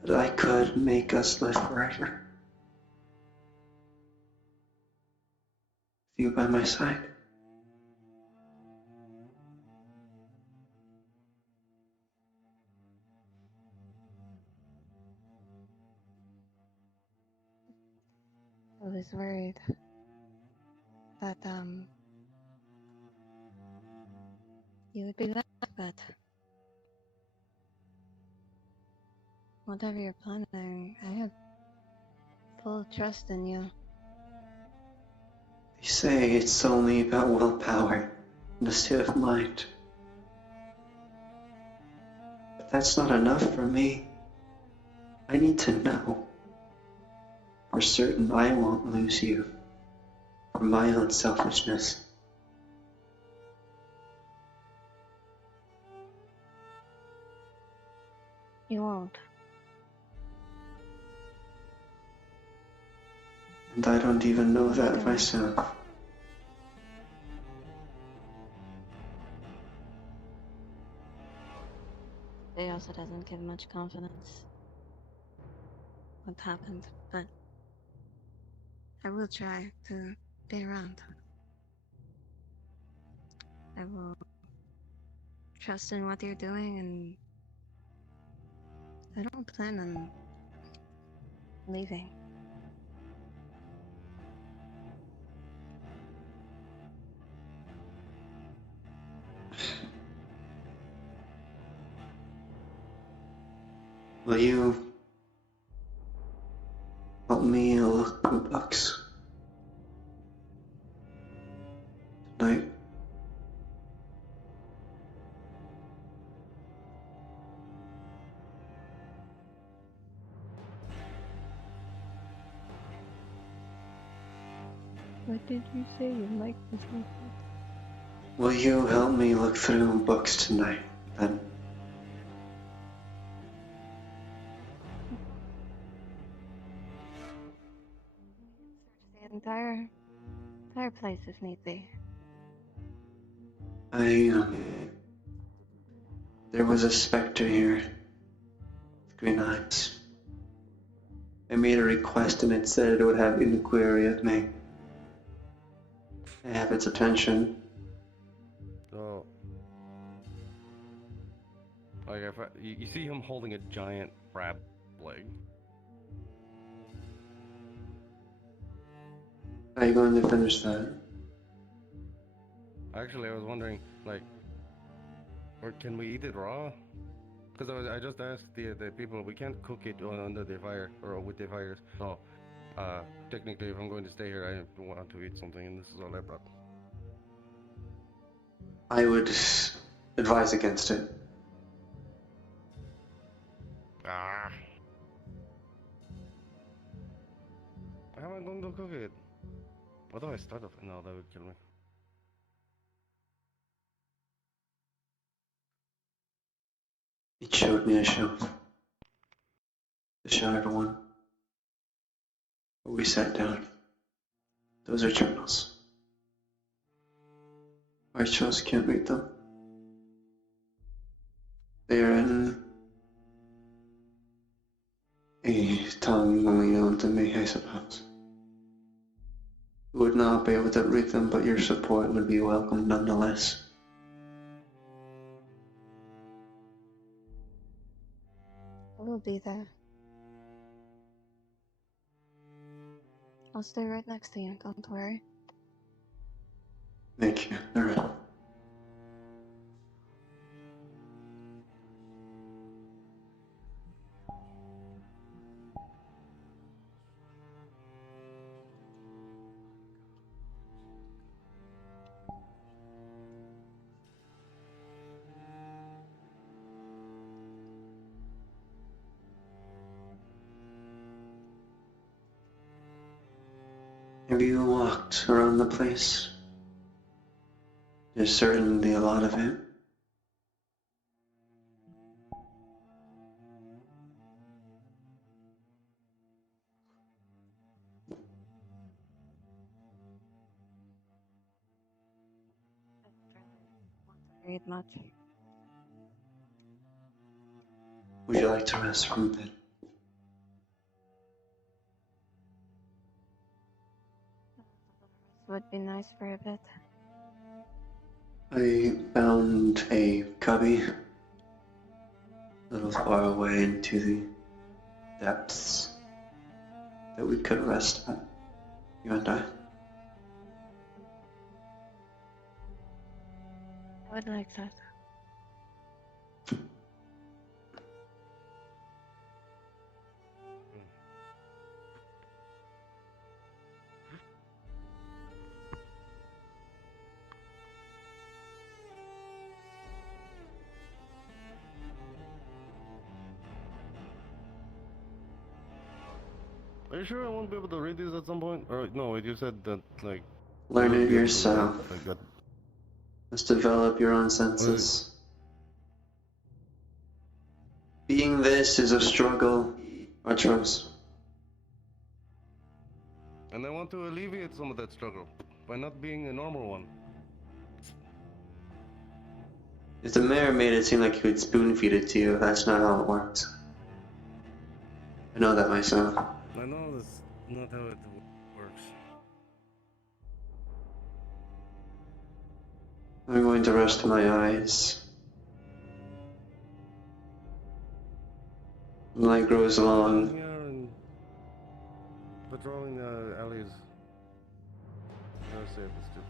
But I could make us live forever. With you by my side. I was worried that you would be left, but whatever you're planning, I have full trust in you. They say it's only about willpower and a state of mind. But that's not enough for me. I need to know for certain I won't lose you for my own selfishness. You won't. And I don't even know that myself. They also doesn't give much confidence what happened, but I will try to be around. I will trust in what you're doing, and I don't plan on leaving. Will you help me look through books tonight? What did you say? You like this movie? Will you help me look through books tonight, then? The entire place if need be. There was a specter here with green eyes. I made a request and it said it would have inquiry of me. I have its attention. So, like, if you see him holding a giant crab leg. Are you going to finish that? Actually, I was wondering, like, or can we eat it raw? Because I just asked the people, we can't cook it under the fire, or with the fires. So, technically, if I'm going to stay here, I want to eat something, and this is all I brought. I would advise against it. Ah. How am I going to cook it? What do I start off? No, that would kill me. It showed me a shelf. The shattered one. Where we sat down. Those are journals. I just can't read them. They are in a tongue only known to me, I suppose. Would not be able to read them, but your support would be welcome nonetheless. I will be there. I'll stay right next to you, don't worry. Thank you. Alright. Have you walked around the place? There's certainly a lot of it. Read much. Would you like to rest from a bit? Would be nice for a bit. I found a cubby a little far away into the depths that we could rest at, you and I. I would like that. Are you sure I won't be able to read these at some point? Or no, wait, you said that, like... Learn I would it be able to yourself. read, like, that. Must develop your own senses. Being this is a struggle, Artros. And I want to alleviate some of that struggle by not being a normal one. If the mayor made it seem like he would spoon feed it to you, that's not how it works. I know that myself. I know that's not how it works. I'm going to rest my eyes. The night grows long. Here and patrolling the alleys. I'll say this too.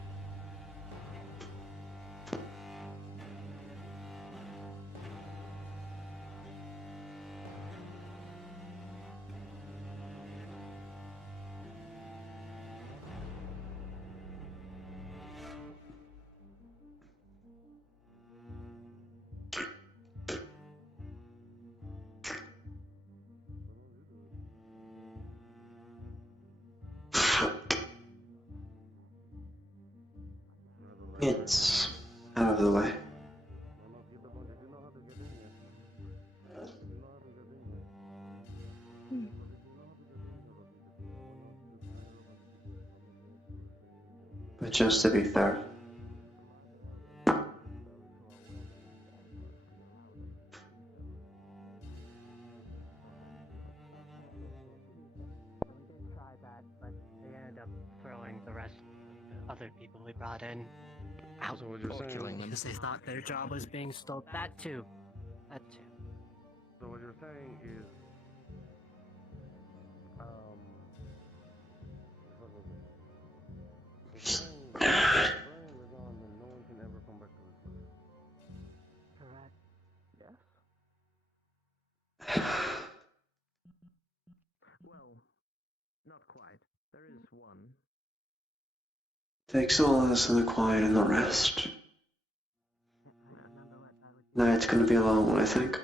It's out of the way. But just to be fair, Try that, but they ended up throwing the rest of the other people we brought in out. So what you're saying? Because they thought their job was being stolen. That too. That too. So what you're saying is, Correct. Yes? Well, not quite. There is one. takes all this and the quiet and the rest. Night's gonna be a long one, I think.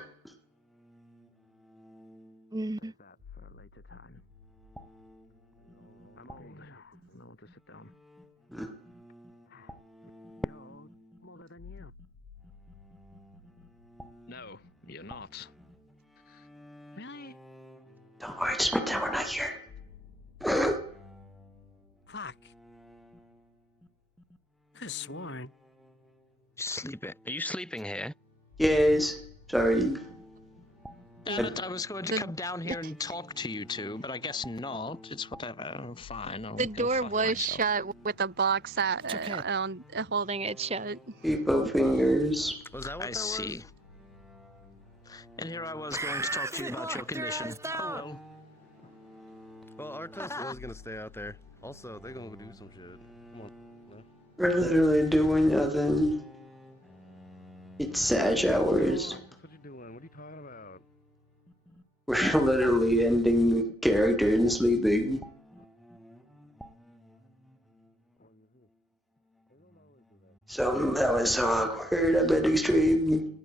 Save that for a later time. I'm old. I want to sit down. You're old. I'm older than you. No, you're not. Really? Don't worry, just pretend we're not here. Fuck. Could've sworn. Sleeping? Are you sleeping here? Yes. Sorry. Damn it, I was going to come down here and talk to you two, but I guess not. It's whatever. Fine. I'll The go door fuck was myself. shut with a box holding it shut. People fingers. Was that what I that see. was? And here I was going to talk to you about your condition. Oh Well, Artos was gonna stay out there. Also, they're gonna go do some shit. Come on. We're literally doing nothing. It's Sag hours. What you doing? What are you talking about? We're literally ending the character and sleeping. So that was so awkward. I bet extreme.